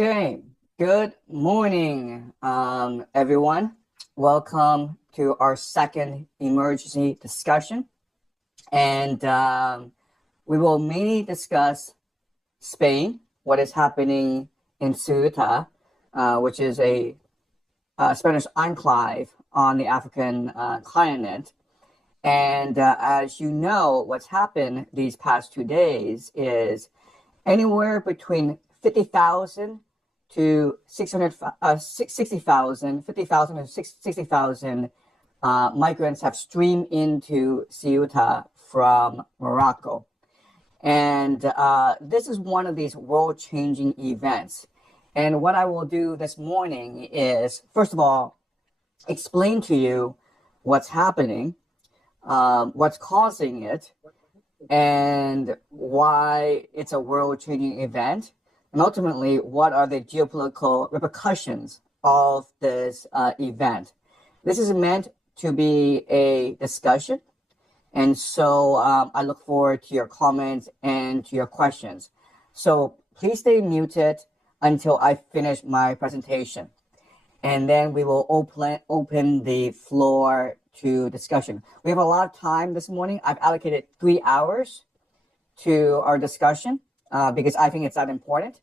Okay, good morning, everyone. Welcome to our second emergency discussion. And we will mainly discuss Spain, what is happening in Ceuta, which is a Spanish enclave on the African continent. And as you know, what's happened these past 2 days is anywhere between 50,000 to 60,000, 50,000 to 60,000 migrants have streamed into Ceuta from Morocco. And this is one of these world-changing events. And what I will do this morning is, first of all, explain to you what's happening, what's causing it, and why it's a world-changing event, and ultimately, what are the geopolitical repercussions of this event. This is meant to be a discussion, and so I look forward to your comments and to your questions. So please stay muted until I finish my presentation, and then we will open the floor to discussion. We have a lot of time this morning. I've allocated 3 hours to our discussion because I think it's that important.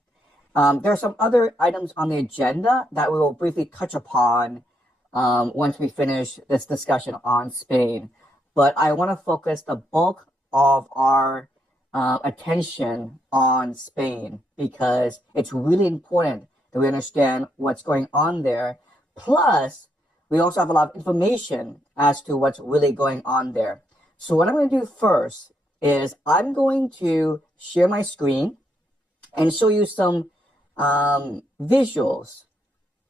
There are some other items on the agenda that we will briefly touch upon once we finish this discussion on Spain. But I want to focus the bulk of our attention on Spain because it's really important that we understand what's going on there. Plus, we also have a lot of information as to what's really going on there. So what I'm going to do first is I'm going to share my screen and show you some visuals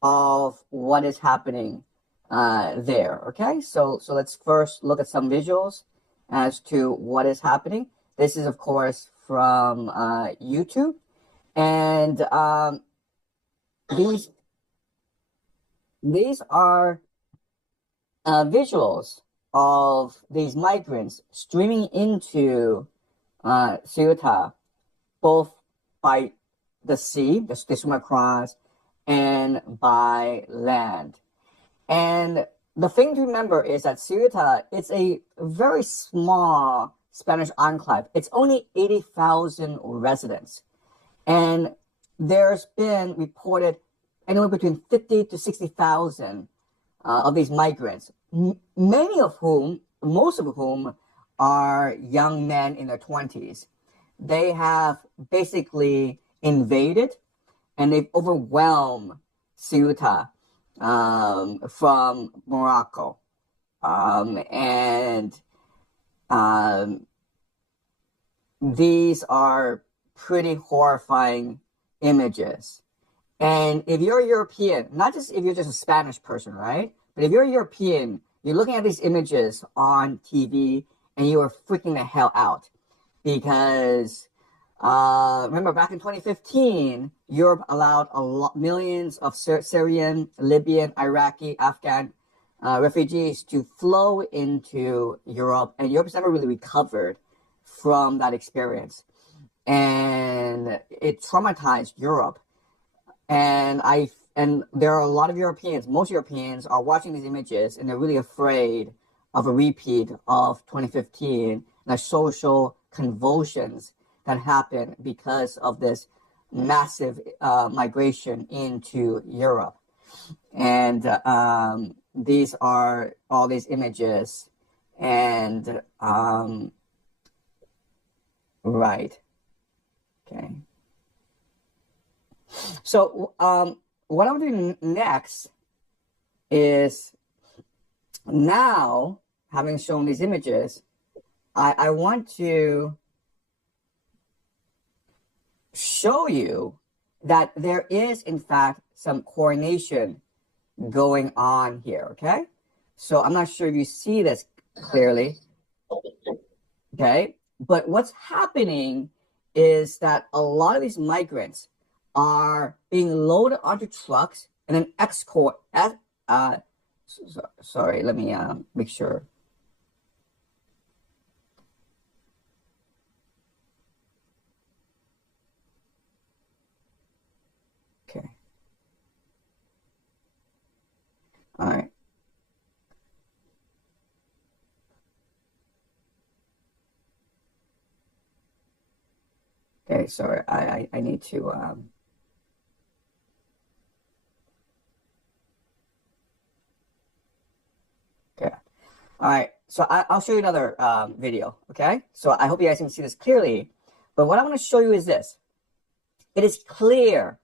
of what is happening there. Okay, so let's first look at some visuals as to what is happening. This is, of course, from YouTube, and these are visuals of these migrants streaming into Ceuta, both by the sea, they swim across, and by land. And the thing to remember is that Ceuta is a very small Spanish enclave. It's only 80,000 residents. And there's been reported anywhere between 50 to 60,000 of these migrants, many of whom, most of whom, are young men in their 20s. They have basically invaded and they've overwhelmed Ceuta from Morocco. And these are pretty horrifying images. And if you're a European, not just if you're just a Spanish person, right? But if you're a European, you're looking at these images on TV and you are freaking the hell out. Because remember back in 2015, Europe allowed millions of Syrian, Libyan, Iraqi, Afghan refugees to flow into Europe. And Europe's never really recovered from that experience. And it traumatized Europe. And there are a lot of Europeans, most Europeans are watching these images and they're really afraid of a repeat of 2015 and the social convulsions that happened because of this massive migration into Europe. And these are all these images. And right. Okay. So what I'm doing next is, now having shown these images, I want to show you that there is in fact some coordination going on here. Okay, so I'm not sure if you see this clearly. Okay, but what's happening is that a lot of these migrants are being loaded onto trucks and then escort. Sorry, let me make sure. Okay. Okay, sorry, I need to okay. All right, so I'll show you another video, okay? So I hope you guys can see this clearly. But what I want to show you is this. It is clear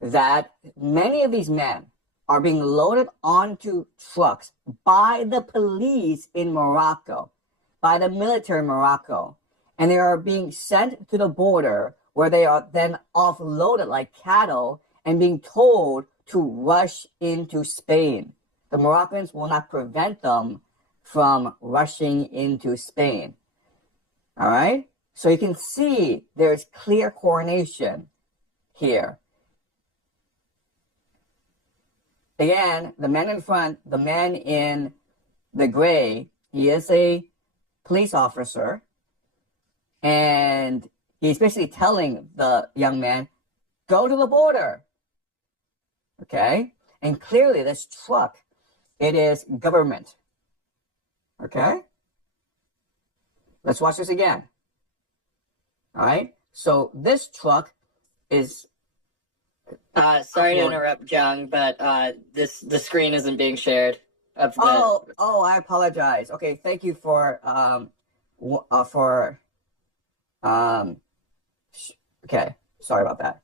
that many of these men are being loaded onto trucks by the police in Morocco, by the military in Morocco, and they are being sent to the border where they are then offloaded like cattle and being told to rush into Spain. The Moroccans will not prevent them from rushing into Spain. All right? So you can see there's clear coordination here. Again, the man in front, the man in the gray, he is a police officer. And he's basically telling the young man, go to the border. Okay? And clearly this truck, it is government. Okay? Let's watch this again. All right? So this truck is... sorry to interrupt, Jung, but the screen isn't being shared. Oh, I apologize. Okay, thank you for okay, sorry about that.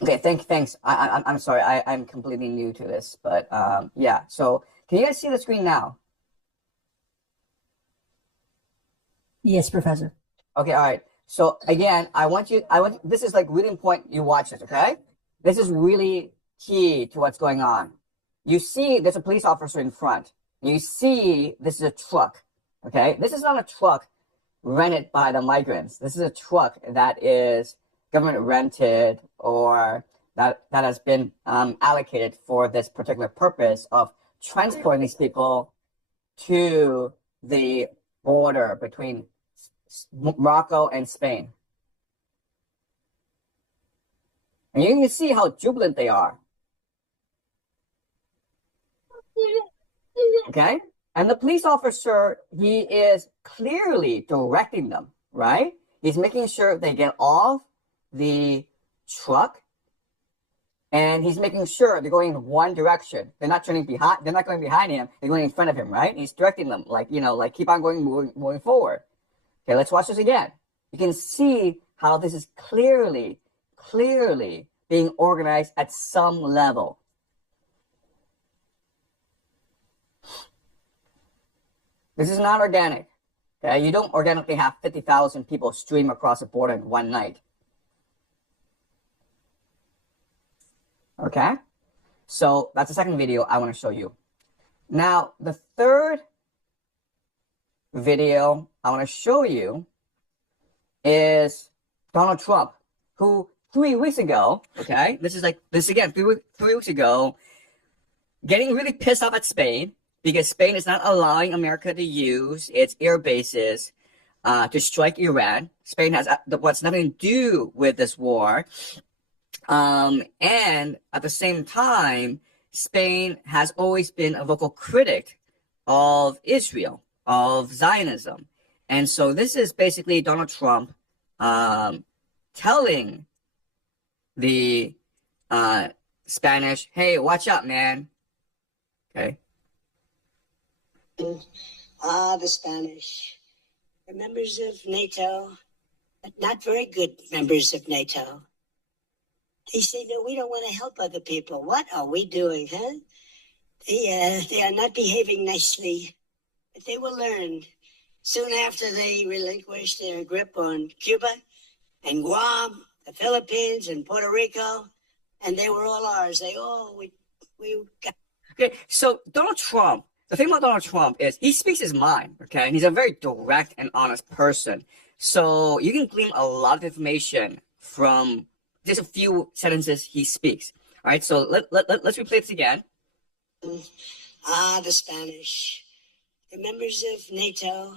Okay, thanks. I'm sorry. I'm completely new to this, but yeah. So can you guys see the screen now? Yes, Professor. Okay, all right. So again, this is like really important you watch this, okay? This is really key to what's going on. You see there's a police officer in front. You see this is a truck, okay? This is not a truck rented by the migrants. This is a truck that is government rented or that has been allocated for this particular purpose of transporting these people to the border between Morocco and Spain. And you can see how jubilant they are. Okay? And the police officer, he is clearly directing them, right? He's making sure they get off the truck and he's making sure they're going in one direction. They're not turning behind, they're not going behind him, they're going in front of him, right? He's directing them like, like keep on going, moving forward. Okay, let's watch this again. You can see how this is clearly being organized at some level. This is not organic. Okay, you don't organically have 50,000 people stream across the border in one night. Okay, so that's the second video I want to show you. Now, the third video I want to show you is Donald Trump, who 3 weeks ago, okay, this again, 3 weeks ago, getting really pissed off at Spain because Spain is not allowing America to use its air bases to strike Iran. Spain has what's nothing to do with this war. And at the same time, Spain has always been a vocal critic of Israel, of Zionism. And so this is basically Donald Trump telling the Spanish, hey, watch out, man. Okay. The Spanish. They're members of NATO, but not very good members of NATO. They say, no, we don't want to help other people. What are we doing, huh? They are not behaving nicely, but they will learn. Soon after they relinquish their grip on Cuba and Guam, the Philippines and Puerto Rico, and they were all ours. We got... Okay, so Donald Trump, the thing about Donald Trump is he speaks his mind, okay? And he's a very direct and honest person. So you can glean a lot of information from just a few sentences he speaks. All right, so let's replay this again. The Spanish. They're members of NATO,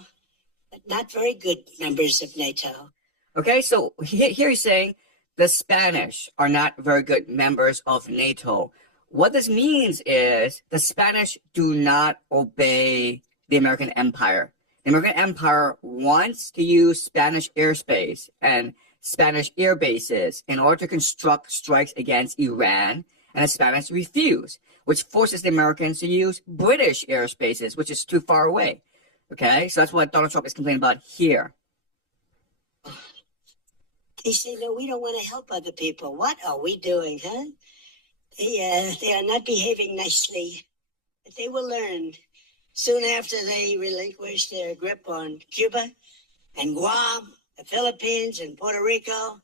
but not very good members of NATO. Okay, so here he's saying the Spanish are not very good members of NATO. What this means is the Spanish do not obey the American empire. the American Empire wants to use Spanish airspace and Spanish air bases in order to construct strikes against Iran, and the Spanish refuse, which forces the Americans to use British airspaces, which is too far away. Okay, so that's what Donald Trump is complaining about here. They say, no, we don't want to help other people. What are we doing, huh? They are not behaving nicely, but they will learn. Soon after they relinquish their grip on Cuba and Guam, the Philippines and Puerto Rico,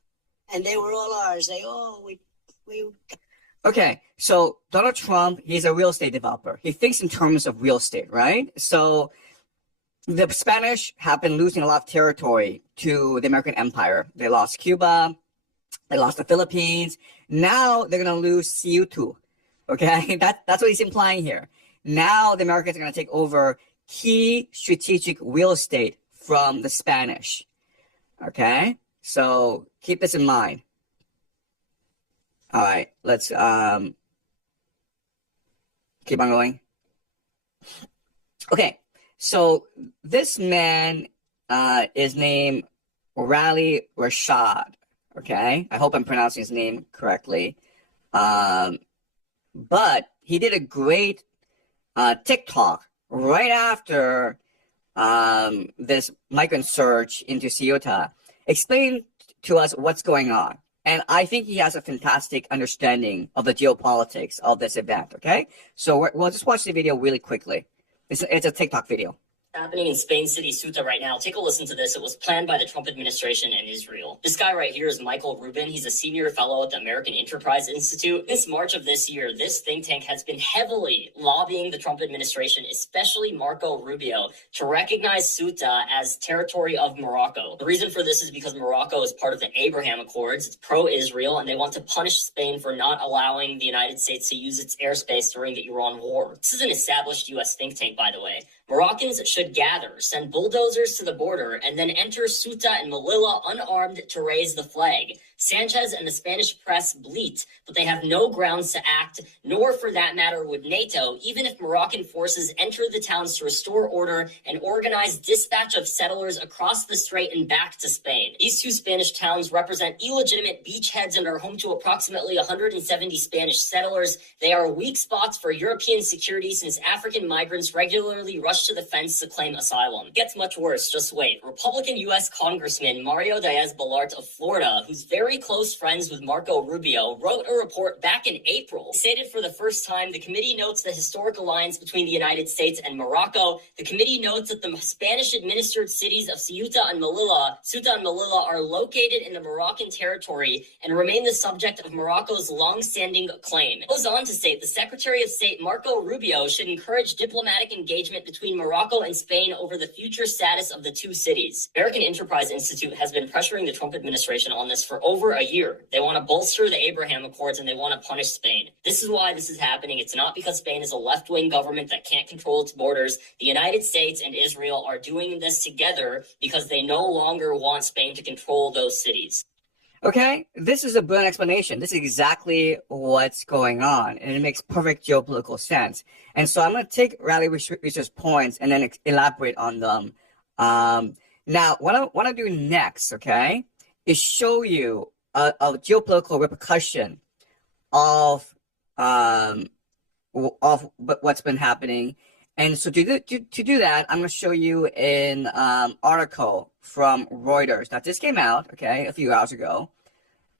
and they were all ours. Okay, so Donald Trump, he's a real estate developer. He thinks in terms of real estate, right? So the Spanish have been losing a lot of territory to the American Empire. They lost Cuba, they lost the Philippines. Now they're going to lose Ceuta. Okay, that's what he's implying here. Now the Americans are going to take over key strategic real estate from the Spanish. Okay, so keep this in mind. All right, let's keep on going. Okay, so this man is named Rally Rashad. Okay, I hope I'm pronouncing his name correctly. But he did a great TikTok right after this migrant surge into Ceuta. Explain to us what's going on. And I think he has a fantastic understanding of the geopolitics of this event, okay? So we'll just watch the video really quickly. It's a TikTok video. Happening in Spain city Ceuta right now. Take a listen to this. It was planned by the Trump administration and Israel. This guy right here is Michael Rubin. He's a senior fellow at the American Enterprise Institute. Since March of this year, this think tank has been heavily lobbying the Trump administration, especially Marco Rubio, to recognize Ceuta as territory of Morocco. The reason for this is because Morocco is part of the Abraham Accords. It's pro-Israel, and they want to punish Spain for not allowing the United States to use its airspace during the Iran war. This is an established U.S. think tank, by the way. Moroccans should gather, send bulldozers to the border, and then enter Ceuta and Melilla unarmed to raise the flag. Sanchez and the Spanish press bleat, but they have no grounds to act, nor for that matter would NATO, even if Moroccan forces enter the towns to restore order and organize dispatch of settlers across the strait and back to Spain. These two Spanish towns represent illegitimate beachheads and are home to approximately 170 Spanish settlers. They are weak spots for European security since African migrants regularly rush to the fence to claim asylum. It gets much worse, just wait. Republican U.S. Congressman Mario Diaz-Balart of Florida, who's very close friends with Marco Rubio, wrote a report back in April. He stated for the first time, the committee notes the historic alliance between the United States and Morocco. The committee notes that the Spanish-administered cities of Ceuta and Melilla are located in the Moroccan territory and remain the subject of Morocco's long-standing claim. It goes on to state the Secretary of State Marco Rubio should encourage diplomatic engagement between Morocco and Spain over the future status of the two cities. American Enterprise Institute has been pressuring the Trump administration on this for over a year. They want to bolster the Abraham Accords and they want to punish Spain. This is why this is happening. It's not because Spain is a left-wing government that can't control its borders. The United States and Israel are doing this together because they no longer want Spain to control those cities. Okay, this is a brilliant explanation. This is exactly what's going on, and it makes perfect geopolitical sense. And so I'm going to take Rally Research's points and then elaborate on them. Now, what I want to do next, okay, is show you a geopolitical repercussion of what's been happening. And so to do that, I'm going to show you an article from Reuters. Now, this came out, okay, a few hours ago.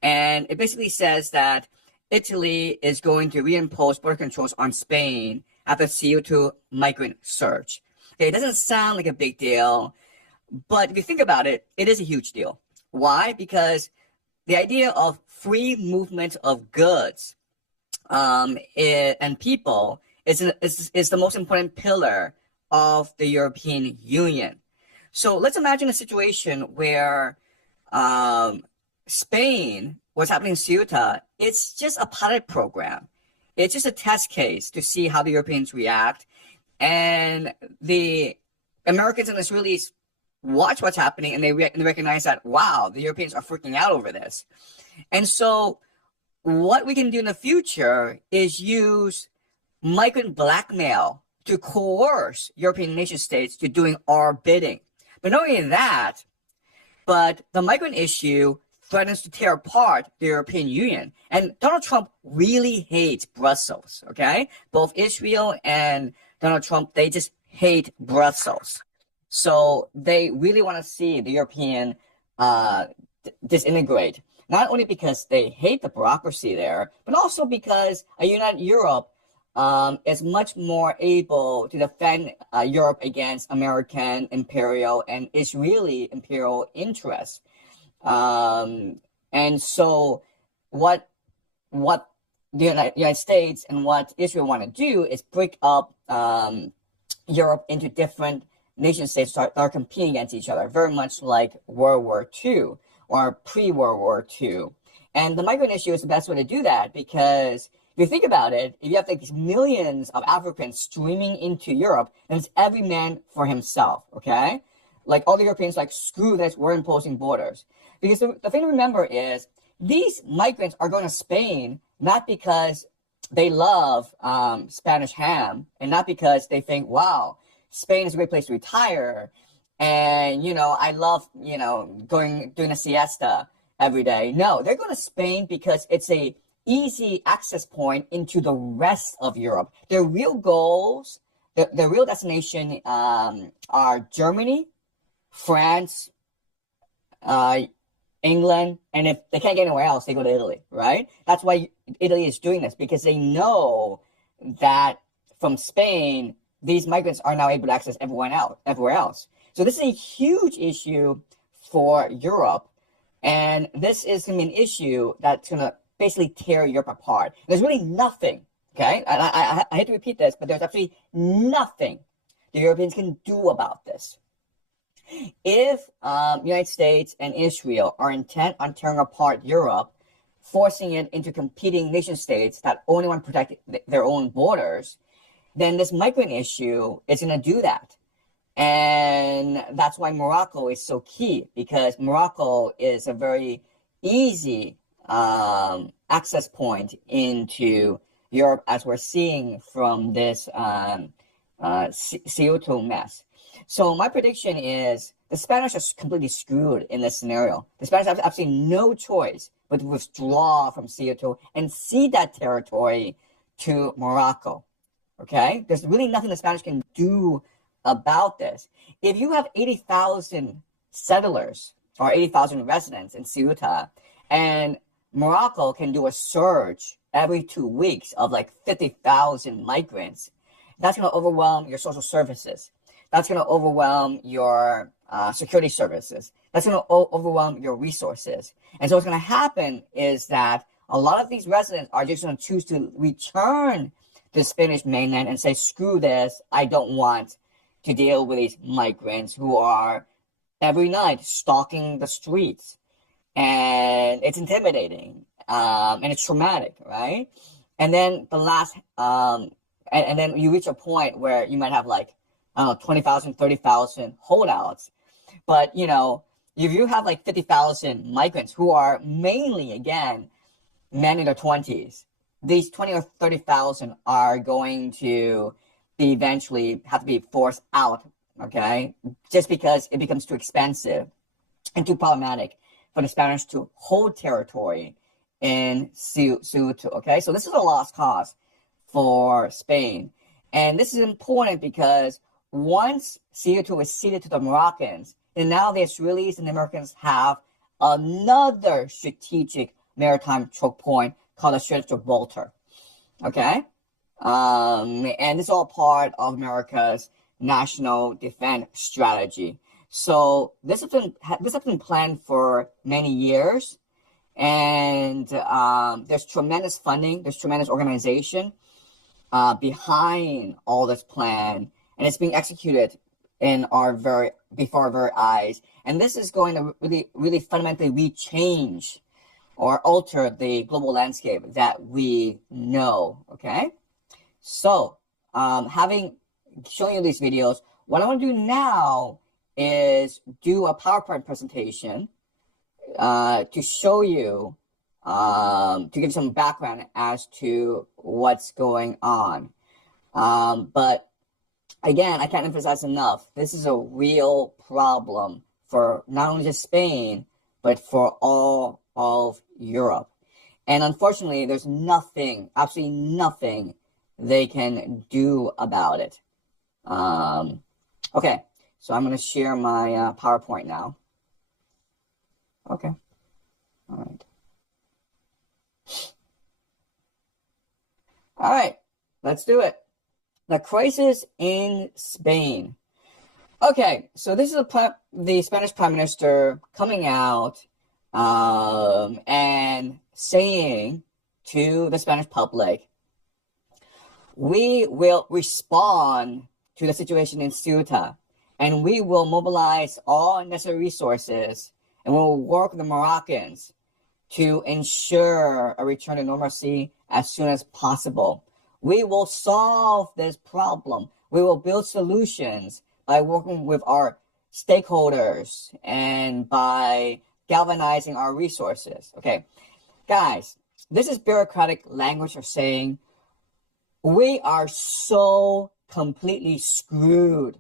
And it basically says that Italy is going to reimpose border controls on Spain after CO2 migrant surge. Okay, it doesn't sound like a big deal, but if you think about it, it is a huge deal. Why? Because the idea of free movement of goods and people is the most important pillar of the European Union. So let's imagine a situation where Spain, what's happening in Ceuta, it's just a pilot program. It's just a test case to see how the Europeans react. And the Americans and the Israelis watch what's happening and they recognize that, wow, the Europeans are freaking out over this. And so what we can do in the future is use migrant blackmail to coerce European nation states to doing our bidding. But not only that, but the migrant issue threatens to tear apart the European Union. And Donald Trump really hates Brussels, okay? Both Israel and Donald Trump, they just hate Brussels. So they really want to see the European disintegrate, not only because they hate the bureaucracy there, but also because a united Europe is much more able to defend Europe against American imperial and Israeli imperial interests. And so what the United States and what Israel want to do is break up Europe into different nation states that are competing against each other, very much like World War II or pre-World War II. And the migrant issue is the best way to do that, because if you think about it, if you have like these millions of Africans streaming into Europe, then it's every man for himself, okay? Like all the Europeans, like, screw this, we're imposing borders. Because the thing to remember is these migrants are going to Spain not because they love Spanish ham and not because they think, wow, Spain is a great place to retire. And, you know, I love, you know, doing a siesta every day. No, they're going to Spain because it's a easy access point into the rest of Europe. Their real goals, their real destination are Germany, France, England, and if they can't get anywhere else, they go to Italy, right? That's why Italy is doing this, because they know that from Spain, these migrants are now able to access everywhere else. So this is a huge issue for Europe, and this is going to be an issue that's going to basically tear Europe apart. There's really nothing, okay? I hate to repeat this, but there's actually nothing the Europeans can do about this. If United States and Israel are intent on tearing apart Europe, forcing it into competing nation states that only want to protect their own borders, then this migrant issue is going to do that. And that's why Morocco is so key, because Morocco is a very easy access point into Europe, as we're seeing from this CO2 mess. So my prediction is the Spanish are completely screwed in this scenario. The Spanish have absolutely no choice but to withdraw from CO2 and cede that territory to Morocco. Okay? There's really nothing the Spanish can do about this. If you have 80,000 settlers or 80,000 residents in Ceuta, and Morocco can do a surge every 2 weeks of like 50,000 migrants, that's going to overwhelm your social services. That's going to overwhelm your security services. That's going to overwhelm your resources. And so what's going to happen is that a lot of these residents are just going to choose to return to the Spanish mainland and say, screw this, I don't want to deal with these migrants who are every night stalking the streets. And it's intimidating, and it's traumatic, right? And then the last, and then you reach a point where you might have like, I don't know, 20,000, 30,000 holdouts. But, you know, if you have like 50,000 migrants who are mainly, again, men in their 20s, these 20 or 30,000 are going to be eventually have to be forced out, okay? Just because it becomes too expensive and too problematic for the Spanish to hold territory in Ceuta, okay? So this is a lost cause for Spain. And this is important because once CO2 is ceded to the Moroccans, and now the Israelis and the Americans have another strategic maritime choke point called the Strait of Gibraltar. Okay? And this is all part of America's national defense strategy. So this has been planned for many years, and there's tremendous funding, there's tremendous organization behind all this plan, and it's being executed before our very eyes. And this is going to really fundamentally rechange or alter the global landscape that we know. Okay, so having shown you these videos, what I want to do now is do a PowerPoint presentation to show you, to give some background as to what's going on. But again, I can't emphasize enough, this is a real problem for not only just Spain, but for all of Europe. And unfortunately, there's nothing, absolutely nothing they can do about it. Okay, so I'm going to share my PowerPoint now. Okay, all right. All right, let's do it. The crisis in Spain. Okay, so this is the Spanish Prime Minister coming out and saying to the Spanish public, we will respond to the situation in Ceuta, and we will mobilize all necessary resources, and we'll work with the Moroccans to ensure a return to normalcy as soon as possible. We will solve this problem. We will build solutions by working with our stakeholders and by galvanizing our resources. Okay, guys, this is bureaucratic language for saying we are so completely screwed.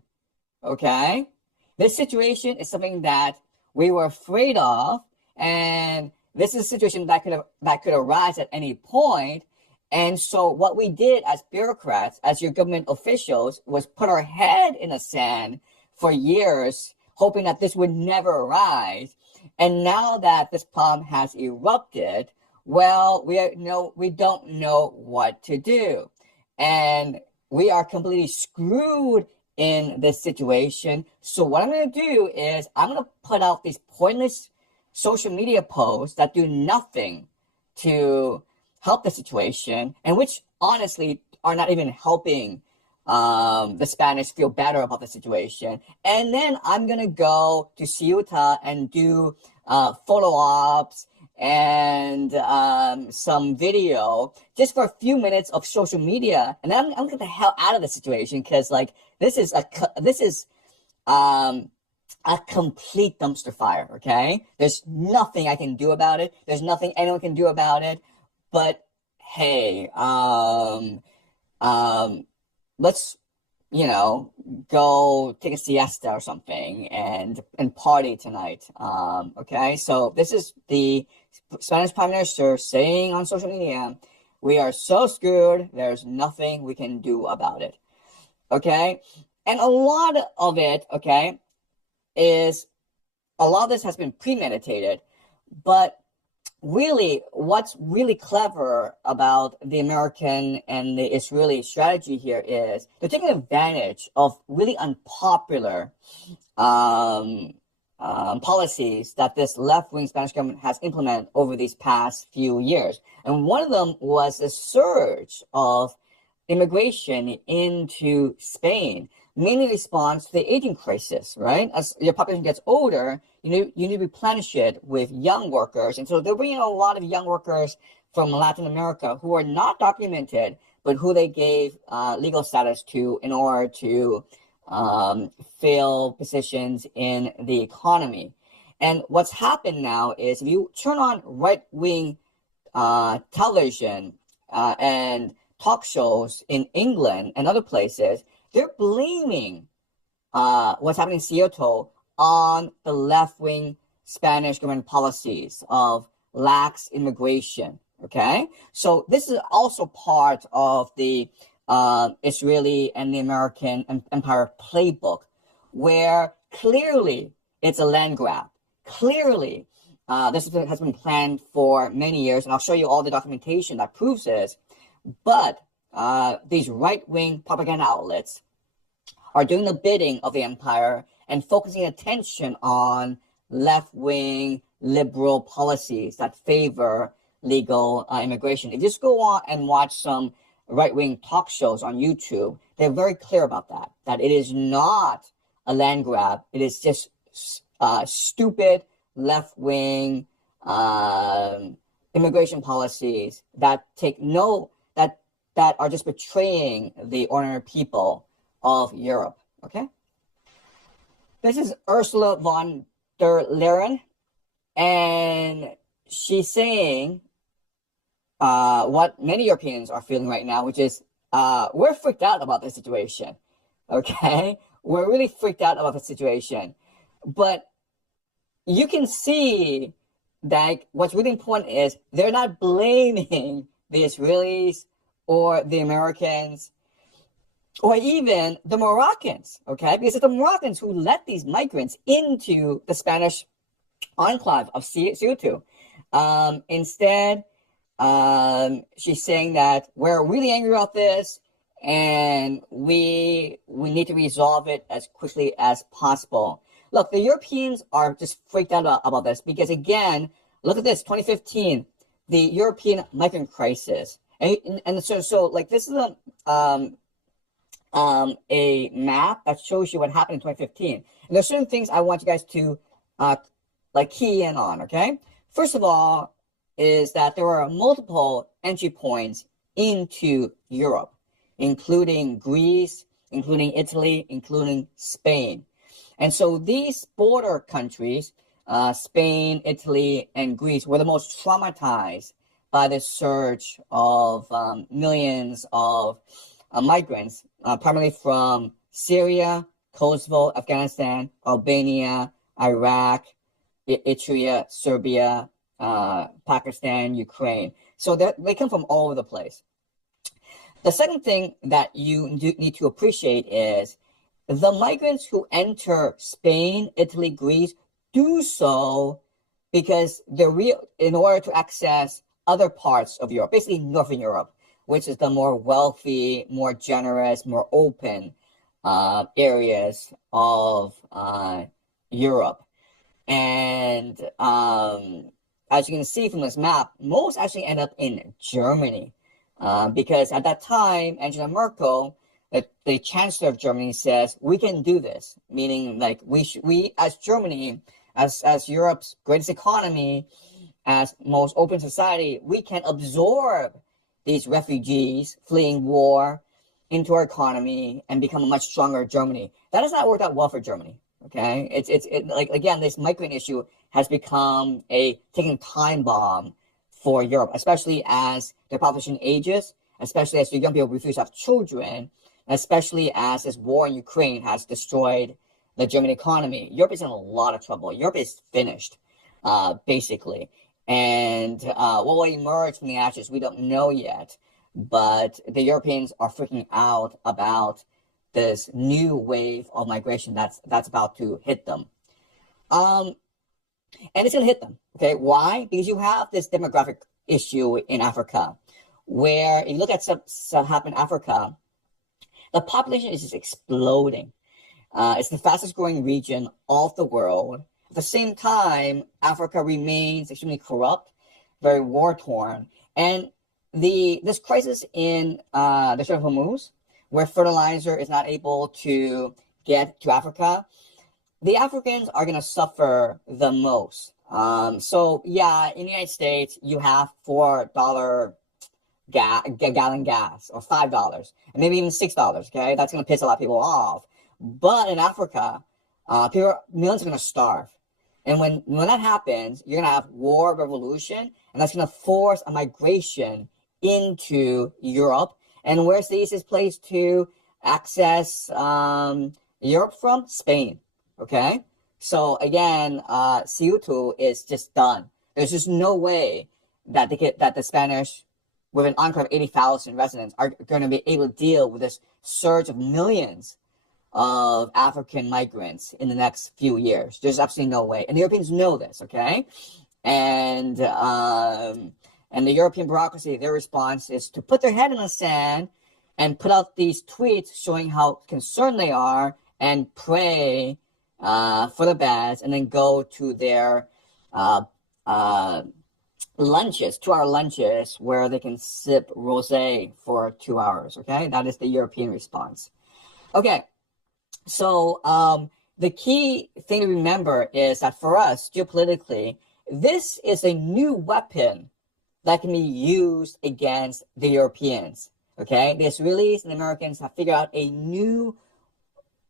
Okay, this situation is something that we were afraid of, and this is a situation that could arise at any point. And so what we did as bureaucrats, as your government officials, was put our head in the sand for years, hoping that this would never arise. And now that this problem has erupted, well, we don't know what to do. And we are completely screwed in this situation. So what I'm going to do is I'm going to put out these pointless social media posts that do nothing to help the situation, and which honestly are not even helping the Spanish feel better about the situation. And then I'm gonna go to Ceuta and do photo ops and some video just for a few minutes of social media, and then I'm gonna get the hell out of the situation, because like this is a complete dumpster fire. Okay, there's nothing I can do about it. There's nothing anyone can do about it. But hey, let's, go take a siesta or something and party tonight. Okay, so this is the Spanish Prime Minister saying on social media, we are so screwed, there's nothing we can do about it. Okay, and a lot of it, okay, a lot of this has been premeditated, but really, what's really clever about the American and the Israeli strategy here is they're taking advantage of really unpopular policies that this left-wing Spanish government has implemented over these past few years. And one of them was the surge of immigration into Spain, mainly in response to the aging crisis, right? As your population gets older, you need to replenish it with young workers. And so they're bringing a lot of young workers from Latin America who are not documented, but who they gave legal status to in order to fill positions in the economy. And what's happened now is if you turn on right-wing television and talk shows in England and other places, they're blaming what's happening in Ceuta on the left-wing Spanish government policies of lax immigration, okay? So this is also part of the Israeli and the American empire playbook, where clearly it's a land grab. Clearly, this has been planned for many years, and I'll show you all the documentation that proves this. But these right-wing propaganda outlets are doing the bidding of the empire and focusing attention on left-wing liberal policies that favor legal immigration. If you just go on and watch some right-wing talk shows on YouTube, they're very clear about that it is not a land grab. It is just stupid left-wing immigration policies that that are just betraying the ordinary people of Europe, okay? This is Ursula von der Leyen, and she's saying what many Europeans are feeling right now, which is we're freaked out about this situation, okay, were really freaked out about the situation. But you can see that what's really important is they're not blaming the Israelis or the Americans or even the Moroccans, okay? Because it's the Moroccans who let these migrants into the Spanish enclave of Ceuta. Instead, she's saying that we're really angry about this and we need to resolve it as quickly as possible. Look, the Europeans are just freaked out about this because, again, look at this, 2015, the European migrant crisis. And so like, this is a map that shows you what happened in 2015. And there's certain things I want you guys to like key in on, okay? First of all, is that there were multiple entry points into Europe, including Greece, including Italy, including Spain. And so these border countries, Spain, Italy, and Greece, were the most traumatized by the surge of millions of migrants, primarily from Syria, Kosovo, Afghanistan, Albania, Iraq, Eritrea, Serbia, Pakistan, Ukraine. So they come from all over the place. The second thing that you need to appreciate is the migrants who enter Spain, Italy, Greece do so because in order to access other parts of Europe, basically Northern Europe, which is the more wealthy, more generous, more open areas of Europe. And as you can see from this map, most actually end up in Germany because at that time, Angela Merkel, the Chancellor of Germany, says we can do this, meaning like we as Germany, as Europe's greatest economy, as most open society, we can absorb these refugees fleeing war into our economy and become a much stronger Germany. That has not worked out well for Germany. Okay, it's like, again, this migrant issue has become a ticking time bomb for Europe, especially as their population ages, especially as the young people refuse to have children, especially as this war in Ukraine has destroyed the German economy. Europe is in a lot of trouble. Europe is finished, basically. And what will emerge from the ashes, we don't know yet. But the Europeans are freaking out about this new wave of migration that's about to hit them. And it's going to hit them. Okay, why? Because you have this demographic issue in Africa, where if you look at sub-Saharan Africa, the population is just exploding. It's the fastest growing region of the world. At the same time, Africa remains extremely corrupt, very war-torn. And this crisis in the Strait of Hormuz, where fertilizer is not able to get to Africa, the Africans are going to suffer the most. So yeah, in the United States, you have $4 gallon gas, or $5, and maybe even $6, okay? That's going to piss a lot of people off. But in Africa, millions are going to starve. And when that happens, you're going to have war, revolution, and that's going to force a migration into Europe. And where's the easiest place to access Europe from? Spain, okay? So again, Ceuta is just done. There's just no way that the Spanish, with an enclave of 80,000 residents, are going to be able to deal with this surge of millions of African migrants in the next few years. There's absolutely no way. And the Europeans know this, okay? And the European bureaucracy, their response is to put their head in the sand and put out these tweets showing how concerned they are and pray for the best, and then go to their lunches, 2-hour lunches, where they can sip rosé for 2 hours, okay? That is the European response. Okay, so the key thing to remember is that for us, geopolitically, this is a new weapon that can be used against the Europeans, okay? The Israelis and the Americans have figured out a new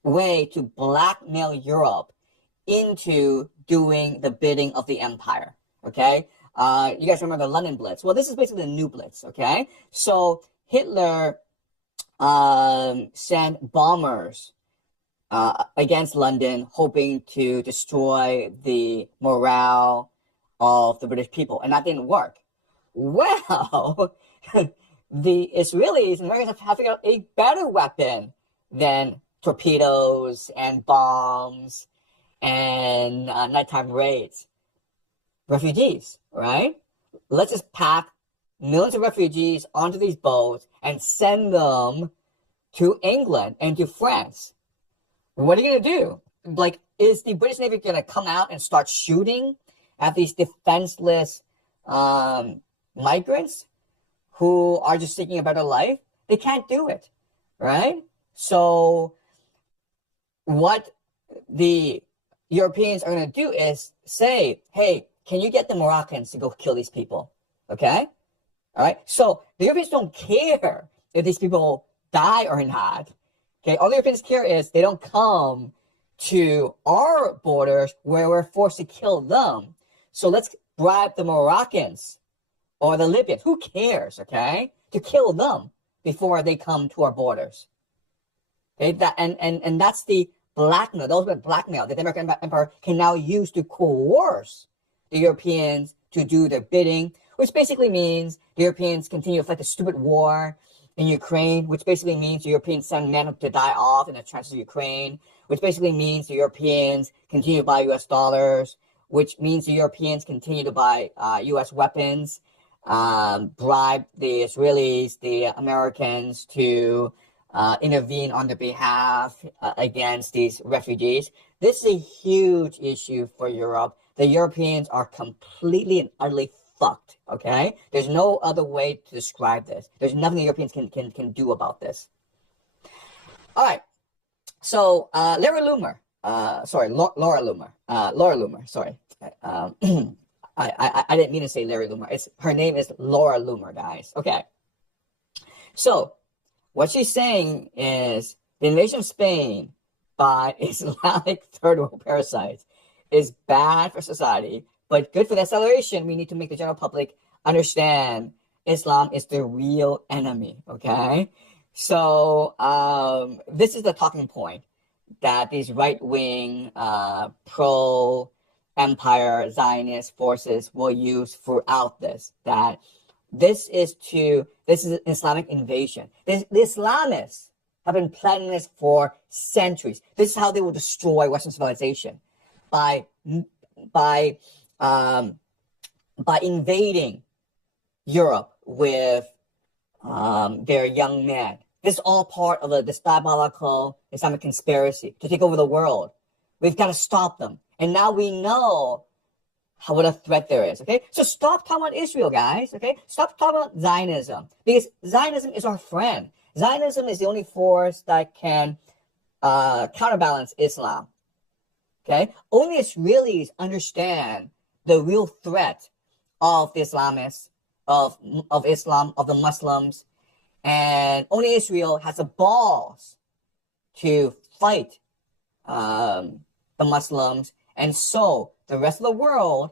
way to blackmail Europe into doing the bidding of the empire, okay? You guys remember the London Blitz? Well, this is basically the new Blitz, okay? So Hitler sent bombers against London, hoping to destroy the morale of the British people, and that didn't work. Well, the Israelis and Americans have figured out a better weapon than torpedoes and bombs and nighttime raids. Refugees, right? Let's just pack millions of refugees onto these boats and send them to England and to France. What are you going to do? Like, is the British Navy going to come out and start shooting at these defenseless migrants who are just seeking a better life? They can't do it, right? So what the Europeans are going to do is say, hey, can you get the Moroccans to go kill these people? Okay? All right? So the Europeans don't care if these people die or not. Okay? All the Europeans care is they don't come to our borders where we're forced to kill them. So let's bribe the Moroccans or the Libyans. Who cares, okay? To kill them before they come to our borders. Okay? And that's the blackmail, the ultimate blackmail that the American Empire can now use to coerce the Europeans to do their bidding, which basically means the Europeans continue to fight the stupid war in Ukraine, which basically means the Europeans send men to die off in the trenches of Ukraine, which basically means the Europeans continue to buy US dollars, which means the Europeans continue to buy US weapons, bribe the Israelis, the Americans to intervene on their behalf against these refugees. This is a huge issue for Europe. The Europeans are completely and utterly fucked, okay? There's no other way to describe this. There's nothing the Europeans can do about this. All right. So Laura Loomer, sorry. I didn't mean to say Larry Loomer. Her name is Laura Loomer, guys. Okay. So what she's saying is the invasion of Spain by Islamic third world parasites is bad for society, but good for the acceleration. We need to make the general public understand Islam is the real enemy, okay? So this is the talking point that these right-wing pro-empire Zionist forces will use throughout this, that this is an Islamic invasion. The Islamists have been planning this for centuries. This is how they will destroy Western civilization, by invading Europe with their young men. This is all part of this diabolical Islamic conspiracy to take over the world. We've got to stop them. And now we know what a threat there is, okay? So stop talking about Israel, guys, okay? Stop talking about Zionism, because Zionism is our friend. Zionism is the only force that can counterbalance Islam, okay? Only Israelis understand the real threat of the Islamists, of Islam, of the Muslims, and only Israel has the balls to fight the Muslims, and so the rest of the world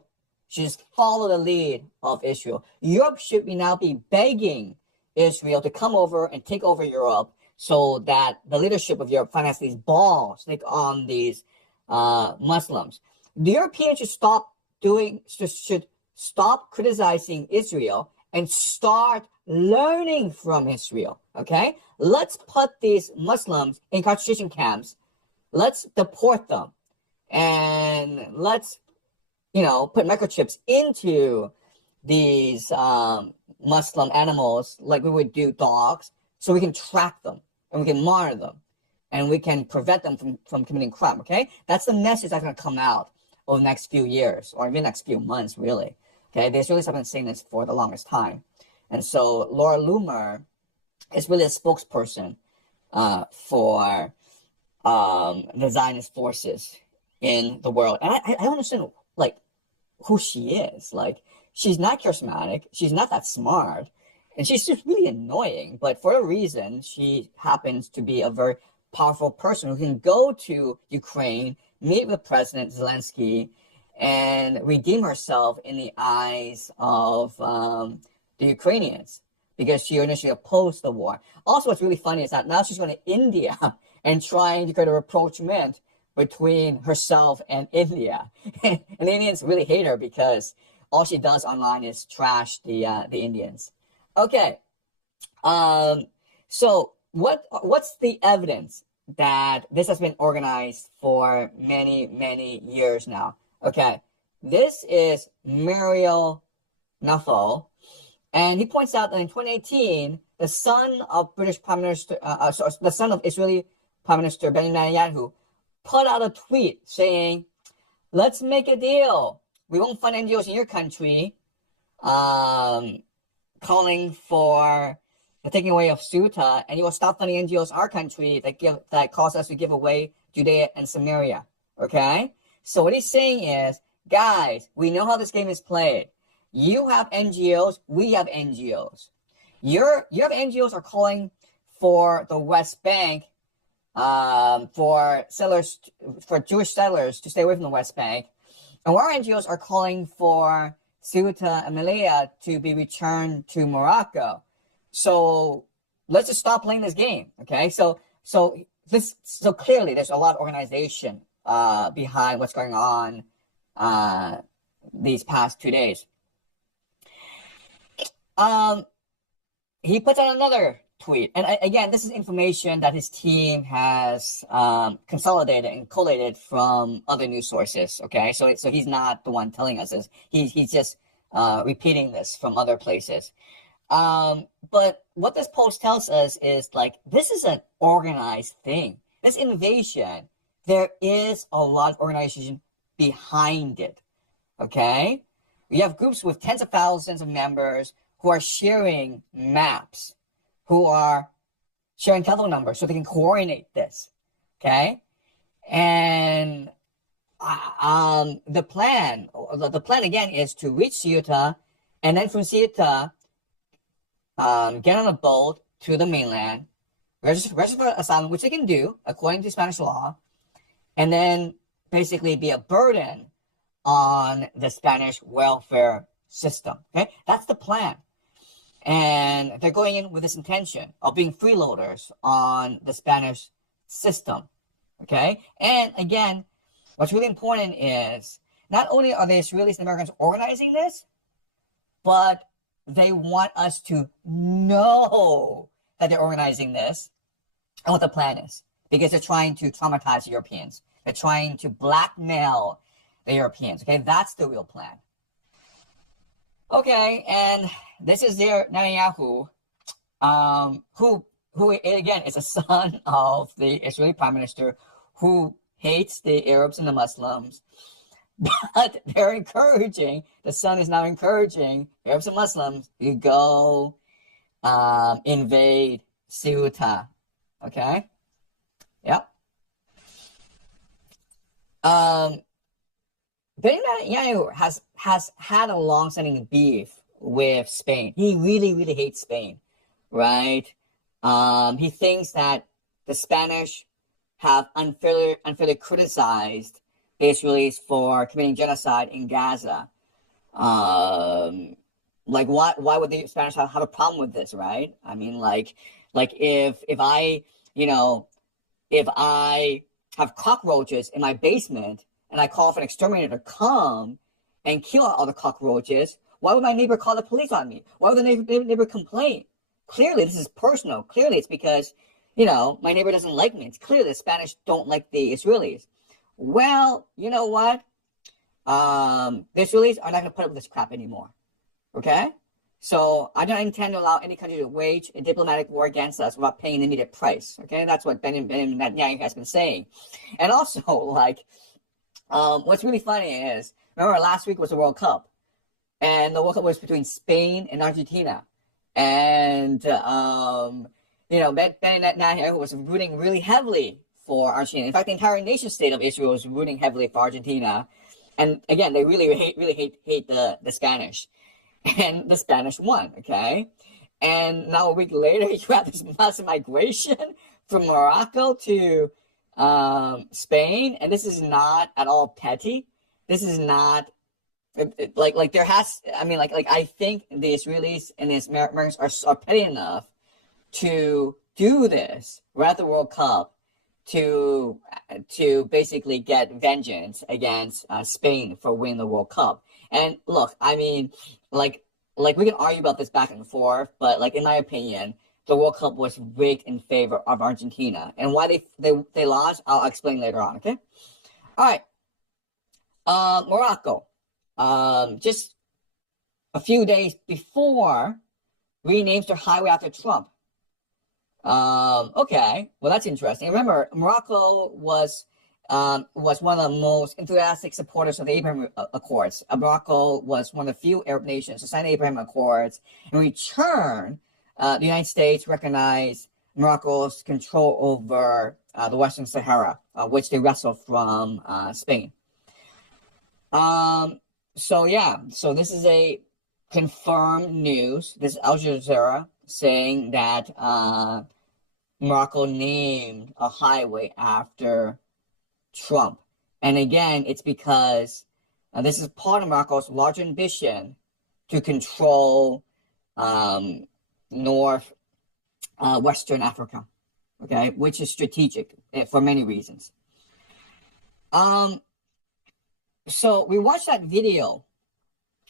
should just follow the lead of Israel. Europe should now be begging Israel to come over and take over Europe, so that the leadership of Europe finally has these balls to take on these Muslims. The Europeans should stop criticizing Israel and start learning from Israel, okay? Let's put these Muslims in concentration camps. Let's deport them. And let's, put microchips into these Muslim animals like we would do dogs, so we can track them and we can monitor them and we can prevent them from committing crime, okay? That's the message that's going to come out over the next few years, or even the next few months, really. Okay, the Israelis have been saying this for the longest time. And so Laura Loomer is really a spokesperson for the Zionist forces in the world. And I don't understand, who she is. She's not charismatic. She's not that smart. And she's just really annoying. But for a reason, she happens to be a very powerful person who can go to Ukraine, meet with President Zelensky, and redeem herself in the eyes of the Ukrainians. because she initially opposed the war. Also, what's really funny is that now she's going to India and trying to get a rapprochement between herself and India. And the Indians really hate her because all she does online is trash the Indians. Okay. So what's the evidence that this has been organized for many, many years now? Okay. This is Muriel Nuthall, and he points out that in 2018, the son of British Prime Minister, the son of Israeli Prime Minister Benjamin Netanyahu, put out a tweet saying, "Let's make a deal. We won't fund NGOs in your country," calling for the taking away of Ceuta, and you will stop funding NGOs in our country that cause us to give away Judea and Samaria. Okay? So what he's saying is, guys, we know how this game is played. You have NGOs, we have NGOs. You have NGOs are calling for the West Bank, for Jewish settlers to stay away from the West Bank, and our NGOs are calling for Ceuta and Melilla to be returned to Morocco. So let's just stop playing this game, okay? So clearly there's a lot of organization behind what's going on these past 2 days. He puts out another tweet, and again, this is information that his team has consolidated and collated from other news sources. Okay, so he's not the one telling us this; he's just repeating this from other places. But what this post tells us is, like, this is an organized thing. This invasion, there is a lot of organization behind it. Okay, we have groups with tens of thousands of members who are sharing maps, who are sharing telephone numbers so they can coordinate this, okay? And the plan again is to reach Ceuta, and then from Ceuta, get on a boat to the mainland, register for asylum, which they can do according to Spanish law, and then basically be a burden on the Spanish welfare system, okay? That's the plan. And they're going in with this intention of being freeloaders on the Spanish system, okay? And again, what's really important is not only are the Israelis and Americans organizing this, but they want us to know that they're organizing this and what the plan is, because they're trying to traumatize Europeans. They're trying to blackmail the Europeans, okay? That's the real plan. Okay, and this is their Netanyahu, who again is a son of the Israeli Prime Minister, who hates the Arabs and the Muslims, but they're encouraging, the son is now encouraging Arabs and Muslims to go invade Ceuta. Okay? Yep. Netanyahu has had a long-standing beef with Spain. He really, really hates Spain, right? He thinks that the Spanish have unfairly criticized the Israelis for committing genocide in Gaza. Like, why would the Spanish have a problem with this, right? I mean, like if I have cockroaches in my basement and I call for an exterminator to come and kill all the cockroaches, why would my neighbor call the police on me? Why would the neighbor complain? Clearly, this is personal. Clearly, it's because, my neighbor doesn't like me. It's clear the Spanish don't like the Israelis. Well, you know what? The Israelis are not going to put up with this crap anymore. Okay? So I don't intend to allow any country to wage a diplomatic war against us without paying the needed price. Okay? That's what Benjamin Netanyahu has been saying. And also, what's really funny is, remember last week was the World Cup, and the World Cup was between Spain and Argentina, and Benjamin Netanyahu was rooting really heavily for Argentina. In fact, the entire nation state of Israel was rooting heavily for Argentina, and again, they really hate the Spanish, and the Spanish won. Okay, and now a week later, you have this massive migration from Morocco to Spain, and this is not at all petty. This is not like there has, I mean, like I think the Israelis and the Americans are petty enough to do this right at the World Cup to basically get vengeance against Spain for winning the World Cup. And look, I mean, like we can argue about this back and forth, but like in my opinion, the World Cup was rigged in favor of Argentina, and why they lost, I'll explain later on. Okay, all right. Morocco, just a few days before renames their highway after Trump. Okay, well that's interesting. Remember, Morocco was one of the most enthusiastic supporters of the Abraham Accords. Morocco was one of the few Arab nations to sign the Abraham Accords. In return, the United States recognized Morocco's control over the Western Sahara, which they wrestled from Spain. So this is a confirmed news. This is Al Jazeera saying that Morocco named a highway after Trump. And again, it's because this is part of Morocco's large ambition to control Western Africa, okay, which is strategic for many reasons. So we watched that video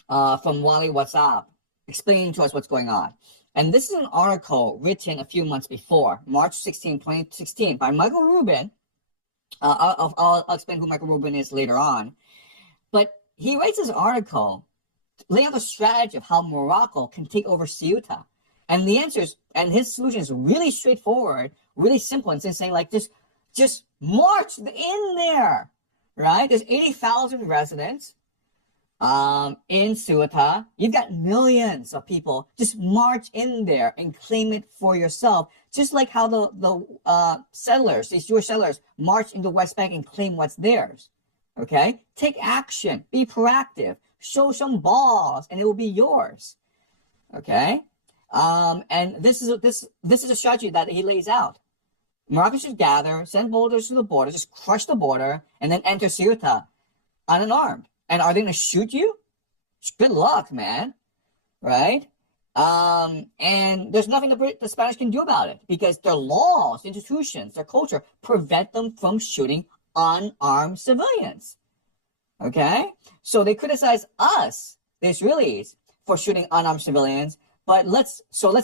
from Wally WhatsApp explaining to us what's going on. And this is an article written a few months before, March 16, 2016, by Michael Rubin. I'll explain who Michael Rubin is later on. But he writes this article laying out the strategy of how Morocco can take over Ceuta. And the answers and his solution is really straightforward, really simple, and saying like just march in there, right? There's 80,000 residents in Ceuta. You've got millions of people. Just march in there and claim it for yourself, just like how the settlers, these Jewish settlers, march into West Bank and claim what's theirs. Okay, take action, be proactive, show some balls, and it will be yours. Okay. And this is a strategy that he lays out. Morocco should gather, send boulders to the border, just crush the border, and then enter Ceuta unarmed. And are they going to shoot you? Good luck, man. Right? And there's nothing the Spanish can do about it because their laws, institutions, their culture prevent them from shooting unarmed civilians. Okay? So they criticize us, the Israelis, for shooting unarmed civilians. But let's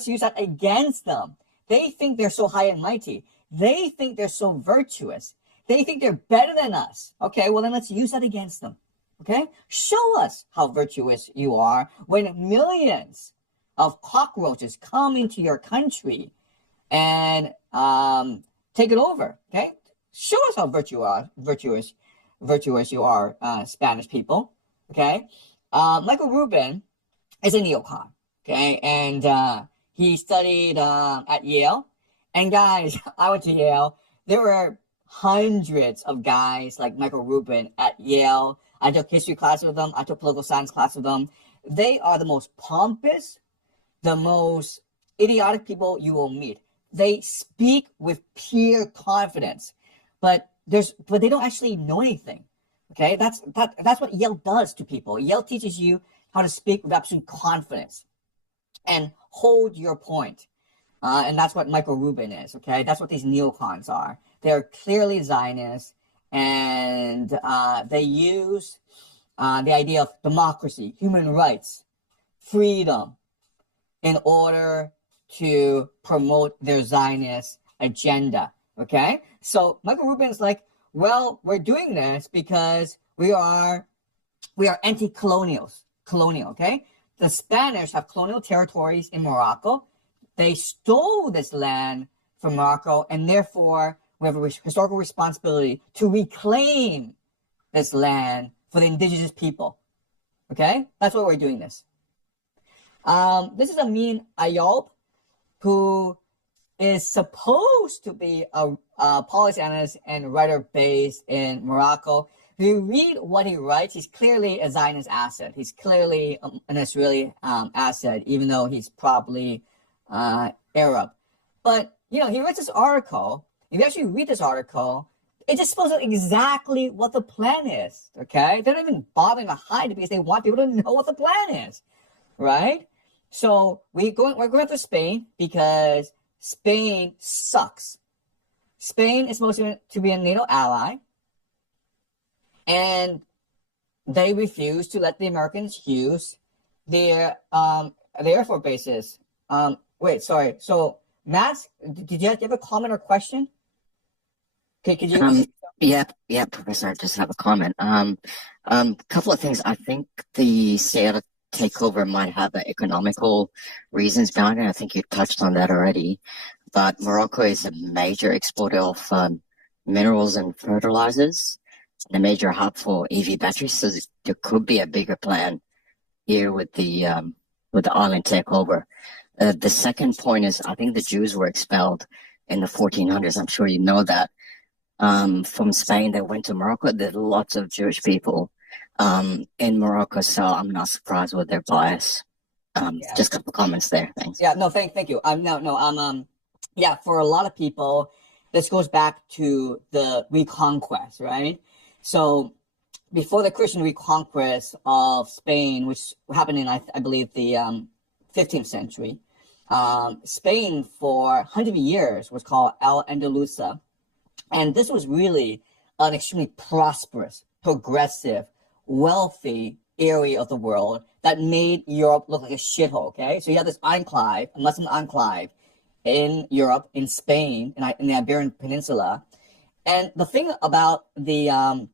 use that against them. They think they're so high and mighty. They think they're so virtuous. They think they're better than us. Okay, well then let's use that against them. Okay, show us how virtuous you are when millions of cockroaches come into your country and take it over. Okay, show us how virtuous you are, Spanish people. Okay, Michael Rubin is a neocon. Okay, and he studied at Yale. And guys, I went to Yale. There were hundreds of guys like Michael Rubin at Yale. I took history class with them. I took political science class with them. They are the most pompous, the most idiotic people you will meet. They speak with pure confidence, but they don't actually know anything. Okay, that's what Yale does to people. Yale teaches you how to speak with absolute confidence and hold your point. And that's what Michael Rubin is, okay? That's what these neocons are. They're clearly Zionists, and they use the idea of democracy, human rights, freedom, in order to promote their Zionist agenda, okay? So Michael Rubin is like, well, we're doing this because we are anti-colonial, okay? The Spanish have colonial territories in Morocco. They stole this land from Morocco, and therefore we have a historical responsibility to reclaim this land for the indigenous people. Okay? That's why we're doing this. This is Amin Ayoub, who is supposed to be a policy analyst and writer based in Morocco. If you read what he writes, he's clearly a Zionist asset. He's clearly an Israeli asset, even though he's probably Arab. But, he writes this article. If you actually read this article, It just tells us exactly what the plan is, okay? They're not even bothering to hide it because they want people to know what the plan is, right? So we're going to Spain because Spain sucks. Spain is supposed to be a NATO ally, and they refuse to let the Americans use their Air Force bases. Wait, sorry. So, Matt, did you have a comment or question? Could you? Yeah, Professor. I just have a comment. Couple of things. I think the Seattle takeover might have economical reasons behind it. I think you touched on that already. But Morocco is a major exporter of minerals and fertilizers, and a major hub for EV batteries. So there could be a bigger plan here with the island takeover. The second point is, I think the Jews were expelled in the 1400s. I'm sure you know that. From Spain, they went to Morocco. There's lots of Jewish people in Morocco, so I'm not surprised with their bias. Just a couple comments there. Thanks. Yeah, no, thank you. Yeah, for a lot of people, this goes back to the Reconquest, right? So before the Christian reconquest of Spain, which happened in, I believe, the 15th century, Spain for 100 years was called Al-Andalusia. And this was really an extremely prosperous, progressive, wealthy area of the world that made Europe look like a shithole, okay? So you have this enclave, a Muslim enclave in Europe, in Spain, in the Iberian Peninsula. And the thing about the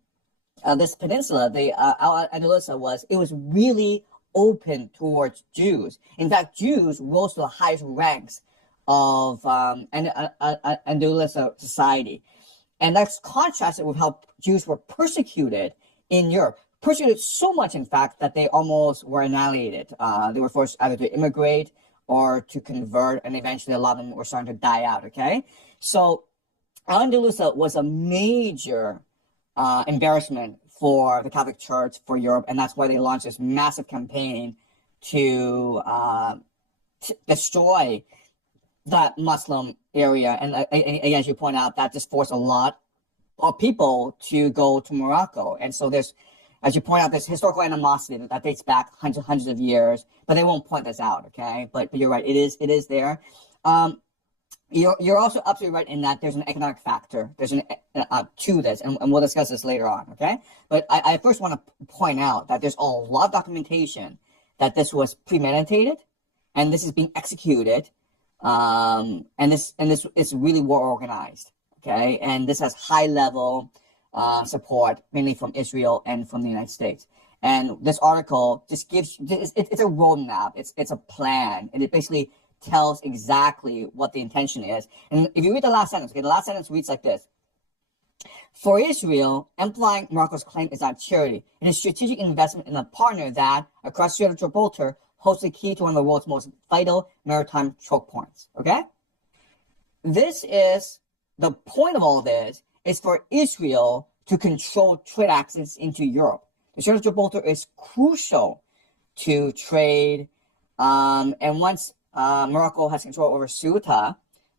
this peninsula, the Al-Andalusia, was it was really open towards Jews. In fact, Jews rose to the highest ranks of Andalusia society. And that's contrasted with how Jews were persecuted in Europe. Persecuted so much, in fact, that they almost were annihilated. They were forced either to immigrate or to convert, and eventually a lot of them were starting to die out, okay? So Al-Andalusia was a major embarrassment for the Catholic Church, for Europe, and that's why they launched this massive campaign to destroy that Muslim area. And as you point out, that just forced a lot of people to go to Morocco. And so there's, as you point out, there's historical animosity that dates back hundreds of years, but they won't point this out, okay? But you're right, it is there. You're also absolutely right in that there's an economic factor. There's to this, and we'll discuss this later on, okay? But I first want to point out that there's a lot of documentation that this was premeditated, and this is being executed, and this is really well organized, okay? And this has high level support, mainly from Israel and from the United States. And this article just gives it's a roadmap. It's a plan, and it basically tells exactly what the intention is. And if you read the last sentence, okay, the last sentence reads like this. For Israel, implying Morocco's claim is not charity. It is strategic investment in a partner that, across the Strait of Gibraltar, holds the key to one of the world's most vital maritime choke points. Okay? This is, the point of all this is for Israel to control trade access into Europe. The Strait of Gibraltar is crucial to trade, and once Morocco has control over Ceuta,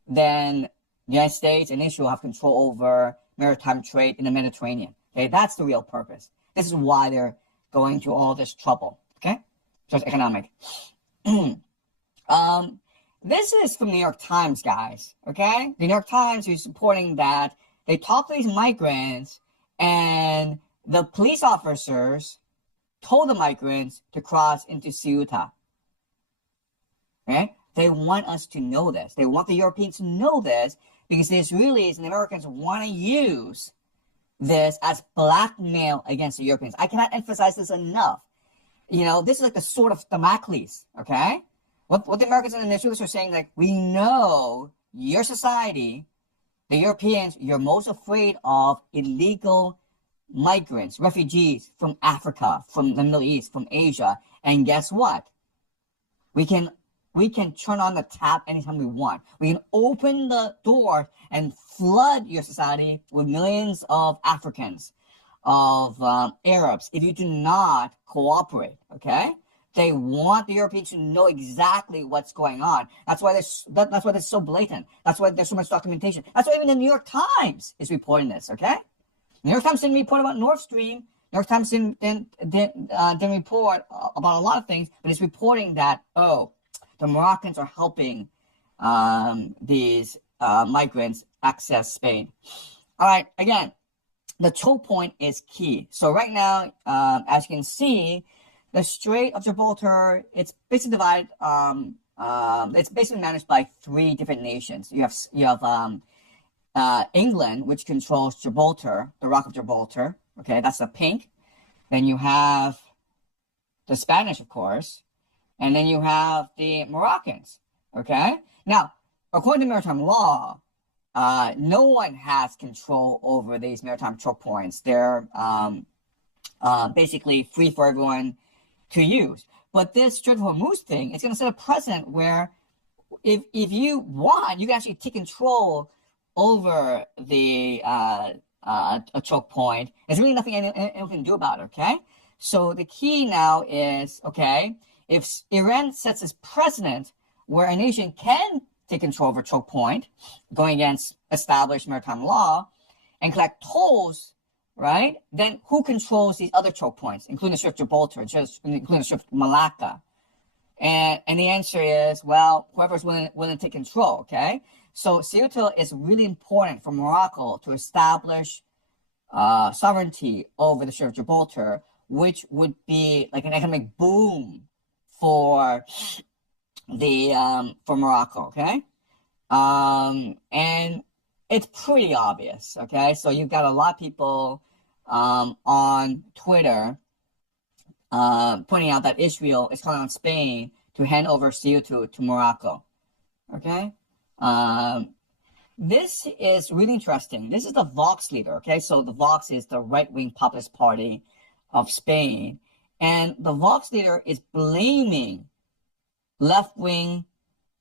then the United States and Israel have control over maritime trade in the Mediterranean. Okay, that's the real purpose. This is why they're going to all this trouble. Okay, so it's economic. This is from the New York Times, guys. Okay, the New York Times is reporting that they talked to these migrants, and the police officers told the migrants to cross into Ceuta. Okay? They want us to know this. They want the Europeans to know this because the Israelis and the Americans want to use this as blackmail against the Europeans. I cannot emphasize this enough. You know, this is like the sword of Damocles, okay? What the Americans and the Israelis are saying, like, we know your society, the Europeans, you're most afraid of illegal migrants, refugees from Africa, from the Middle East, from Asia. And guess what? We can turn on the tap anytime we want. We can open the door and flood your society with millions of Africans, of Arabs, if you do not cooperate, okay? They want the Europeans to know exactly what's going on. That's why that's why it's so blatant. That's why there's so much documentation. That's why even the New York Times is reporting this. Okay, New York Times didn't report about Nord Stream. New York Times didn't report about a lot of things, but it's reporting that the Moroccans are helping these migrants access Spain. All right, again, the choke point is key. So right now, as you can see, the Strait of Gibraltar, it's basically divided. It's basically managed by 3 different nations. You have England, which controls Gibraltar, the Rock of Gibraltar. Okay, that's the pink. Then you have the Spanish, of course, and then you have the Moroccans. Okay, now according to maritime law, no one has control over these maritime choke points. They're basically free for everyone to use. But this Strait of Hormuz thing, it's going to set a precedent where if you want, you can actually take control over the a choke point. There's really nothing anyone can do about it, okay? So the key now is, okay, if Iran sets this precedent where a nation can take control of a choke point, going against established maritime law, and collect tolls, right? Then who controls these other choke points, including the Strait of Gibraltar, including the Strait of Malacca? And the answer is, well, whoever's willing to take control, okay? So Ceuta is really important for Morocco to establish sovereignty over the Strait of Gibraltar, which would be like an economic boom for Morocco, okay? And it's pretty obvious, okay? So you've got a lot of people on Twitter pointing out that Israel is calling on Spain to hand over Ceuta to Morocco, okay? This is really interesting. This is the Vox leader, okay? So the Vox is the right-wing populist party of Spain. And the Vox leader is blaming left-wing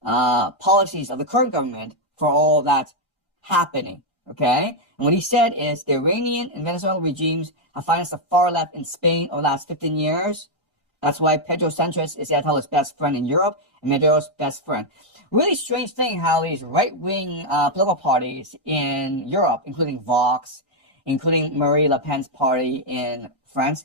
policies of the current government for all that's happening, okay? And what he said is the Iranian and Venezuelan regimes have financed the far left in Spain over the last 15 years. That's why Pedro Sanchez is Ayatollah's best friend in Europe and Maduro's best friend. Really strange thing how these right-wing political parties in Europe, including Vox, including Marine Le Pen's party in France,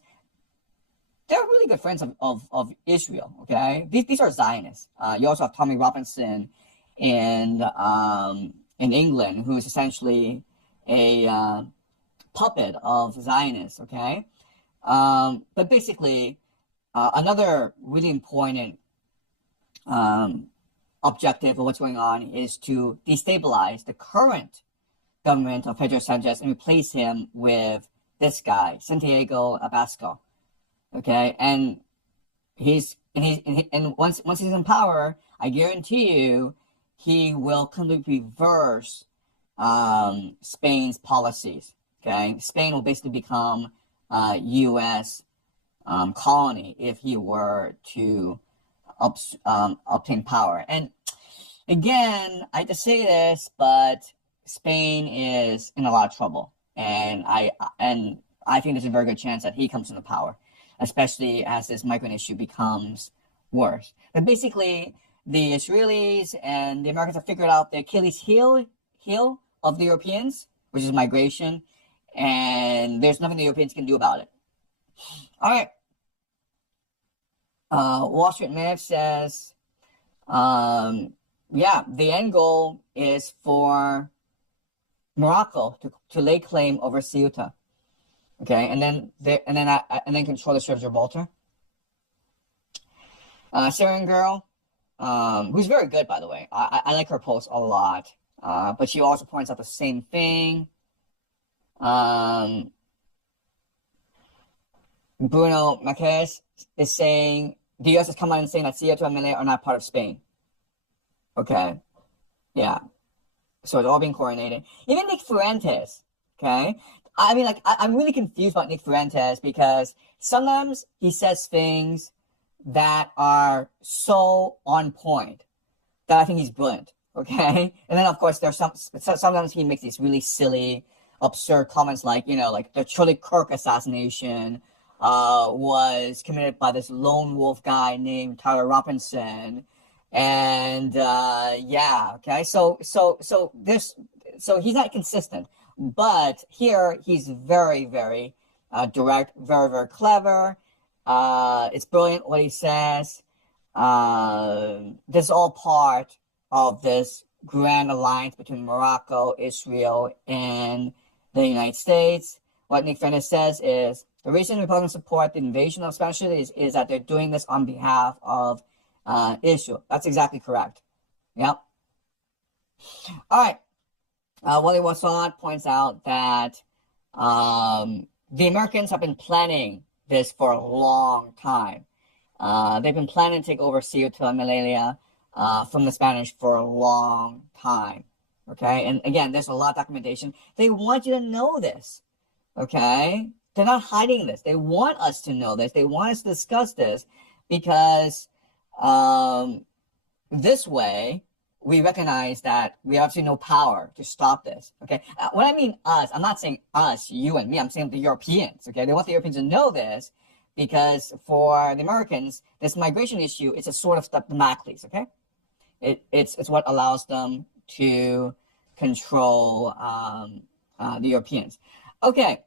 they're really good friends of Israel, okay? These are Zionists. You also have Tommy Robinson in England, who is essentially a puppet of Zionists, okay? But basically, another really important objective of what's going on is to destabilize the current government of Pedro Sanchez and replace him with this guy, Santiago Abascal. Okay, and once he's in power, I guarantee you, he will completely reverse Spain's policies. Okay, Spain will basically become a U.S. Colony if he were to obtain power. And again, I hate to say this, but Spain is in a lot of trouble, and I think there's a very good chance that he comes into power, especially as this migrant issue becomes worse. But basically, the Israelis and the Americans have figured out the Achilles heel of the Europeans, which is migration, and there's nothing the Europeans can do about it. All right. Wall Street Minute says, yeah, the end goal is for Morocco to lay claim over Ceuta. Okay, and then control the Strait of Gibraltar. Syrian girl, who's very good, by the way. I like her posts a lot. But she also points out the same thing. Bruno Marquez is saying the U.S. has come out and saying that Ceuta and Melilla are not part of Spain. Okay, yeah. So it's all being coordinated. Even Nick Fuentes, okay? I mean, like, I'm really confused about Nick Fuentes because sometimes he says things that are so on point that I think he's brilliant, okay? And then, of course, sometimes he makes these really silly, absurd comments like, you know, like the Charlie Kirk assassination was committed by this lone wolf guy named Tyler Robinson. And yeah, okay. So he's not consistent, but here he's very, very direct, very, very clever. It's brilliant what he says. This is all part of this grand alliance between Morocco, Israel, and the United States. What Nick Fennis says is the reason Republicans support the invasion of Spanish is that they're doing this on behalf of Israel. That's exactly correct. Yep. All right. Wally Wassad points out that the Americans have been planning this for a long time. They've been planning to take over Ceuta and Melilla from the Spanish for a long time. Okay, and again, there's a lot of documentation. They want you to know this. Okay, they're not hiding this. They want us to know this. They want us to discuss this because this way we recognize that we have absolutely no power to stop this. Okay, when I mean us, I'm not saying us, you and me. I'm saying the Europeans. Okay, they want the Europeans to know this because for the Americans, this migration issue is a sort of Damocles. Okay, it's what allows them to control the Europeans. Okay,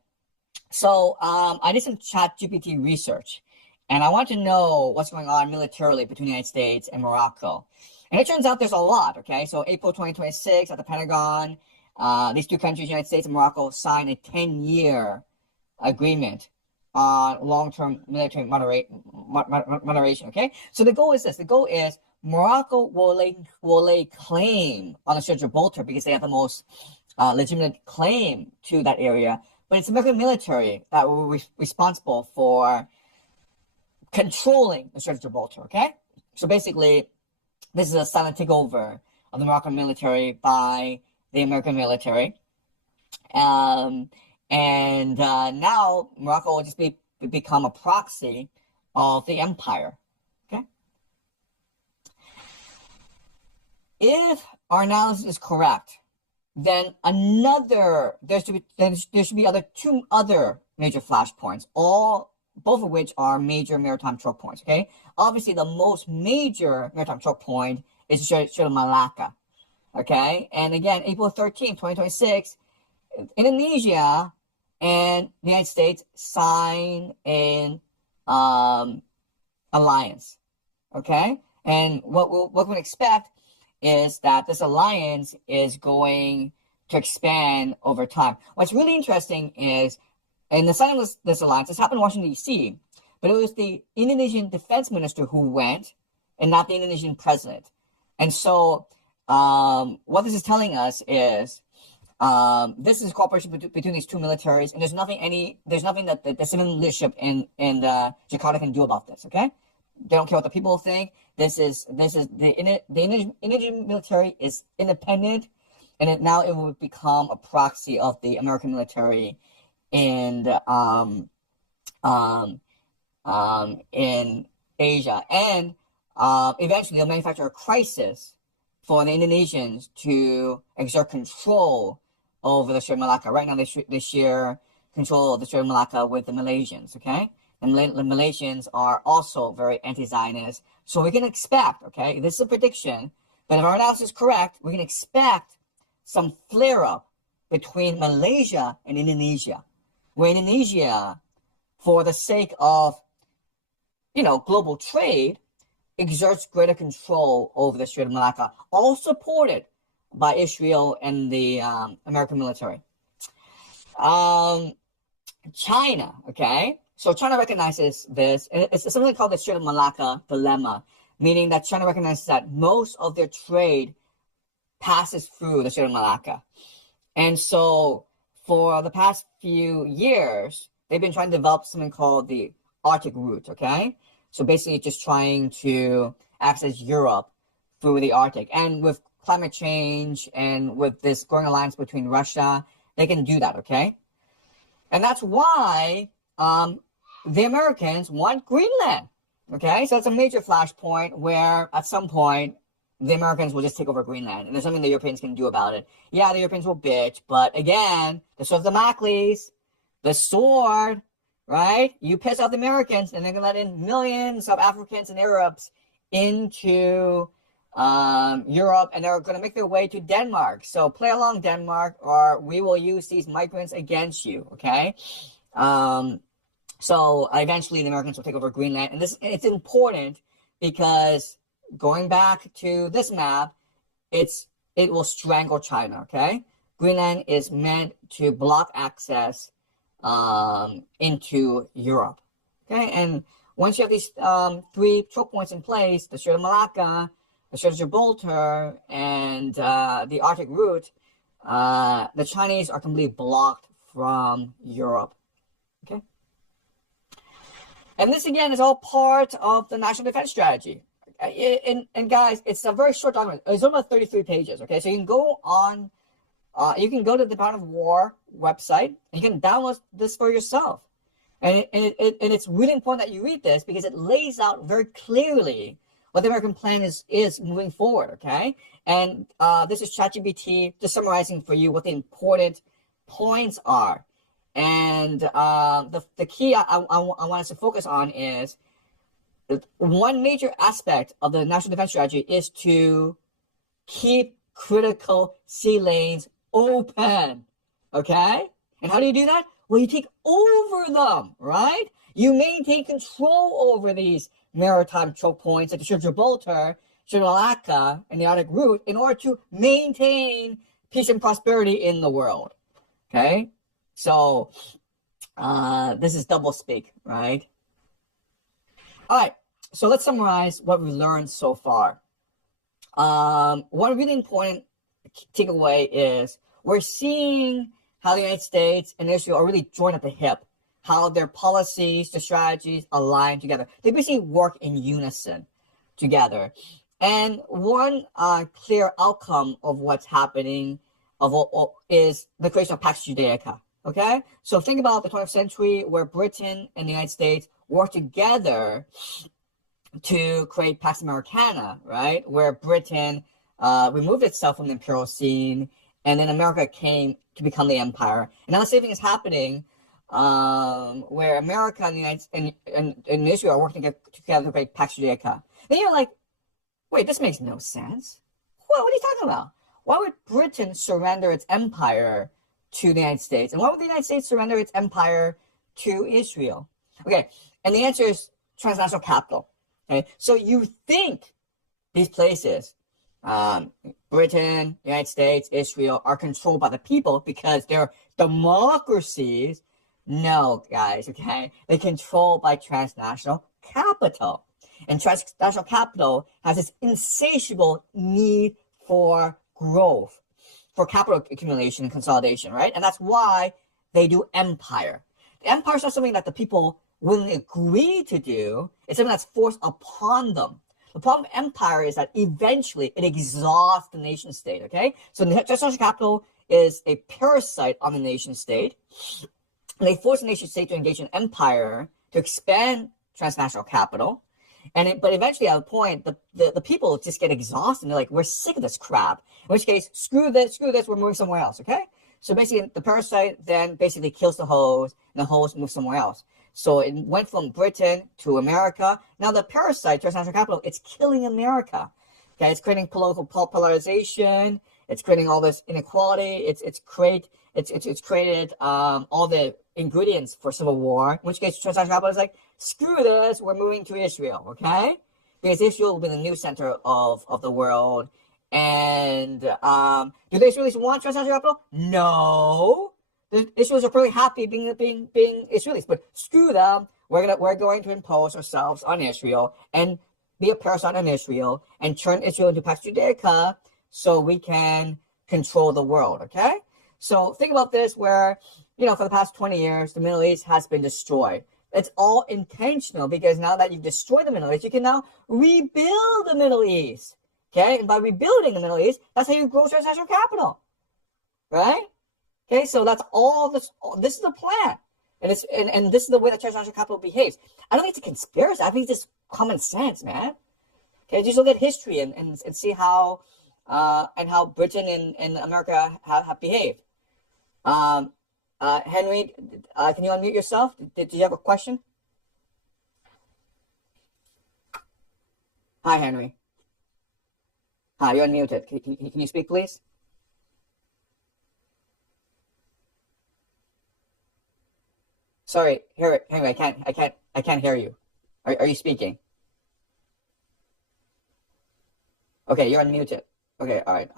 so I did some ChatGPT research, and I want to know what's going on militarily between the United States and Morocco. And it turns out there's a lot, okay? So April 2026 at the Pentagon, these two countries, United States and Morocco, signed a 10-year agreement on long-term military moderation, okay? So the goal is this. The goal is Morocco will lay claim on the Strait of Gibraltar because they have the most legitimate claim to that area. But it's American military that will be responsible for controlling the Strait of Gibraltar, okay? So basically, this is a silent takeover of the Moroccan military by the American military. And now Morocco will just become a proxy of the empire. Okay. If our analysis is correct, then there should be two other major flashpoints, both of which are major maritime choke points. Okay. Obviously, the most major maritime choke point is the Strait of Malacca. Okay. And again, April 13th, 2026, Indonesia and the United States sign an alliance. Okay. And what we can expect is that this alliance is going to expand over time. What's really interesting is, in the signing of this alliance, this happened in Washington, D.C., but it was the Indonesian defense minister who went and not the Indonesian president. And so what this is telling us is this is cooperation between these two militaries, and there's nothing that the civilian leadership in Jakarta can do about this, okay? They don't care what the people think. The Indonesian military is independent, and now it will become a proxy of the American military in Asia, and eventually they'll manufacture a crisis for the Indonesians to exert control over the Strait of Malacca. Right now, they share control of the Strait of Malacca with the Malaysians. Okay, and the Malaysians are also very anti-Zionist. So we can expect, okay, this is a prediction, but if our analysis is correct, we can expect some flare-up between Malaysia and Indonesia, where Indonesia, for the sake of, global trade, exerts greater control over the Strait of Malacca, all supported by Israel and the American military. China, okay? So China recognizes this. It's something called the Strait of Malacca dilemma, meaning that China recognizes that most of their trade passes through the Strait of Malacca. And so for the past few years, they've been trying to develop something called the Arctic route, okay? So basically just trying to access Europe through the Arctic. And with climate change and with this growing alliance between Russia, they can do that, okay? And that's why the Americans want Greenland, okay? So it's a major flashpoint where at some point the Americans will just take over Greenland, and there's something the Europeans can do about it. Yeah, the Europeans will bitch, but again, the sword of Damocles, the sword, right? You piss off the Americans, and they're going to let in millions of Africans and Arabs into Europe, and they're going to make their way to Denmark. So play along, Denmark, or we will use these migrants against you, okay? So eventually the Americans will take over Greenland. And it's important because going back to this map, it will strangle China, okay? Greenland is meant to block access into Europe, okay? And once you have these 3 choke points in place, the Strait of Malacca, the Strait of Gibraltar, and the Arctic route, the Chinese are completely blocked from Europe, okay? And this, again, is all part of the National Defense Strategy. And guys, it's a very short document. It's only 33 pages, okay? So you can go on, you can go to the Department of War website, and you can download this for yourself. And it's really important that you read this because it lays out very clearly what the American plan is moving forward, okay? And this is ChatGPT just summarizing for you what the important points are. And the key I want us to focus on is one major aspect of the National Defense Strategy is to keep critical sea lanes open, okay? And how do you do that? Well, you take over them, right? You maintain control over these maritime choke points at the Strait of Gibraltar, Strait of Malacca, and the Arctic route in order to maintain peace and prosperity in the world, okay? So this is double speak, right? All right, so let's summarize what we've learned so far. One really important takeaway is we're seeing how the United States and Israel are really joined at the hip, how their policies, their strategies align together. They basically work in unison together. And one clear outcome of what's happening is the creation of Pax Judaica. Okay, so think about the 20th century where Britain and the United States worked together to create Pax Americana, right? Where Britain removed itself from the imperial scene, and then America came to become the empire. And now the same thing is happening where America and the United and Israel are working together to create Pax Judaica. Then you're like, wait, this makes no sense. What are you talking about? Why would Britain surrender its empire to the United States? And why would the United States surrender its empire to Israel? Okay, and the answer is transnational capital. Okay, so you think these places, Britain, United States, Israel, are controlled by the people because they're democracies. No, guys, okay? They're controlled by transnational capital. And transnational capital has this insatiable need for growth, for capital accumulation and consolidation, right? And that's why they do empire. The empire is not something that the people willingly agree to do. It's something that's forced upon them. The problem with empire is that eventually it exhausts the nation state, okay? So transnational capital is a parasite on the nation state. And they force the nation state to engage in empire to expand transnational capital. But eventually at a point, the people just get exhausted. And they're like, we're sick of this crap. In which case, screw this, we're moving somewhere else, okay? So basically, the parasite then basically kills the hose, and the hose moves somewhere else. So it went from Britain to America. Now the parasite, transnational capital, it's killing America. Okay, it's creating political polarization. It's creating all this inequality. It's created all the ingredients for civil war. In which case, transnational capital is like, screw this, we're moving to Israel, okay? Because Israel will be the new center of the world. And do the Israelis want transnational capital? No. The Israelis are pretty happy being Israelis, but screw them. We're going to impose ourselves on Israel and be a parasite on Israel and turn Israel into Pax Judaica so we can control the world, okay? So think about this where, for the past 20 years, the Middle East has been destroyed. It's all intentional because now that you've destroyed the Middle East, you can now rebuild the Middle East, okay? And by rebuilding the Middle East, that's how you grow transnational capital, right? Okay, so that's all this. This is the plan, and this is the way that transnational capital behaves. I don't think it's a conspiracy. I think it's just common sense, man. Okay, just look at history and see how Britain and America have behaved. Henry, can you unmute yourself? Did you have a question? Hi, Henry. Hi, you're unmuted. Can you speak, please? Sorry, Henry, I can't hear you. Are you speaking? Okay, you're unmuted. Okay, all right.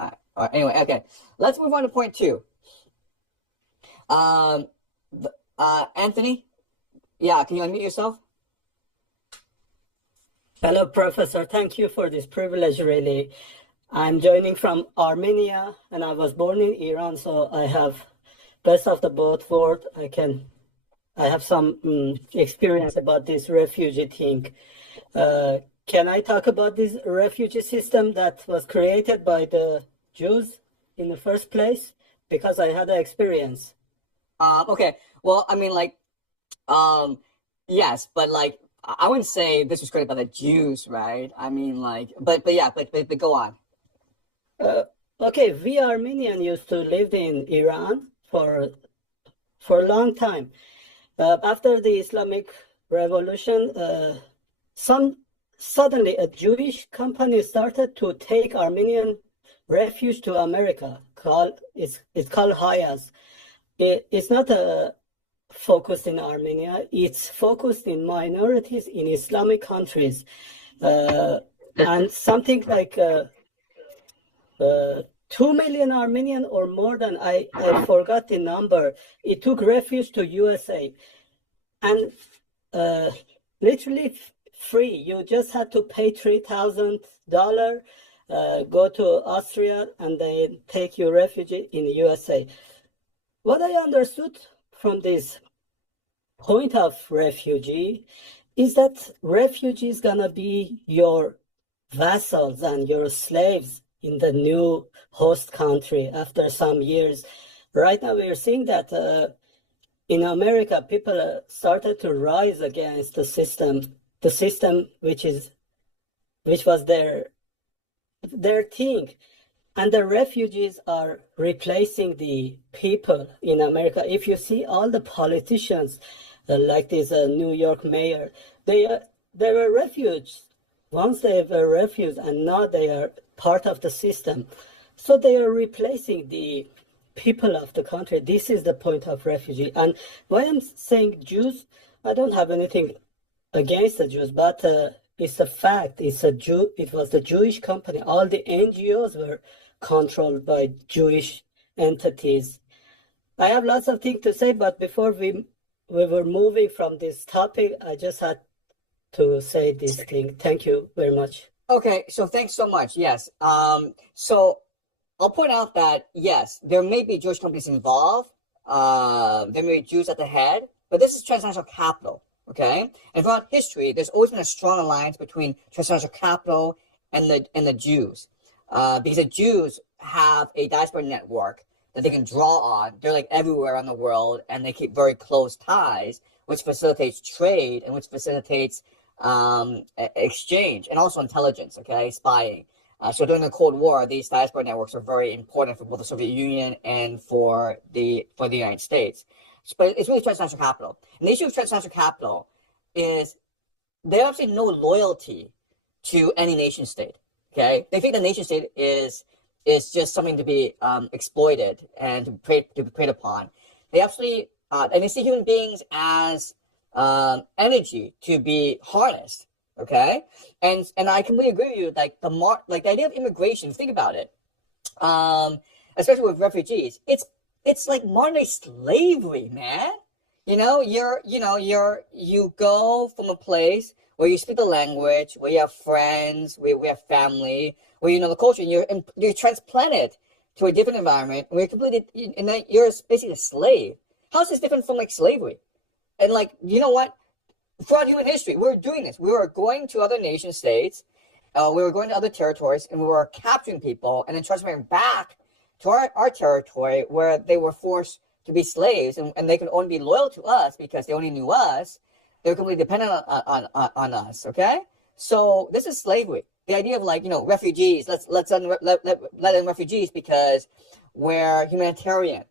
Anyway, okay, let's move on to point 2. Anthony, yeah, can you unmute yourself? Hello, Professor. Thank you for this privilege, really. I'm joining from Armenia, and I was born in Iran, so I have best of the both worlds. I have some experience about this refugee thing. Can I talk about this refugee system that was created by the Jews in the first place? Because I had an experience. Okay. Well, I mean, like, yes, but like, I wouldn't say this was created by the Jews, right? I mean, like, but yeah, but go on. Okay, we Armenian used to live in Iran for a long time. After the Islamic Revolution, suddenly a Jewish company started to take Armenian refuge to America. It's called Hayas. It's not focused in Armenia. It's focused in minorities in Islamic countries, and something like 2 million Armenian or more than, I forgot the number. It took refuge to USA, and literally free. You just had to pay $3,000, go to Austria, and they take you refugee in the USA. What I understood from this point of refugee is that refugee is gonna be your vassals and your slaves in the new host country after some years. Right now, we are seeing that in America, people started to rise against the system which was their thing. And the refugees are replacing the people in America. If you see all the politicians, like this New York mayor, they were refugees. Once they were refugees, and now they are part of the system. So they are replacing the people of the country. This is the point of refugee. And why I'm saying Jews, I don't have anything against the Jews, but it's a fact. It was the Jewish company. All the NGOs were controlled by Jewish entities. I have lots of things to say, but before we were moving from this topic, I just had to say this thing. Thank you very much. Okay, so thanks so much. Yes. So I'll point out that, yes, there may be Jewish companies involved. There may be Jews at the head, but this is transnational capital, okay? And throughout history, there's always been a strong alliance between transnational capital and the Jews. Because the Jews have a diaspora network that they can draw on. They're like everywhere around the world, and they keep very close ties, which facilitates trade and which facilitates exchange and also intelligence, okay, spying. So during the Cold War, these diaspora networks are very important for both the Soviet Union and for the United States. But it's really transnational capital. And the issue of transnational capital is they have absolutely no loyalty to any nation state. Okay, they think the nation state is just something to be exploited and to be preyed upon. They absolutely and they see human beings as energy to be harnessed. Okay, and I completely agree with you. Like the idea of immigration. Think about it, especially with refugees. It's like modern day slavery, man. You go from a place where you speak the language, where you have friends, where we have family, where you know the culture, and you're transplanted to a different environment, and and then you're basically a slave. How is this different from like slavery? And like, you know what? Throughout human history, we were doing this. We were going to other nation states, we were going to other territories, and we were capturing people and then transferring back to our territory where they were forced to be slaves, and they could only be loyal to us because they only knew us. They were completely dependent on us. Okay, so this is slavery. The idea of like refugees. Let in refugees because we're humanitarian.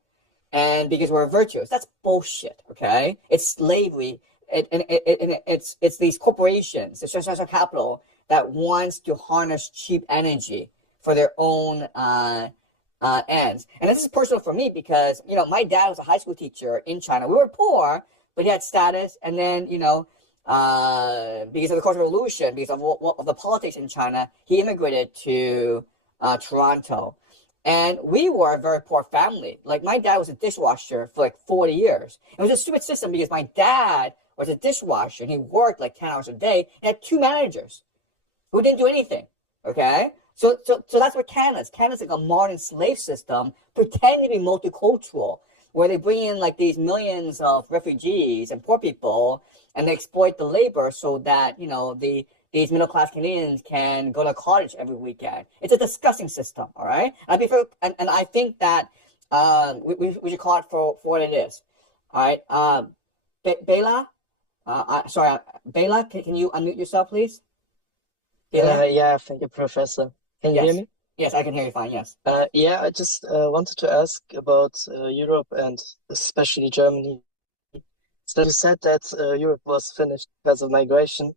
and because we're virtuous. That's bullshit, okay? It's slavery. It's these corporations, it's social capital that wants to harness cheap energy for their own ends. And this is personal for me because, my dad was a high school teacher in China. We were poor, but he had status. And then, because of the Cultural Revolution, because of the politics in China, he immigrated to Toronto. And we were a very poor family. Like, my dad was a dishwasher for like 40 years. It was a stupid system because my dad was a dishwasher and he worked like 10 hours a day and had 2 managers who didn't do anything. Okay? So that's what Canada is. Canada's like a modern slave system, pretending to be multicultural, where they bring in like these millions of refugees and poor people, and they exploit the labor so that, these middle-class Canadians can go to college every weekend. It's a disgusting system, all right? And I think that we should call it for what it is, all right? Bela, Bela, can you unmute yourself, please? Yeah, thank you, Professor. Can you hear me? Yes, I can hear you fine, yes. Yeah, I just wanted to ask about Europe and especially Germany. So you said that Europe was finished because of migration,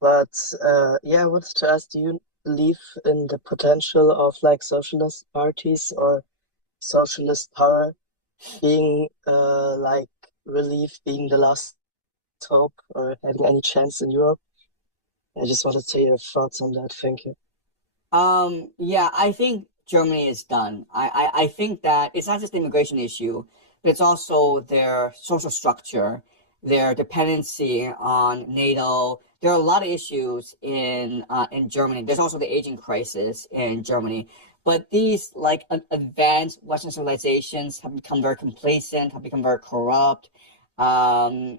but I wanted to ask, do you believe in the potential of like socialist parties or socialist power being relief, being the last hope or having any chance in Europe? I just wanted to hear your thoughts on that. Thank you. Yeah, I think Germany is done. I think that it's not just the immigration issue, but it's also their social structure, their dependency on NATO. There are a lot of issues in Germany. There's also the aging crisis in Germany. But these like advanced Western civilizations have become very complacent, have become very corrupt, and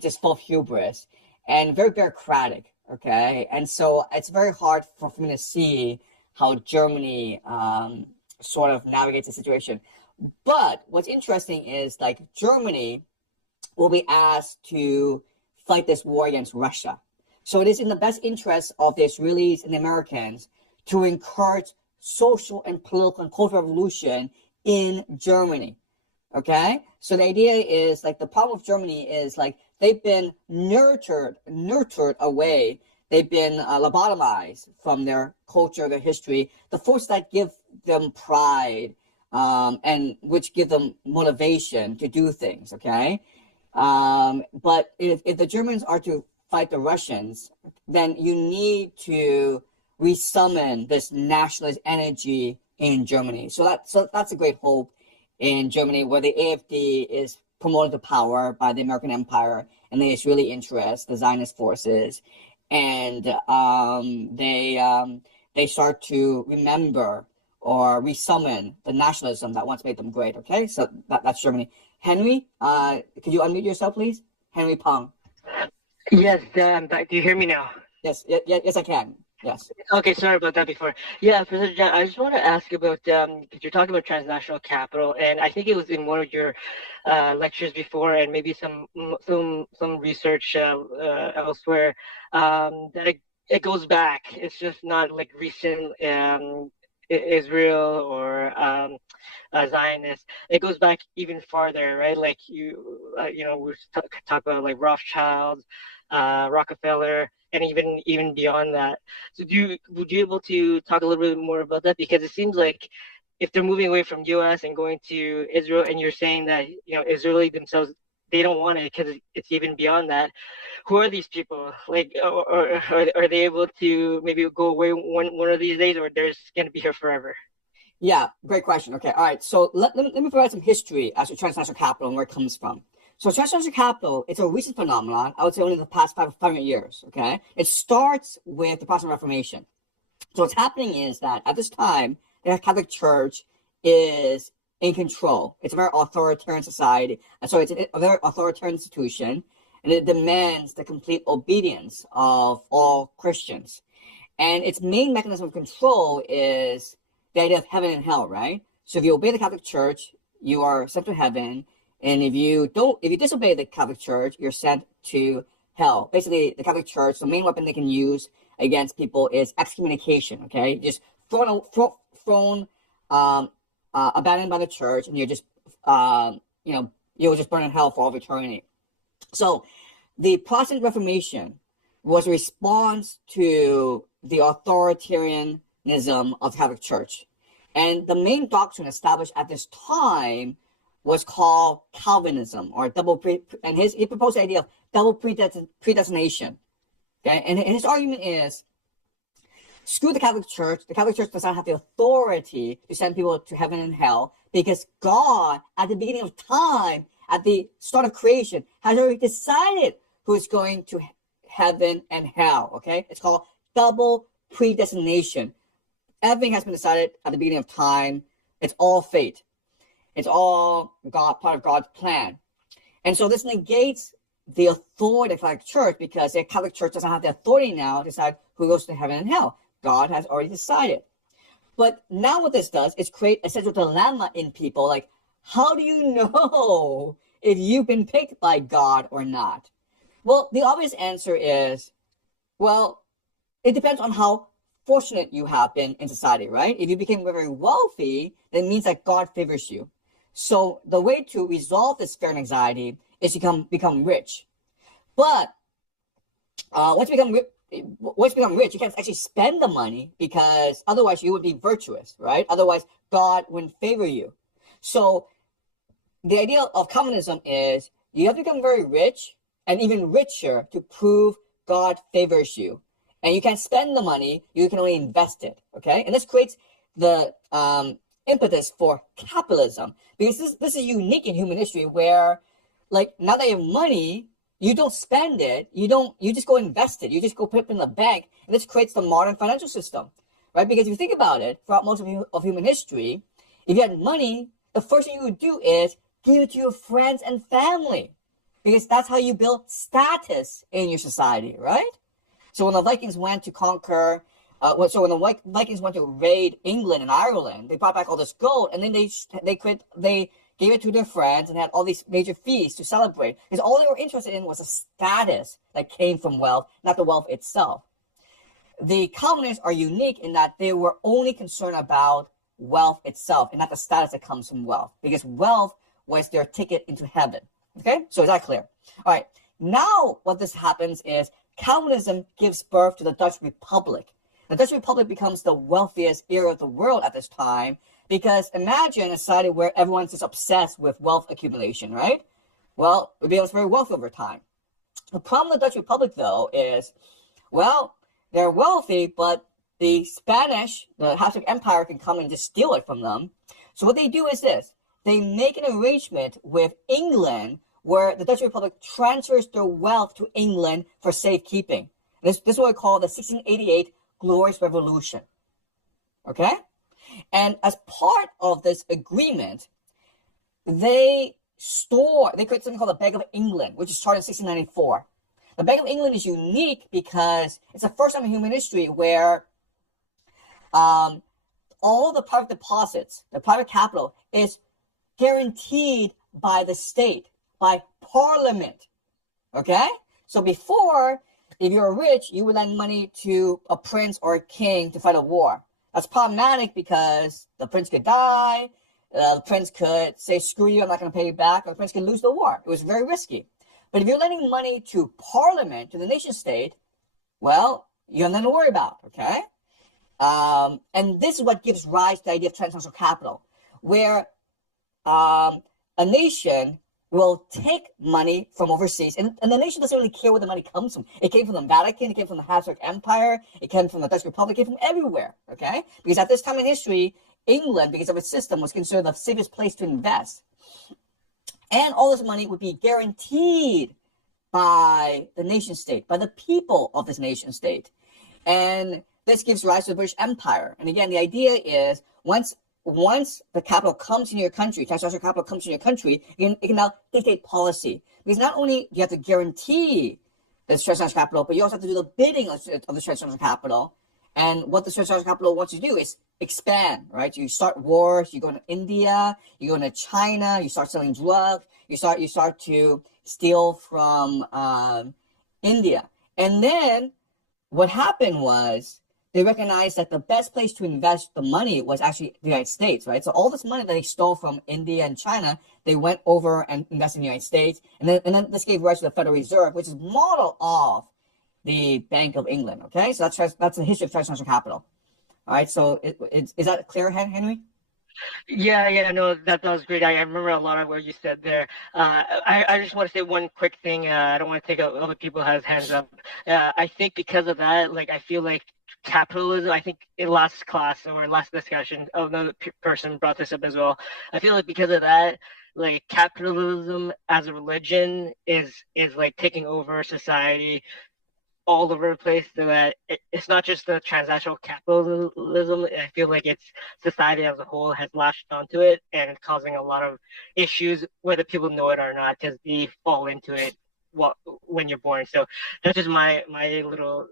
just full of hubris and very bureaucratic. Okay, and so it's very hard for me to see how Germany sort of navigates the situation. But what's interesting is like Germany will be asked to fight this war against Russia. So it is in the best interest of the Israelis and the Americans to encourage social and political and cultural revolution in Germany. Okay, so the idea is like the problem with Germany is like they've been nurtured away. They've been lobotomized from their culture, their history, the forces that give them pride and which give them motivation to do things. Okay, but if the Germans are to fight the Russians, then you need to resummon this nationalist energy in Germany. So that's a great hope in Germany, where the AfD is promoted to power by the American Empire and the Israeli interests, the Zionist forces, and they start to remember or resummon the nationalism that once made them great. Okay, so that's Germany. Henry, could you unmute yourself, please? Henry Pong. Yes, I'm back. Do you hear me now? Yes, I can. Yes. Okay, sorry about that before. Yeah, Professor John, I just want to ask about, because you're talking about transnational capital, and I think it was in one of your lectures before, and maybe some research elsewhere, that it goes back. It's just not like recent Israel or Zionist. It goes back even farther, right? Like we talk about like Rothschild, Rockefeller, and even beyond that. So would you be able to talk a little bit more about that? Because it seems like if they're moving away from US and going to Israel, and you're saying that Israeli themselves, they don't want it because it's even beyond that. Who are these people? Like, or are they able to maybe go away one of these days, or they're just going to be here forever? Yeah, great question. Okay, all right. So let me provide some history as to transnational capital and where it comes from. So transnational capital, it's a recent phenomenon. I would say only the past 500 years, okay? It starts with the Protestant Reformation. So what's happening is that at this time, the Catholic Church is in control. It's a very authoritarian society. And so it's a very authoritarian institution, and it demands the complete obedience of all Christians. And its main mechanism of control is the idea of heaven and hell, right? So if you obey the Catholic Church, you are sent to heaven. And if you disobey the Catholic Church, you're sent to hell. Basically, the Catholic Church, the main weapon they can use against people is excommunication. Okay, just abandoned by the church, and you're just you will just burn in hell for all of eternity. So the Protestant Reformation was a response to the authoritarianism of the Catholic Church. And the main doctrine established at this time was called Calvinism, or he proposed the idea of double predestination. Okay, and his argument is, screw the Catholic Church. The Catholic Church does not have the authority to send people to heaven and hell, because God, at the beginning of time, at the start of creation, has already decided who is going to heaven and hell. Okay, it's called double predestination. Everything has been decided at the beginning of time. It's all fate. It's all part of God's plan. And so this negates the authority of the Catholic Church, because the Catholic Church doesn't have the authority now to decide who goes to heaven and hell. God has already decided. But now what this does is create a central dilemma in people. Like, how do you know if you've been picked by God or not? Well, the obvious answer is, well, it depends on how fortunate you have been in society, right? If you became very wealthy, then it means that God favors you. So the way to resolve this fear and anxiety is to become rich. But once you become rich, you can't actually spend the money, because otherwise you would be virtuous, right? Otherwise, God wouldn't favor you. So the idea of Calvinism is you have to become very rich and even richer to prove God favors you. And you can't spend the money, you can only invest it, okay? And this creates the impetus for capitalism, because this is unique in human history, where, like, now that you have money, you don't spend it, you just go invest it, you just go put it in the bank, and this creates the modern financial system, right? Because if you think about it, throughout most of human history, if you had money, the first thing you would do is give it to your friends and family, because that's how you build status in your society, right? So when the Vikings went to conquer, when the Vikings went to raid England and Ireland, they brought back all this gold, and then they gave it to their friends and had all these major feasts to celebrate, because all they were interested in was a status that came from wealth, not the wealth itself. The Calvinists are unique in that they were only concerned about wealth itself and not the status that comes from wealth, because wealth was their ticket into heaven. Okay, so is that clear? All right, now what this happens is Calvinism gives birth to the Dutch Republic. The Dutch Republic becomes the wealthiest era of the world at this time, because imagine a society where everyone's just obsessed with wealth accumulation, right? Well, it becomes very wealthy over time. The problem with the Dutch Republic, though, is, well, they're wealthy, but the Habsburg Empire can come and just steal it from them. So what they do is this. They make an arrangement with England where the Dutch Republic transfers their wealth to England for safekeeping. This is what we call the 1688 Glorious Revolution. Okay? And as part of this agreement, they create something called the Bank of England, which is started in 1694. The Bank of England is unique because it's the first time in human history where all the private deposits, the private capital, is guaranteed by the state, by Parliament. Okay? So before, if you're rich, you would lend money to a prince or a king to fight a war. That's problematic because the prince could die, the prince could say, screw you, I'm not going to pay you back, or the prince could lose the war. It was very risky. But if you're lending money to Parliament, to the nation state, well, you have nothing to worry about, okay? And this is what gives rise to the idea of transnational capital, where a nation will take money from overseas, and the nation doesn't really care where the money comes from. It came from the Vatican, it came from the Habsburg Empire, it came from the Dutch Republic, it came from everywhere, okay? Because at this time in history, England, because of its system, was considered the safest place to invest. And all this money would be guaranteed by the nation state, by the people of this nation state. And this gives rise to the British Empire. And again, the idea is once the capital comes in your country, transnational capital comes in your country, it can now dictate policy. Because not only do you have to guarantee this transnational capital, but you also have to do the bidding of the transnational capital. And what the transnational capital wants to do is expand, right? You start wars, you go to India, you go into China, you start selling drugs, you start to steal from India. And then what happened was they recognized that the best place to invest the money was actually the United States, right? So all this money that they stole from India and China, they went over and invested in the United States. And then this gave rise to the Federal Reserve, which is modeled off the Bank of England, okay? So that's the history of transnational capital. All right, so is that clear, Henry? Yeah, no, that was great. I remember a lot of what you said there. I just want to say one quick thing. I don't want to take other people has hands up. I think because of that, like, I feel like capitalism, I think in last class or last discussion, another person brought this up as well. I feel like because of that, like, capitalism as a religion is like taking over society all over the place, so that it's not just the transactional capitalism. I feel like it's society as a whole has latched onto it and causing a lot of issues, whether people know it or not, because they fall into it when you're born. So that's just my little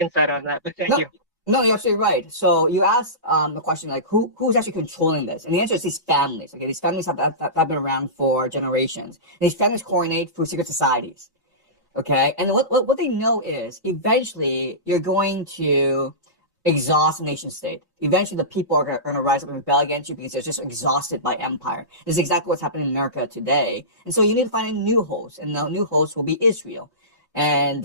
insight on that. But thank you. No, you're absolutely right. So you asked the question, like, who's actually controlling this? And the answer is these families. Okay, these families have been around for generations. And these families coordinate through secret societies. Okay, and what they know is eventually you're going to exhaust the nation state. Eventually, the people are going to rise up and rebel against you because they're just exhausted by empire. This is exactly what's happening in America today. And so you need to find a new host, and the new host will be Israel. And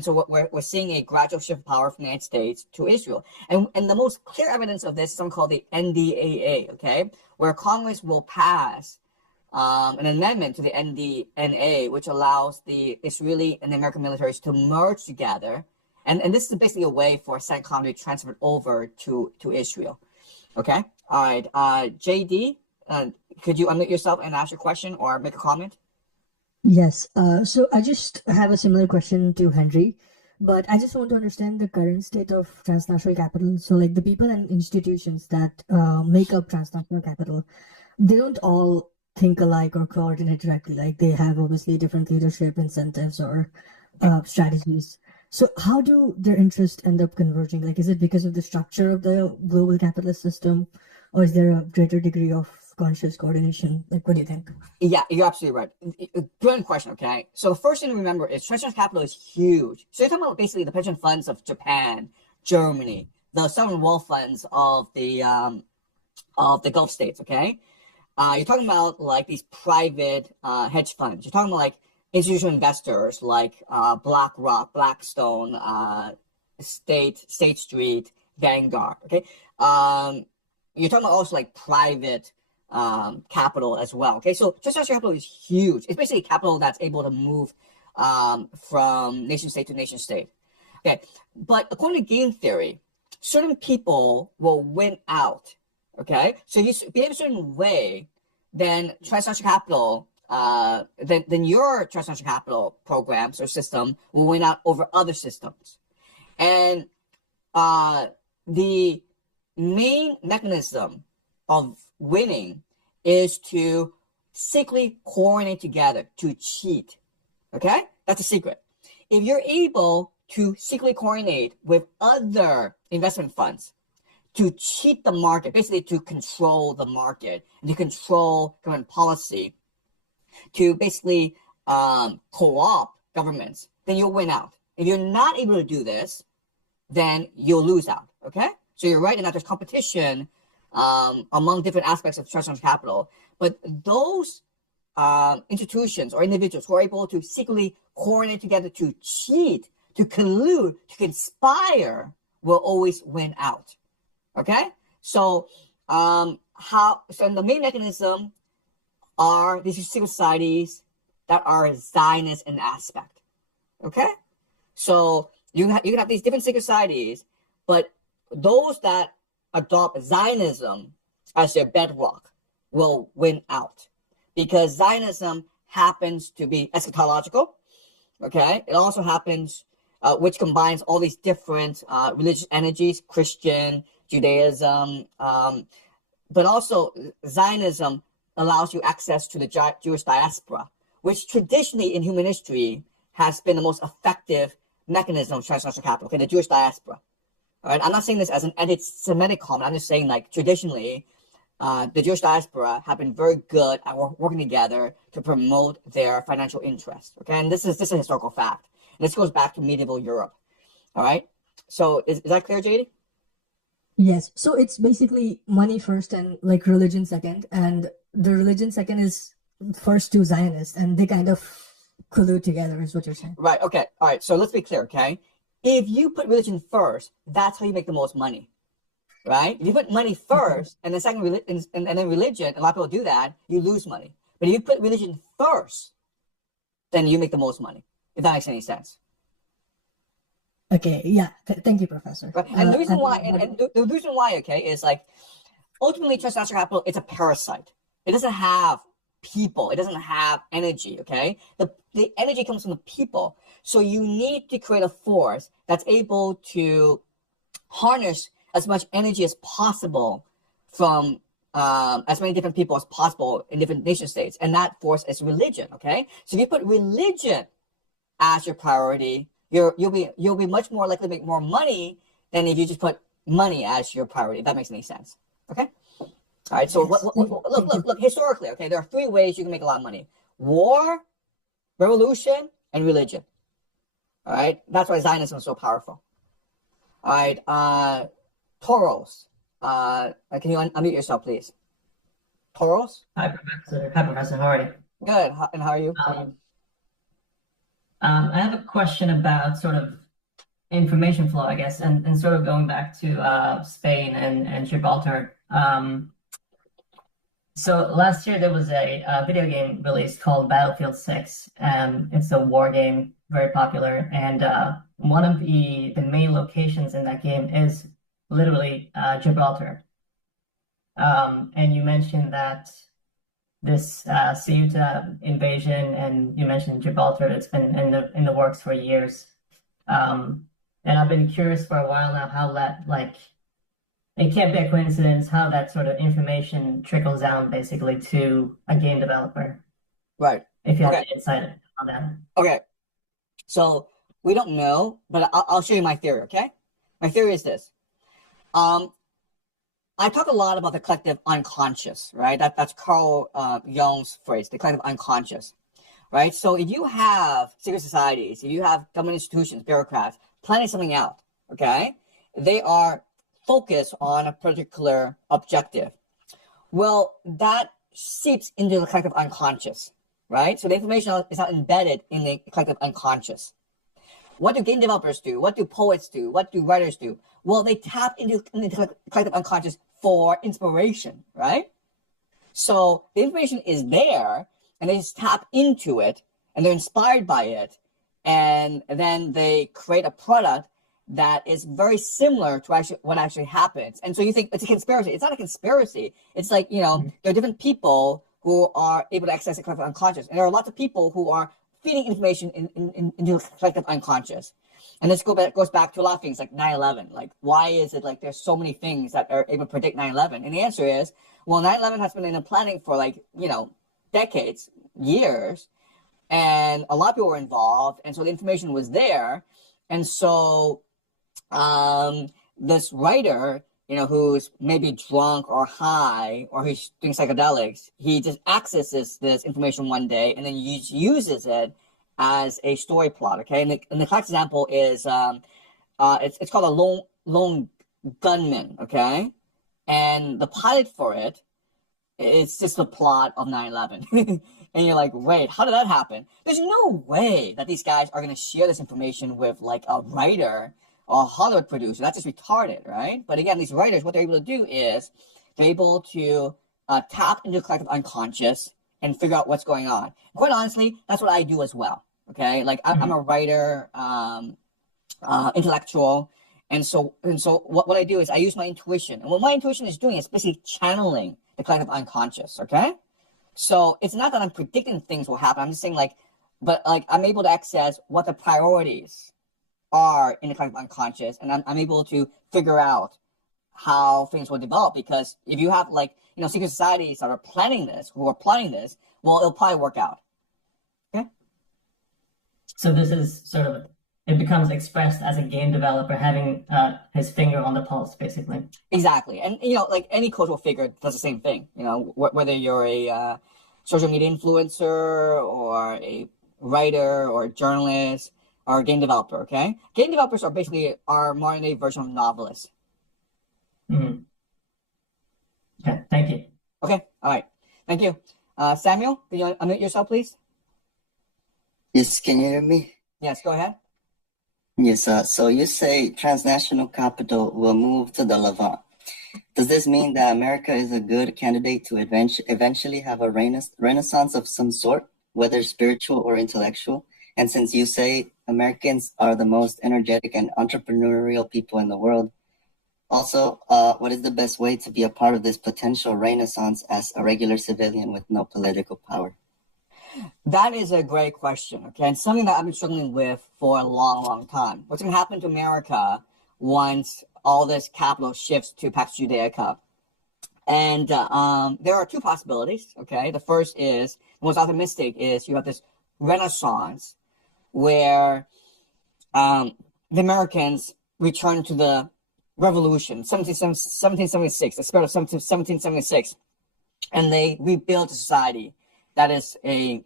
so we're seeing a gradual shift of power from the United States to Israel. And the most clear evidence of this is something called the NDAA, okay, where Congress will pass an amendment to the NDNA, which allows the Israeli and the American militaries to merge together. And this is basically a way for CENTCOM to be transferred over to Israel. Okay? All right. JD, could you unmute yourself and ask your question or make a comment? Yes. So I just have a similar question to Henry, but I just want to understand the current state of transnational capital. So, like, the people and institutions that make up transnational capital, they don't all think alike or coordinate directly. Like, they have obviously different leadership incentives or strategies. So how do their interests end up converging? Like, is it because of the structure of the global capitalist system, or is there a greater degree of conscious coordination? Like, what do you think? Yeah, you're absolutely right. Brilliant question, okay? So the first thing to remember is transnational capital is huge. So you're talking about basically the pension funds of Japan, Germany, the sovereign wealth funds of the Gulf states, okay? You're talking about like these private hedge funds. You're talking about like institutional investors like BlackRock, Blackstone, State Street, Vanguard. Okay, you're talking about also like private capital as well. Okay, so transnational capital is huge. It's basically capital that's able to move from nation state to nation state. Okay, but according to game theory, certain people will win out. Okay, so if you behave a certain way, then transnational capital, then your transnational capital programs or system will win out over other systems. And the main mechanism of winning is to secretly coordinate together to cheat. Okay, that's a secret. If you're able to secretly coordinate with other investment funds to cheat the market, basically to control the market and to control government policy, to basically co-opt governments, then you'll win out. If you're not able to do this, then you'll lose out, okay? So you're right in that there's competition among different aspects of transnational capital, but those institutions or individuals who are able to secretly coordinate together to cheat, to collude, to conspire, will always win out. Okay, so the main mechanism are these secret societies that are Zionist in aspect. Okay, so you can have these different secret societies, but those that adopt Zionism as their bedrock will win out because Zionism happens to be eschatological. Okay, it also happens, which combines all these different religious energies, Christian, Judaism, but also Zionism allows you access to the Jewish diaspora, which traditionally in human history has been the most effective mechanism of transnational capital, okay, the Jewish diaspora. All right, I'm not saying this as an anti-Semitic comment. I'm just saying, like, traditionally, the Jewish diaspora have been very good at working together to promote their financial interests, okay? And this is a historical fact. And this goes back to medieval Europe, all right? So is that clear, JD? Yes. So it's basically money first and like religion second, and the religion second is first to Zionists, and they kind of collude together, is what you're saying. Right. Okay. All right. So let's be clear. Okay. If you put religion first, that's how you make the most money. Right? If you put money first and then and then religion, a lot of people do that, you lose money. But if you put religion first, then you make the most money. If that makes any sense. Okay. Yeah. Thank you, Professor. Right? And the reason why, and the reason why, okay, is like ultimately transnational capital, it's a parasite. It doesn't have people. It doesn't have energy. Okay. The energy comes from the people. So you need to create a force that's able to harness as much energy as possible from as many different people as possible in different nation states, and that force is religion. Okay, so if you put religion as your priority, you'll be much more likely to make more money than if you just put money as your priority. If that makes any sense. Okay. All right. So look historically. Okay, there are three ways you can make a lot of money: war, revolution, and religion. All right. That's why Zionism is so powerful. All right. Toros. Can you unmute yourself, please? Toros? Hi, Professor. Hi, Professor. How are you? Good. And how are you? I have a question about sort of information flow, I guess, and sort of going back to Spain and Gibraltar. So last year there was a video game released called Battlefield 6. It's a war game, very popular, and one of the main locations in that game is literally Gibraltar. And you mentioned that this Ceuta invasion, and you mentioned Gibraltar, it's been in the works for years. And I've been curious for a while now how that, like, it can't be a coincidence how that sort of information trickles down basically to a game developer. Right. If you have any insight on that. Okay. So we don't know, but I'll show you my theory, okay? My theory is this. I talk a lot about the collective unconscious, right? That's Carl Jung's phrase, the collective unconscious, right? So if you have secret societies, if you have government institutions, bureaucrats planning something out, okay, they are focused on a particular objective. Well, that seeps into the collective unconscious, right? So the information is not embedded in the collective unconscious. What do game developers do? What do poets do? What do writers do? Well, they tap into the collective unconscious for inspiration, right? So the information is there, and they just tap into it, and they're inspired by it, and then they create a product that is very similar to what actually happens. And so you think it's a conspiracy. It's not a conspiracy. It's like, you know, there are different people who are able to access the collective unconscious, and there are lots of people who are feeding information into the collective unconscious. And this goes back to a lot of things like 9/11. Like, why is it like there's so many things that are able to predict 9/11? And the answer is, well, 9/11 has been in the planning for like, you know, decades, years, and a lot of people were involved, and so the information was there. And so this writer, you know, who's maybe drunk or high or who's doing psychedelics, he just accesses this information one day and then uses it as a story plot. Okay, and the classic example is it's called a lone gunman. Okay, and the pilot for it, it's just the plot of 9/11. And you're like, wait, how did that happen? There's no way that these guys are going to share this information with like a writer or a Hollywood producer. That's just retarded, right? But again, these writers, what they're able to do is they're able to tap into the collective unconscious and figure out what's going on. Quite honestly, that's what I do as well. Okay, like I'm a writer, intellectual, and so what I do is I use my intuition, and what my intuition is doing is basically channeling the collective unconscious. Okay, so it's not that I'm predicting things will happen. I'm just saying but I'm able to access what the priorities are in the collective unconscious, and I'm able to figure out how things will develop. Because if you have like, you know, secret societies that are planning this, who are plotting this, well, it'll probably work out. Okay. So this is sort of, it becomes expressed as a game developer having his finger on the pulse, basically. Exactly. And, you know, like any cultural figure does the same thing. You know, whether you're a social media influencer or a writer or a journalist or a game developer, okay? Game developers are basically our modern day version of novelists. Mm-hmm. Okay, thank you. Okay, all right. Thank you. Samuel, can you unmute yourself, please? Yes, can you hear me? Yes, go ahead. Yes, so you say transnational capital will move to the Levant. Does this mean that America is a good candidate to eventually have a renaissance of some sort, whether spiritual or intellectual? And since you say Americans are the most energetic and entrepreneurial people in the world, also, what is the best way to be a part of this potential renaissance as a regular civilian with no political power? That is a great question, okay? And something that I've been struggling with for a long, long time. What's going to happen to America once all this capital shifts to Pax Judaica? And there are two possibilities, okay? The first is, the most optimistic is you have this renaissance where the Americans return to the revolution, 1776, the spirit of 1776, and they rebuild a society that is a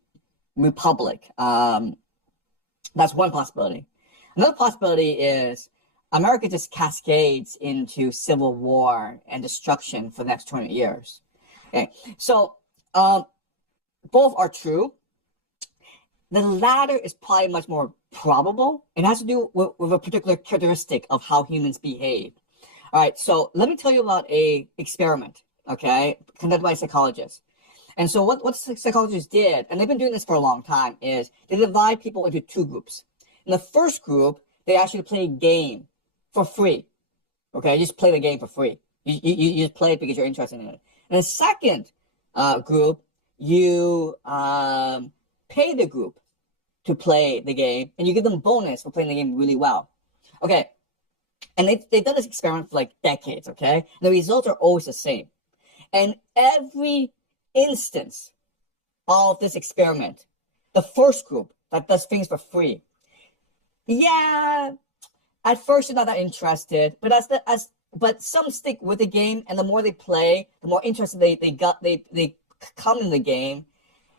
republic. That's one possibility. Another possibility is America just cascades into civil war and destruction for the next 20 years. Okay, so both are true. The latter is probably much more probable. It has to do with a particular characteristic of how humans behave. All right, so let me tell you about a experiment, okay, conducted by psychologists. And so what psychologists did, and they've been doing this for a long time, is they divide people into two groups. In the first group, they actually play a game for free. Okay, you just play the game for free. You just play it because you're interested in it. In the second group, you pay the group to play the game, and you give them bonus for playing the game really well. Okay, and they've done this experiment for like decades, okay? And the results are always the same. And every instance of this experiment, the first group that does things for free, yeah, at first you're not that interested, but but some stick with the game, and the more they play, the more interested they come in the game,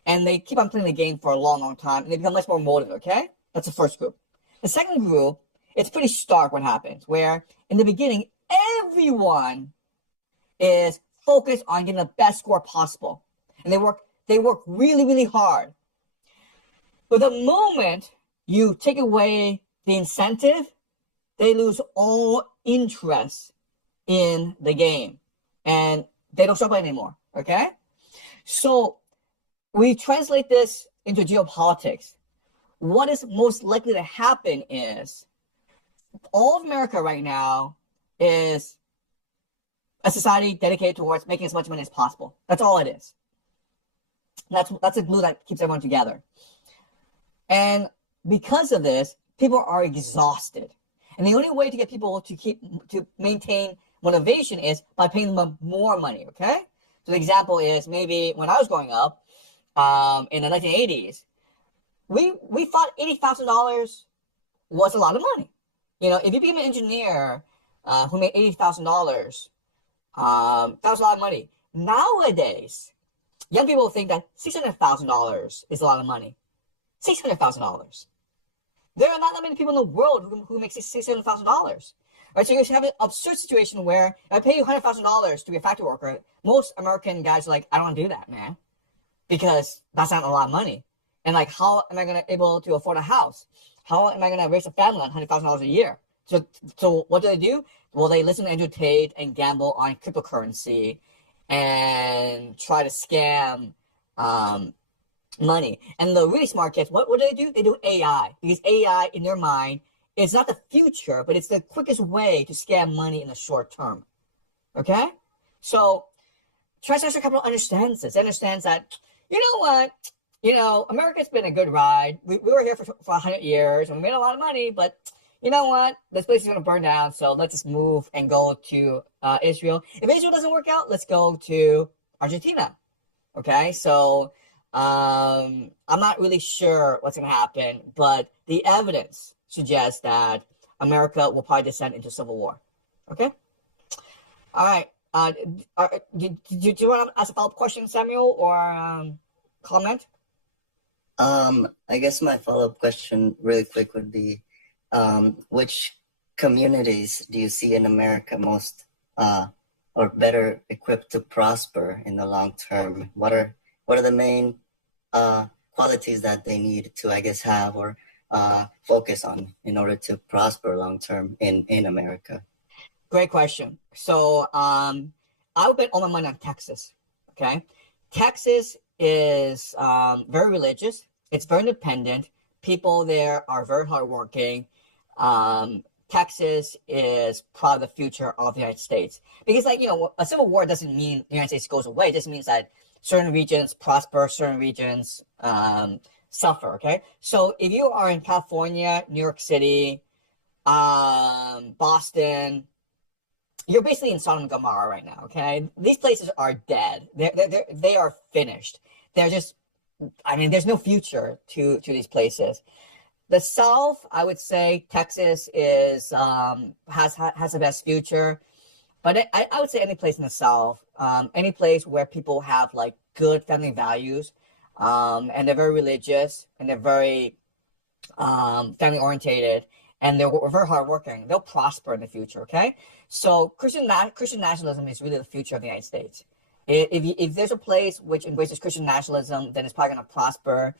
and they keep on playing the game for a long, long time, and they become much more motivated, okay? That's the first group. The second group, it's pretty stark what happens, where in the beginning, everyone is focused on getting the best score possible. And they work really, really hard. But the moment you take away the incentive, they lose all interest in the game. And they don't show up anymore, okay? So we translate this into geopolitics. What is most likely to happen is all of America right now is a society dedicated towards making as much money as possible. That's all it is. That's the glue that keeps everyone together. And because of this, people are exhausted. And the only way to get people to maintain motivation is by paying them more money, okay? So the example is maybe when I was growing up in the 1980s, we thought $80,000 was a lot of money. You know, if you became an engineer who made $80,000, that was a lot of money. Nowadays, young people think that $600,000 is a lot of money. $600,000. There are not that many people in the world who make $600,000. Right, so you have an absurd situation where if I pay you $100,000 to be a factory worker, most American guys are like, I don't want to do that, man, because that's not a lot of money. And like, how am I going to able to afford a house? How am I going to raise a family on $100,000 a year? So what do? Well, they listen to Andrew Tate and gamble on cryptocurrency and try to scam money. And the really smart kids, what do? They do AI, because AI in their mind is not the future, but it's the quickest way to scam money in the short term. Okay? So transnational capital understands this. It understands that, you know what? You know, America's been a good ride. We were here for 100 years and we made a lot of money, but you know what? This place is going to burn down, so let's just move and go to Israel. If Israel doesn't work out, let's go to Argentina. Okay? So I'm not really sure what's going to happen, but the evidence suggests that America will probably descend into civil war. Okay? All right. Do you want to ask a follow-up question, Samuel, or comment? I guess my follow-up question really quick would be, which communities do you see in America most or better equipped to prosper in the long term? What are the main qualities that they need to, I guess, have or focus on in order to prosper long term in America? Great question. So I would bet all my money on Texas. Okay, Texas is very religious. It's very independent. People there are very hardworking. Texas is probably the future of the United States because, like, a civil war doesn't mean the United States goes away. It just means that certain regions prosper, certain regions suffer. Okay, so if you are in California, New York City, Boston, you're basically in Sodom and Gomorrah right now. Okay, these places are dead. They are finished. They're just, I mean, there's no future to these places. The South, I would say Texas is has the best future, but I would say any place in the South, any place where people have like good family values, and they're very religious and they're very family orientated and they're very hardworking, they'll prosper in the future. Okay, so Christian nationalism is really the future of the United States. If there's a place which embraces Christian nationalism, then it's probably going to prosper.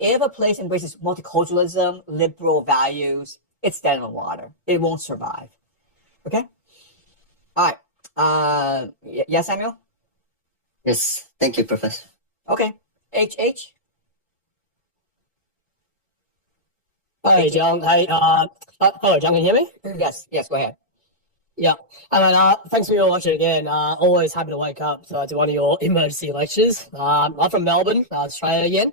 If a place embraces multiculturalism, liberal values, it's dead in the water. It won't survive. Okay? All right. Yes, Samuel? Yes. Thank you, Professor. Okay. H. Hi, John. Hello, John. Can you hear me? Yes. Go ahead. Yeah. And thanks for your watching again. Always happy to wake up to one of your emergency lectures. I'm from Melbourne, Australia again.